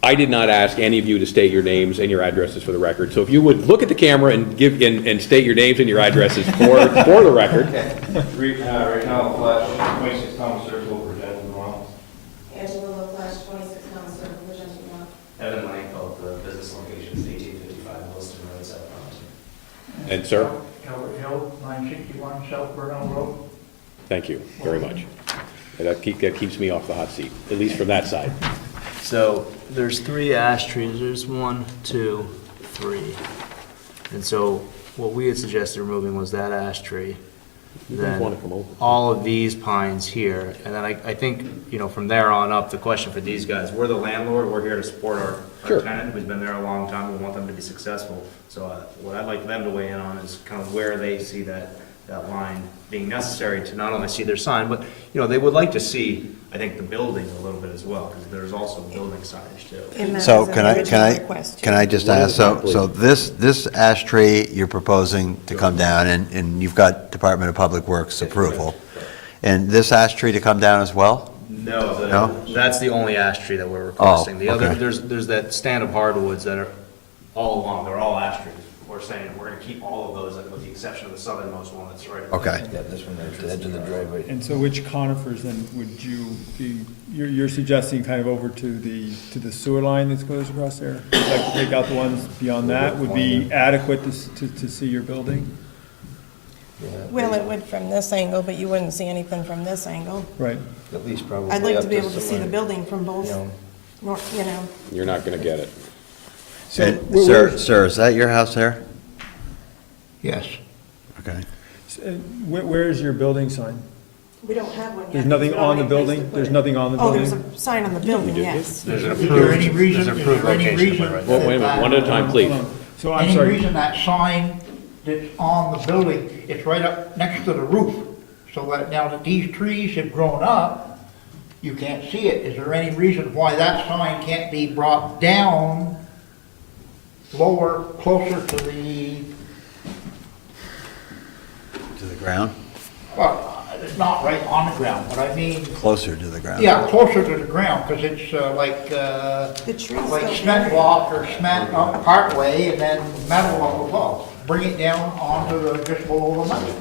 I did not ask any of you to state your names and your addresses for the record, so if you would look at the camera and state your names and your addresses for the record. Right now, Flash, 26 Thomas Circle, Virginia, Vermont. Angela Flash, 26 Thomas Circle, Virginia, Vermont. Evan Langfeld, the business location is 1855 Williston Road, South Burlington. And sir, Calvert Hill, 961 South Burnell Road. thank you very much. That keeps me off the hot seat, at least from that side. So there's 3 ash trees, there's 1, 2, 3. And so what we had suggested removing was that ash tree. You guys Then wanna come over? all of these pines here, and then I think, you know, from there on up, the question for these guys, we're the landlord, we're here to support our Sure. tenant who's been there a long time, we want them to be successful. So what I'd like them to weigh in on is kind of where they see that line being necessary to not only see their sign, but, you know, they would like to see, I think, the building a little bit as well, because there's also building signage too. And that so was can an I original request, too. just ask, so this ash tree you're proposing to come down, and you've got Department of Public Works approval, and this ash tree to come down as well? No, that's the only ash tree that we're requesting. The other, okay. there's that stand of hardwoods that are all along, they're all ash trees. we're saying we're gonna keep all of those with the exception of the southernmost one that's right. Okay. Yeah, this one, there's the edge of the driveway. And so which conifers then would you be, you're suggesting kind of over to the sewer line that goes across there? Like to take out the ones beyond that would be adequate to see your building? Well, it would from this angle, but you wouldn't see anything from this angle. Right. At least probably. I'd like up to be able to see the somewhere, building from both, you know. north, you know. You're not gonna get it. So, And, sir, is that your house there? Yes. Okay. where is your building sign? We don't have one yet. There's nothing We've on the already placed building? it. There's nothing on the Oh, building? there's a sign on the building, yes. There's an Is there any approved, reason, there's is an approved there any location, reason? right? Well, wait a minute, one at a time, please. So I'm Any sorry, reason that sign that's on the building, it's right up next to the roof, so that now that these trees have grown up, you can't see it. Is there any reason why that sign can't be brought down lower, closer to the, To the ground? well, it's not right on the ground, but I mean, Closer to the ground? yeah, closer to the ground, because it's like, The trees like go cement there. block or cement up partway and then metal up above. Bring it down onto the, just below the metal.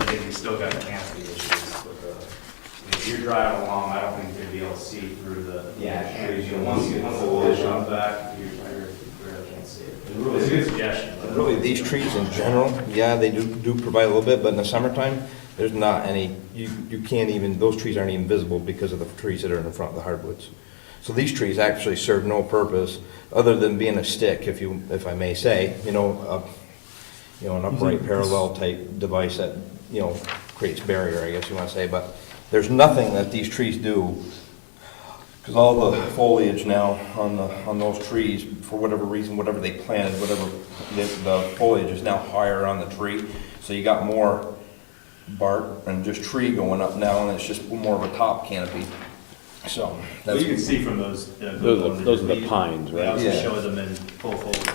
I think you still got canopy issues with the, if you're driving along, I don't think you'd be able to see through the ash trees. You know, once the foliage comes back, you really can't see it. It's really a good suggestion. but- Really, these trees in general, yeah, they do provide a little bit, but in the summertime, there's not any, you can't even, those trees aren't even visible because of the trees that are in front of the hardwoods. So these trees actually serve no purpose, other than being a stick, if I may say, an upright parallel type device that, creates barrier, I guess you wanna say, but there's nothing that these trees do, because all the foliage now on those trees, for whatever reason, whatever they planted, the foliage is now higher on the tree, so you got more bark and just tree going up now, and it's just more of a top canopy, so. Well, that's you can see from those. Those are the pines, They right? also Yeah. show them in full foliage.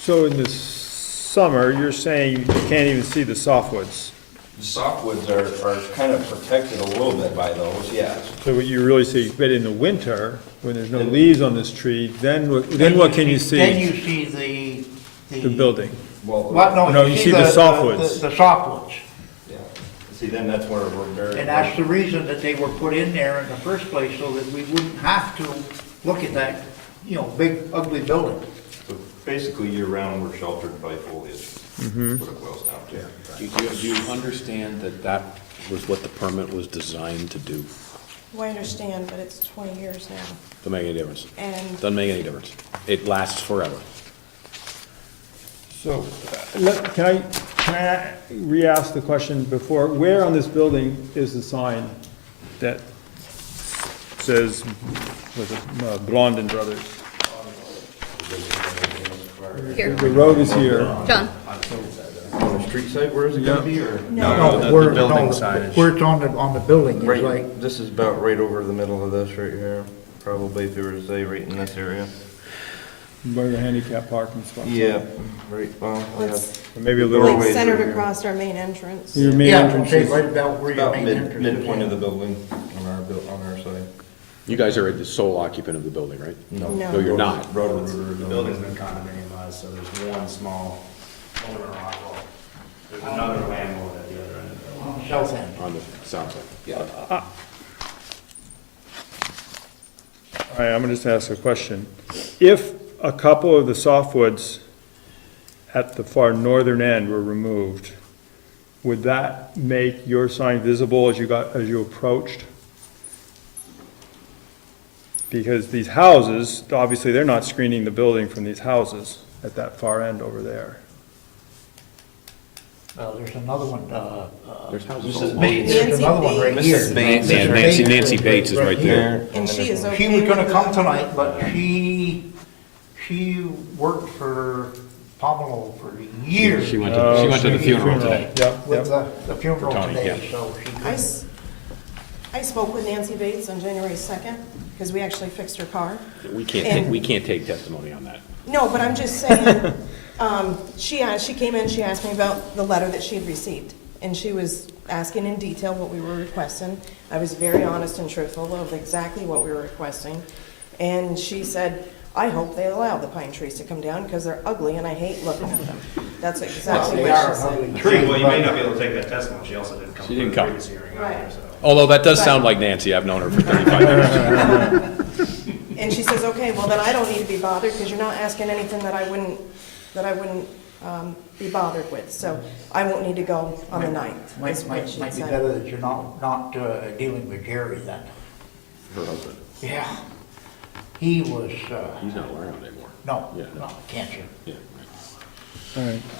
so in the summer, you're saying you can't even see the softwoods? The softwoods are kind of protected a little bit by those, yes. So what you really see, but in the winter, when there's no leaves on this tree, then what can you see? Then you see The building? What, no, No, you see the softwoods. The softwoods. Yeah. See, then that's where we're very. And that's the reason that they were put in there in the first place, so that we wouldn't have to look at that, big ugly building. So basically, year-round, we're sheltered by foliage. Mm-hmm. That's what it boils down to. Do you understand that was what the permit was designed to do? Well, I understand, but it's 20 years now. Doesn't make any difference. And Doesn't make any difference. It lasts forever. So, can I re-ask the question before? Where on this building is the sign that says, was it Blondin Brothers? Here. The road is here. John? On the street side, where is it gonna be, or? No, the where, building no, signage. where it's on the building, is Right, like, this is about right over the middle of this right here, probably if you were to say right in this area. By the handicap parking spot. Yeah, right, well, yeah. it's Maybe a little. like centered across our main entrance. Your main yeah, entrance say is. right about where your About main entrance is. midpoint of the building on our side. You guys are the sole occupant of the building, right? No. No, you're not. The building's been condominiumized, so there's one small owner on, there's another landlord at the other end of the building. On the south end. On the south side. Yeah. All right, I'm gonna just ask a question. If a couple of the softwoods at the far northern end were removed, would that make your sign visible as you approached? Because these houses, obviously, they're not screening the building from these houses at that far end over there. There's another one, There's houses. Mrs. all Bates. there's another one right here. Mrs. Bates. Nancy Bates is right there. And she is okay She was gonna with come the- tonight, but she worked for Pomelo for years. She went to the funeral today. Yep, With yep. the funeral For Tony, today, yeah. so she I couldn't. I spoke with Nancy Bates on January 2nd, because we actually fixed her car. We can't take testimony on that. No, but I'm just saying, she came in, she asked me about the letter that she had received, and she was asking in detail what we were requesting. I was very honest and truthful of exactly what we were requesting, and she said, I hope they allow the pine trees to come down, because they're ugly and I hate looking at them. That's exactly They what are she said. ugly trees, Well, you may but- not be able to take that testimony, she also didn't come She to the didn't come. previous hearing either, so. Although that does Right. sound like Nancy, I've known her for 35 years. And she says, okay, well, then I don't need to be bothered, because you're not asking anything that I wouldn't be bothered with, so I won't need to go on the 9th. Might, is what might, she might be said. better that you're not dealing with Jerry then. Her husband. Yeah. He was, He's not around anymore. no, Yeah. no, cancer. Yeah.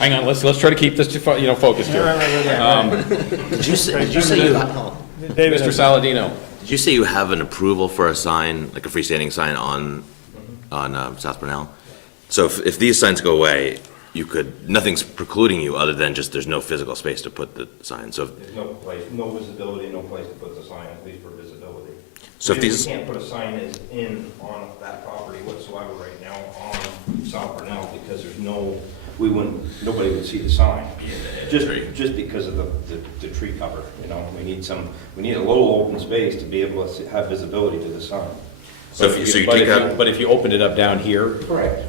Hang on, let's try to keep this, focused here. Did you say you, Mr. Saladino. did you say you have an approval for a sign, like a freestanding sign on South Brunel? So if these signs go away, you could, nothing's precluding you other than just there's no physical space to put the sign, so. There's no place, no visibility, no place to put the sign, at least for visibility. So if these- We can't put a sign on that property whatsoever right now on South Brunel, because there's no, nobody would see the sign. Just because of the tree cover, we need a little open space to be able to have visibility to the sign. So you take out. But if you opened it up down here, Correct.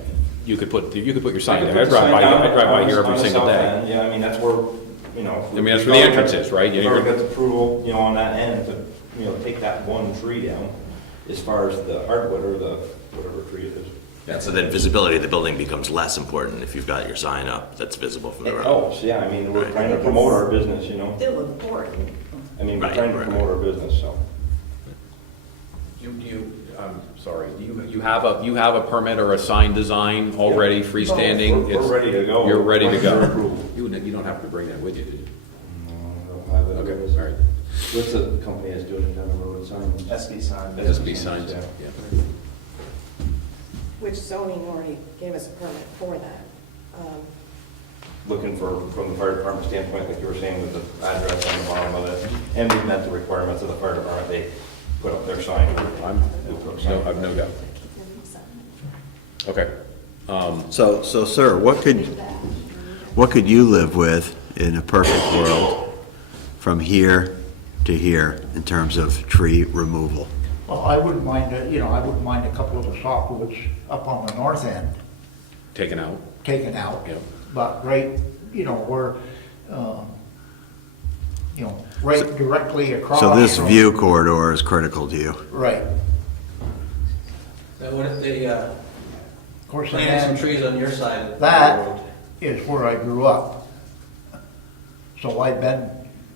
you could put your sign I could there. I put the sign drive by down here on every the single south day. end. Yeah, I mean, that's where, I mean, that's where the entrance is, right? You've Yeah, already you're- got the approval, on that end to, take that one tree down, as far as the hardwood or the, whatever tree it is. Yeah, so then visibility of the building becomes less important if you've got your sign up that's visible from the It road. helps, yeah, I mean, we're trying to promote our business, Still important. I mean, we're Right, trying to right, promote our business, so. I'm sorry, you have a permit or a sign design already freestanding? We're ready to go. You're ready to We're ready for go? approval. You don't have to bring that with you, do you? I don't have it. Okay, all right. What's the company that's doing it down the road, signs? SB sign. SB signs, Yeah. yeah. Which zoning already gave us a permit for that. Looking from the fire department standpoint, like you were saying, with the address on the bottom of it, and we met the requirements of the fire department, they put up their sign. I've no doubt. Okay. So, sir, what could you live with in a perfect world from here to here in terms of tree removal? Well, I wouldn't mind, I wouldn't mind a couple of the softwoods up on the north end Taken out? taken out. Yep. But right, where, right directly across. So this from- view corridor is critical to you? Right. So what if they, Of course, planted some and trees on your side of the that road? is where I grew up. So I've been.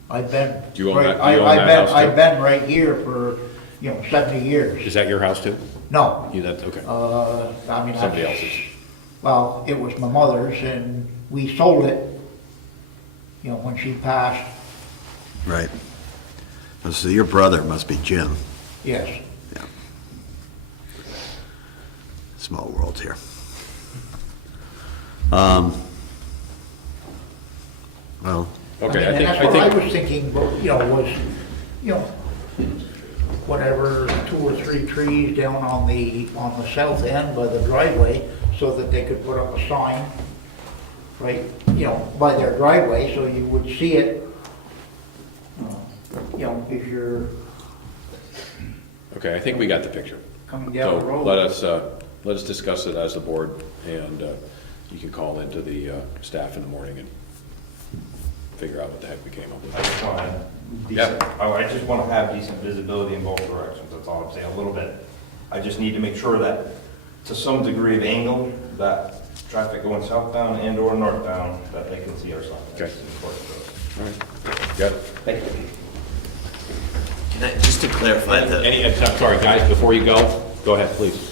Do you own right- that- do you own that house too? I've been right here for, 70 years. Is that your house too? No. That's, okay. I mean, Somebody that's- else's. Well, it was my mother's, and we sold it, when she passed, Right. So your brother must be Jim. yes. Yeah. Small world here. Well, Okay, And that's what I was thinking, was, whatever, 2 or 3 trees down on the south end by the driveway, so that they could put up a sign, right, by their driveway, so you would see it, if you're Okay, I think we got the picture. coming down the So road. let us discuss it as a board, and you can call into the staff in the morning and figure out what the heck we came up with. I just want to have decent, I just want to have decent visibility in both directions, that's all I'm saying, a little bit. I just need to make sure that, to some degree of angle, that traffic going southbound and or northbound, that they can see our sign. That's important to us. All right, got it. Thank you. Can I, just to clarify I'm sorry, guys, before you go ahead, please.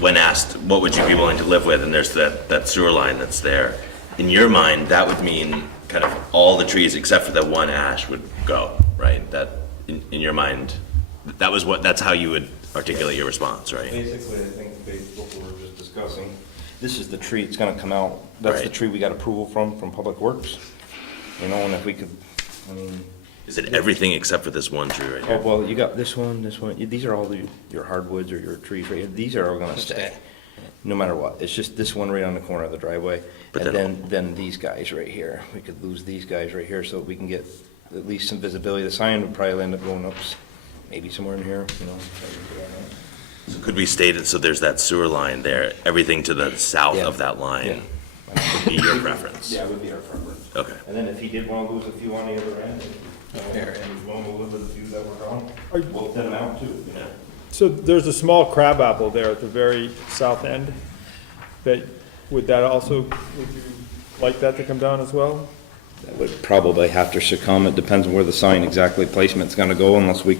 when asked, what would you be willing to live with, and there's that sewer line that's there, in your mind, that would mean kind of all the trees except for that one ash would go, right? That, in your mind, that's how you would articulate your response, right? Basically, I think based on what we were just discussing, this is the tree, it's gonna come out, that's the Right. tree we got approval from Public Works. And if we could, Is it everything except for this one tree right oh, here? well, you got this one, these are all your hardwoods or your trees right here, these are all gonna stay. No matter what, it's just this one right on the corner of the driveway, But and then these guys right here, we could lose these guys right here, so we can get at least some visibility. The sign would probably end up going up, maybe somewhere in here, So could we state it, so there's that sewer line there, everything to the south of that line would be your preference? Yeah, it would be our preference. Okay. And then if he did want to lose a few on the other end, and he's willing to live with the few that were gone, we'll thin them out too, you know? So there's a small crabapple there at the very south end. Would you like that to come down as well? That would probably have to succumb. It depends on where the sign exactly placement's gonna go, unless we,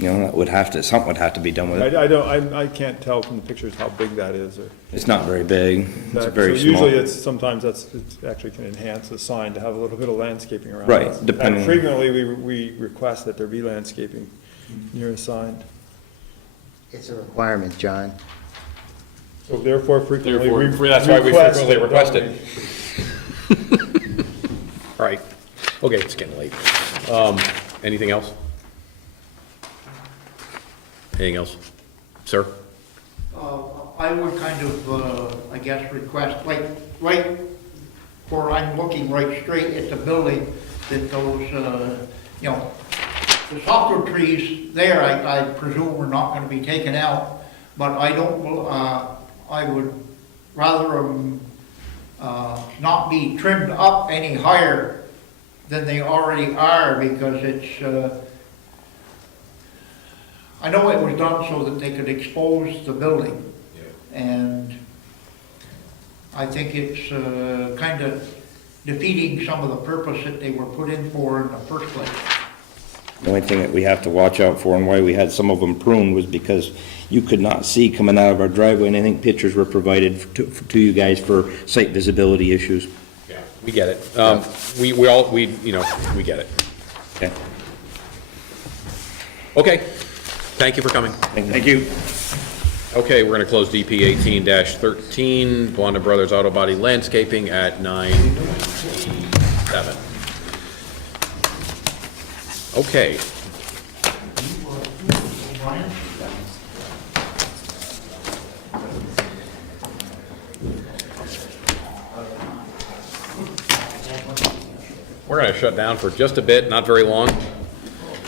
that would have to, something would have to be done with it. I can't tell from the pictures how big that is, or. It's not very big. It's So very small. usually sometimes it actually can enhance the sign to have a little bit of landscaping around it. Right, depending- And frequently, we request that there be landscaping near a sign. It's a requirement, John. So therefore frequently, That's why we frequently request don't it. All right, okay, it's getting late. Anything else? Anything else? Sir? I would kind of, I guess, request, like, right where I'm looking right straight at the building, that those, the softwood trees there, I presume are not gonna be taken out, but I don't, I would rather them, not be trimmed up any higher than they already are, because it's, I know it was done so that they could expose the building. And I think it's kind of defeating some of the purpose that they were put in for in the first place. The only thing that we have to watch out for and why we had some of them pruned was because you could not see coming out of our driveway, and I think pictures were provided to you guys for site visibility issues. Yeah, we get it. We get it. Okay. Okay, thank you for coming. Thank you. Okay, we're gonna close DP 18-13, Blonda Brothers Auto Body Landscaping at 9:27. Okay. We're gonna shut down for just a bit, not very long.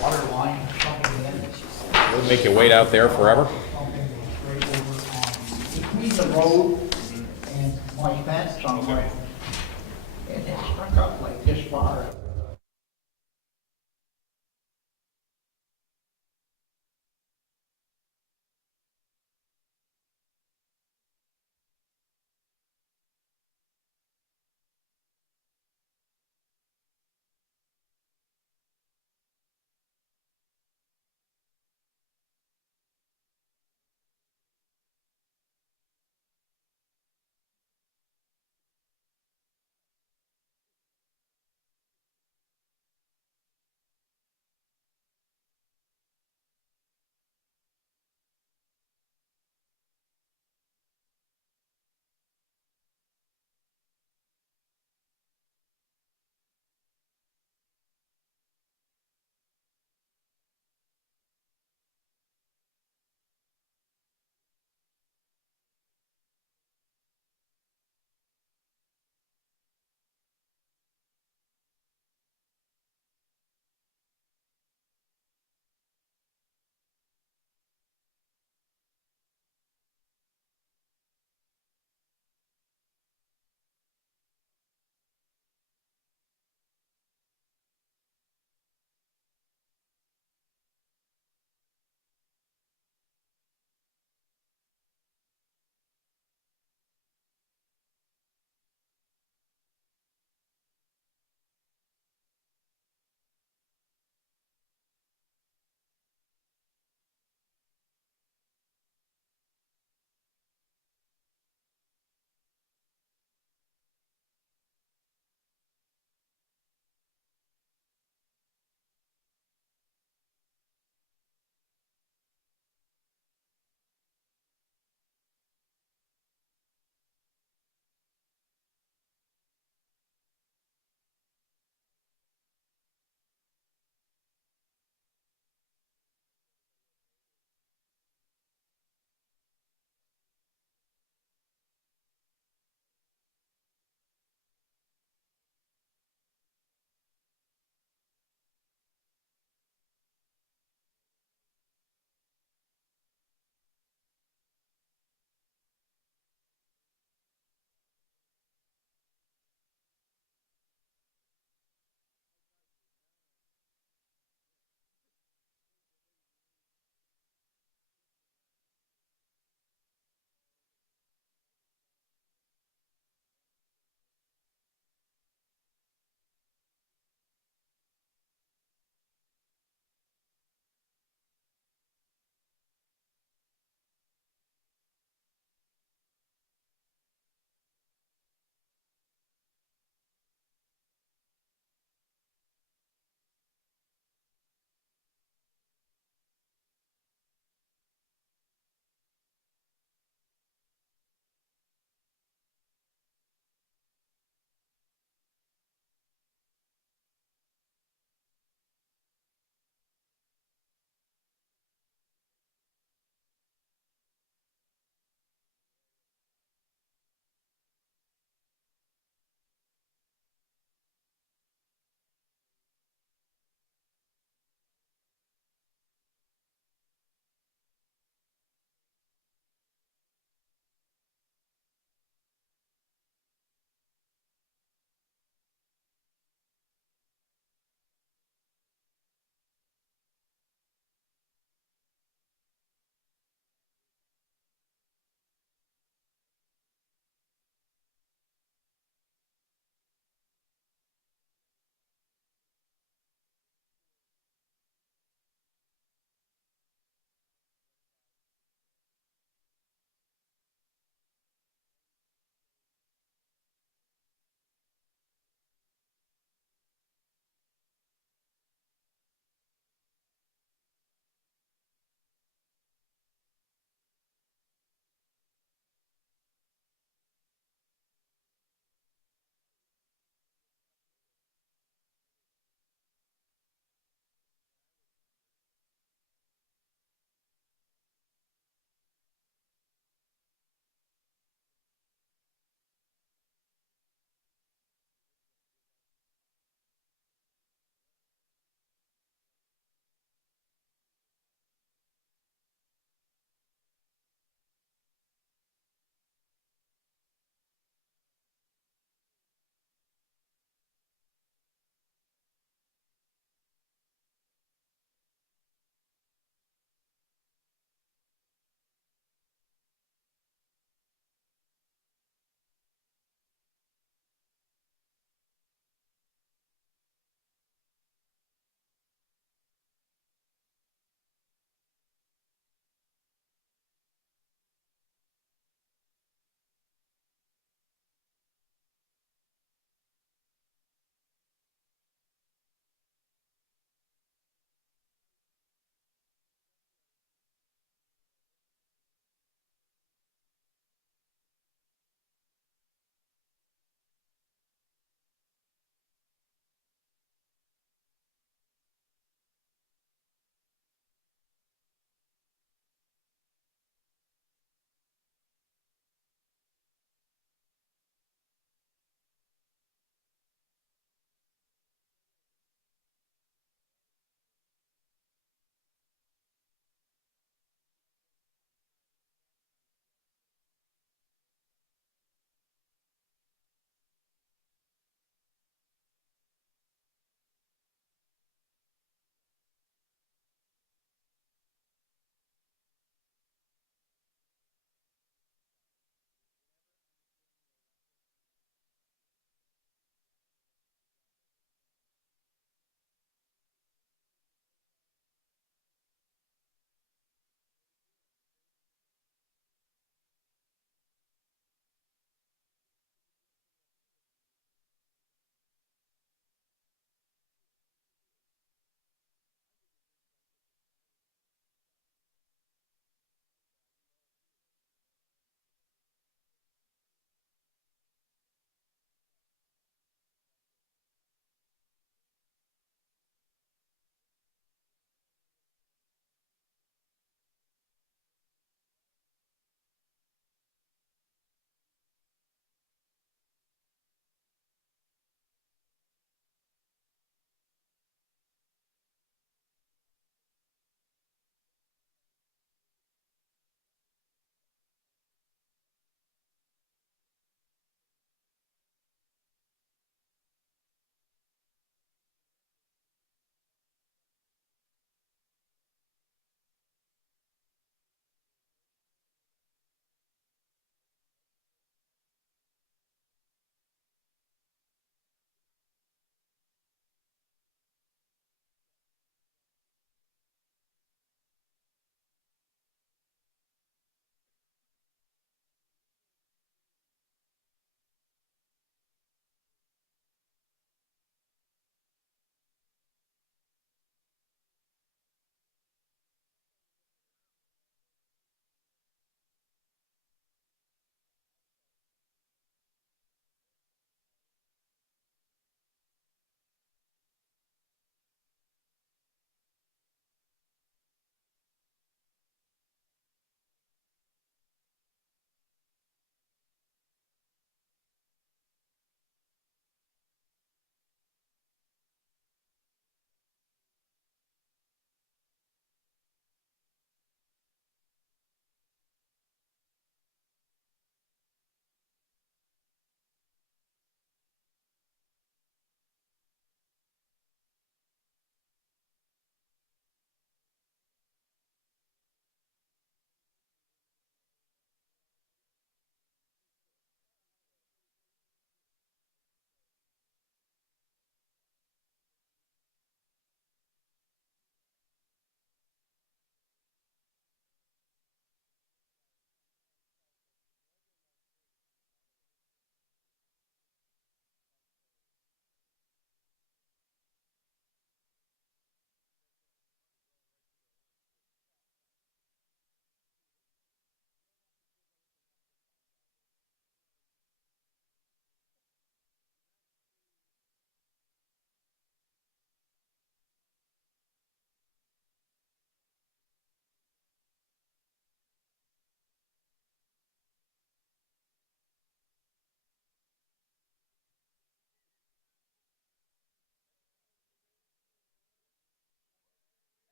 Water line or something, then We'll make you wait out there forever. something goes straight over on, between the road and my fence somewhere. And it stuck up like this far.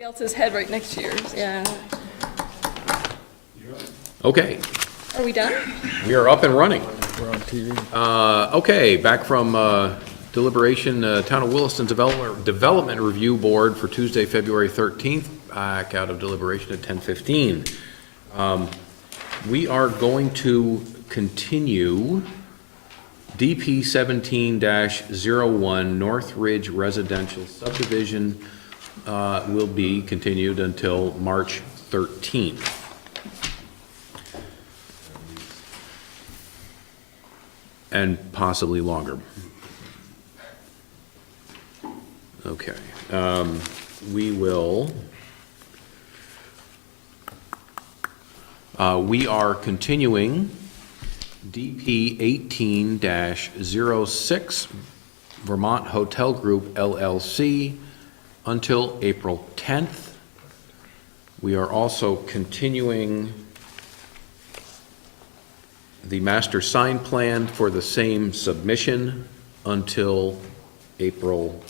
else's head right next to yours, yeah. Okay, Are we done? we are up and running. We're on TV. Okay, back from deliberation, Town of Williston Development Review Board for Tuesday, February 13th, back out of deliberation at 10:15. We are going to continue DP 17-01 North Ridge Residential Subdivision will be continued until March 13th. And possibly longer. Okay, we are continuing DP 18-06 Vermont Hotel Group LLC until April 10th. We are also continuing the master sign plan for the same submission until April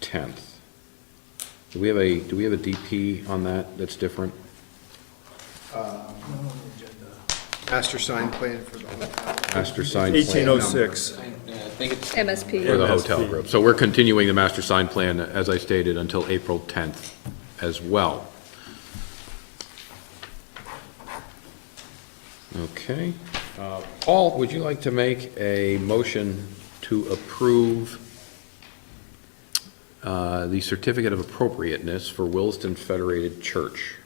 10th. Do we have a DP on that that's different? Master sign plan for the hotel. Master sign plan 1806. I think it's MSP. for the hotel MSP. group. So we're continuing the master sign plan, as I stated, until April 10th as well. Okay. Paul, would you like to make a motion to approve the certificate of appropriateness for Williston Federated Church?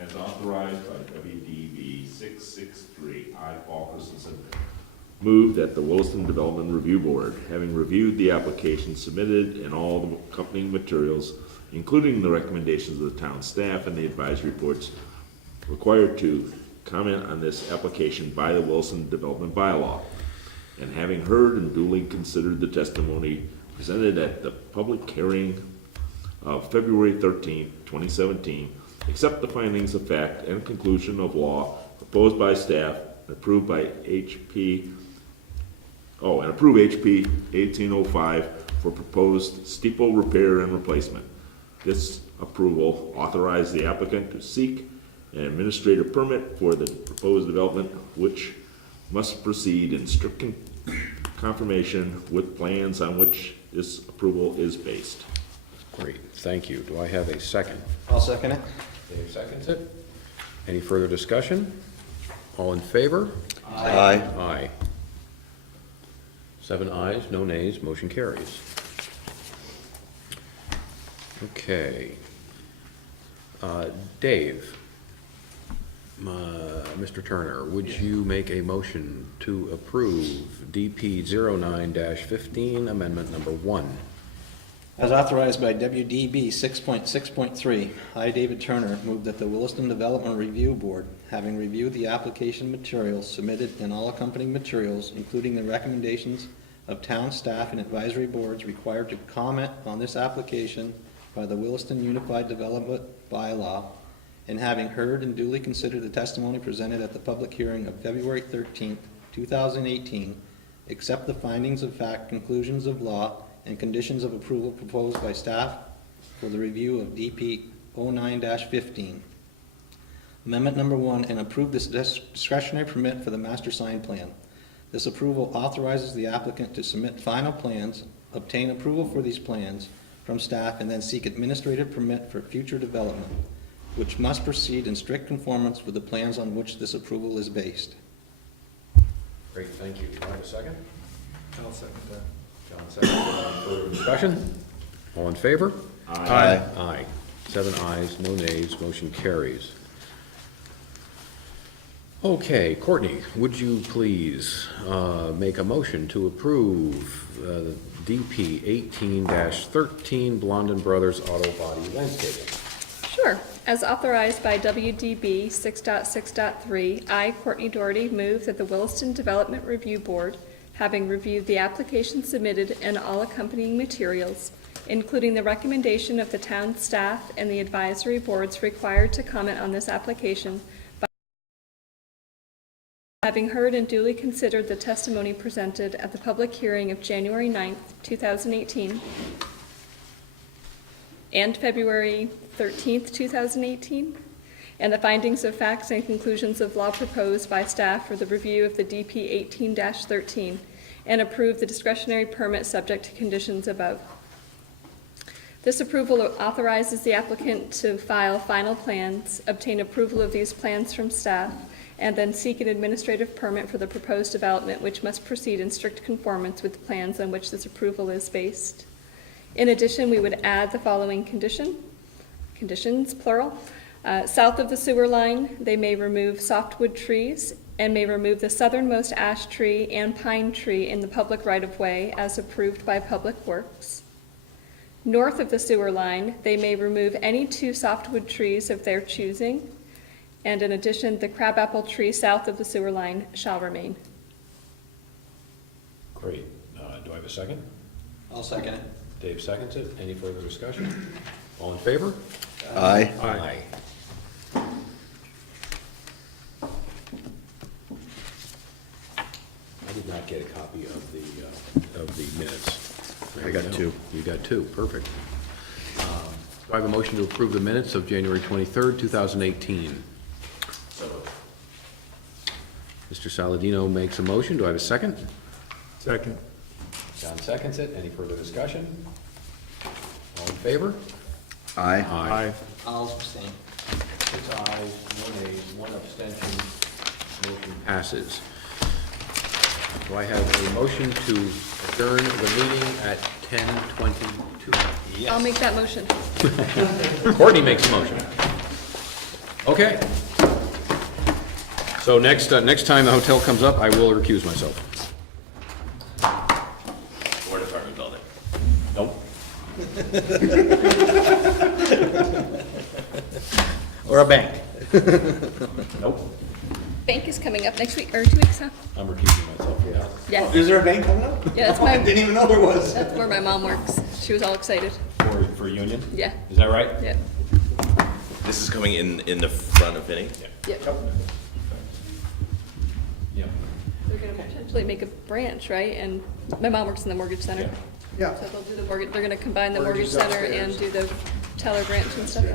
As authorized by WDB 663, I, Paul Christensen, move that the Williston Development Review Board, having reviewed the application submitted and all the accompanying materials, including the recommendations of the town staff and the advisory reports required to comment on this application by the Williston Development Bylaw, and having heard and duly considered the testimony presented at the public hearing of February 13, 2017, accept the findings of fact and conclusion of law proposed by staff and approved by HP, and approve HP 1805 for proposed steeple repair and replacement. This approval authorized the applicant to seek an administrative permit for the proposed development, which must proceed in strict confirmation with plans on which this approval is based. Great, thank you. Do I have a second? I'll second it. Dave seconds it. Any further discussion? All in favor? Aye. Aye. 7 ayes, no nays, motion carries. Okay. Dave, Mr. Turner, would you make a motion to approve DP 09-15 amendment number 1? As authorized by WDB 6.6.3, I, David Turner, move that the Williston Development Review Board, having reviewed the application materials submitted and all accompanying materials, including the recommendations of town staff and advisory boards required to comment on this application by the Williston Unified Development Bylaw, and having heard and duly considered the testimony presented at the public hearing of February 13th, 2018, accept the findings of fact, conclusions of law, and conditions of approval proposed by staff for the review of DP 09-15. Amendment number 1, and approve this discretionary permit for the master sign plan. This approval authorizes the applicant to submit final plans, obtain approval for these plans from staff, and then seek administrative permit for future development, which must proceed in strict conformance with the plans on which this approval is based. Great, thank you. Do I have a second? I'll second that. John seconds. Further discussion? All in favor? Aye. Aye. 7 ayes, no nays, motion carries. Okay, Courtney, would you please make a motion to approve DP 18-13 Blondin Brothers Auto Body Landscaping? Sure. As authorized by WDB 6.6.3, I, Courtney Doherty, move that the Williston Development Review Board, having reviewed the application submitted and all accompanying materials, including the recommendation of the town staff and the advisory boards required to comment on this application, having heard and duly considered the testimony presented at the public hearing of January 9th, 2018, and February 13th, 2018, and the findings of facts and conclusions of law proposed by staff for the review of the DP 18-13, and approve the discretionary permit subject to conditions above. This approval authorizes the applicant to file final plans, obtain approval of these plans from staff, and then seek an administrative permit for the proposed development, which must proceed in strict conformance with the plans on which this approval is based. In addition, we would add the following conditions, plural. South of the sewer line, they may remove softwood trees and may remove the southernmost ash tree and pine tree in the public right-of-way as approved by Public Works. North of the sewer line, they may remove any 2 softwood trees of their choosing, and in addition, the crabapple tree south of the sewer line shall remain. Great. Do I have a second? I'll second it. Dave seconds it. Any further discussion? All in favor? Aye. Aye. I did not get a copy of the minutes. I got 2. You got 2, perfect. Do I have a motion to approve the minutes of January 23rd, 2018? Mr. Saladino makes a motion. Do I have a second? Second. John seconds it. Any further discussion? All in favor? Aye. Aye. I'll abstain. 6 ayes, 1 nays, 1 abstention. Motion passes. Do I have a motion to adjourn the meeting at 10:22? I'll make that motion. Courtney makes a motion. Okay. So next time the hotel comes up, I will recuse myself. Or apartment building. Nope. Or a bank. Nope. Bank is coming up next week, or 2 weeks, huh? I'm recusing myself, yeah. Yeah. Is there a bank coming up? Yeah, that's my. I didn't even know there was. That's where my mom works. She was all excited. For Union? Yeah. Is that right? Yeah. This is coming in the front of Vinnie? Yep. Yeah. They're gonna potentially make a branch, right? And my mom works in the mortgage center. Yeah. So they'll do the mortgage, they're gonna combine the mortgage Mortgage center upstairs. and do the teller branch and stuff.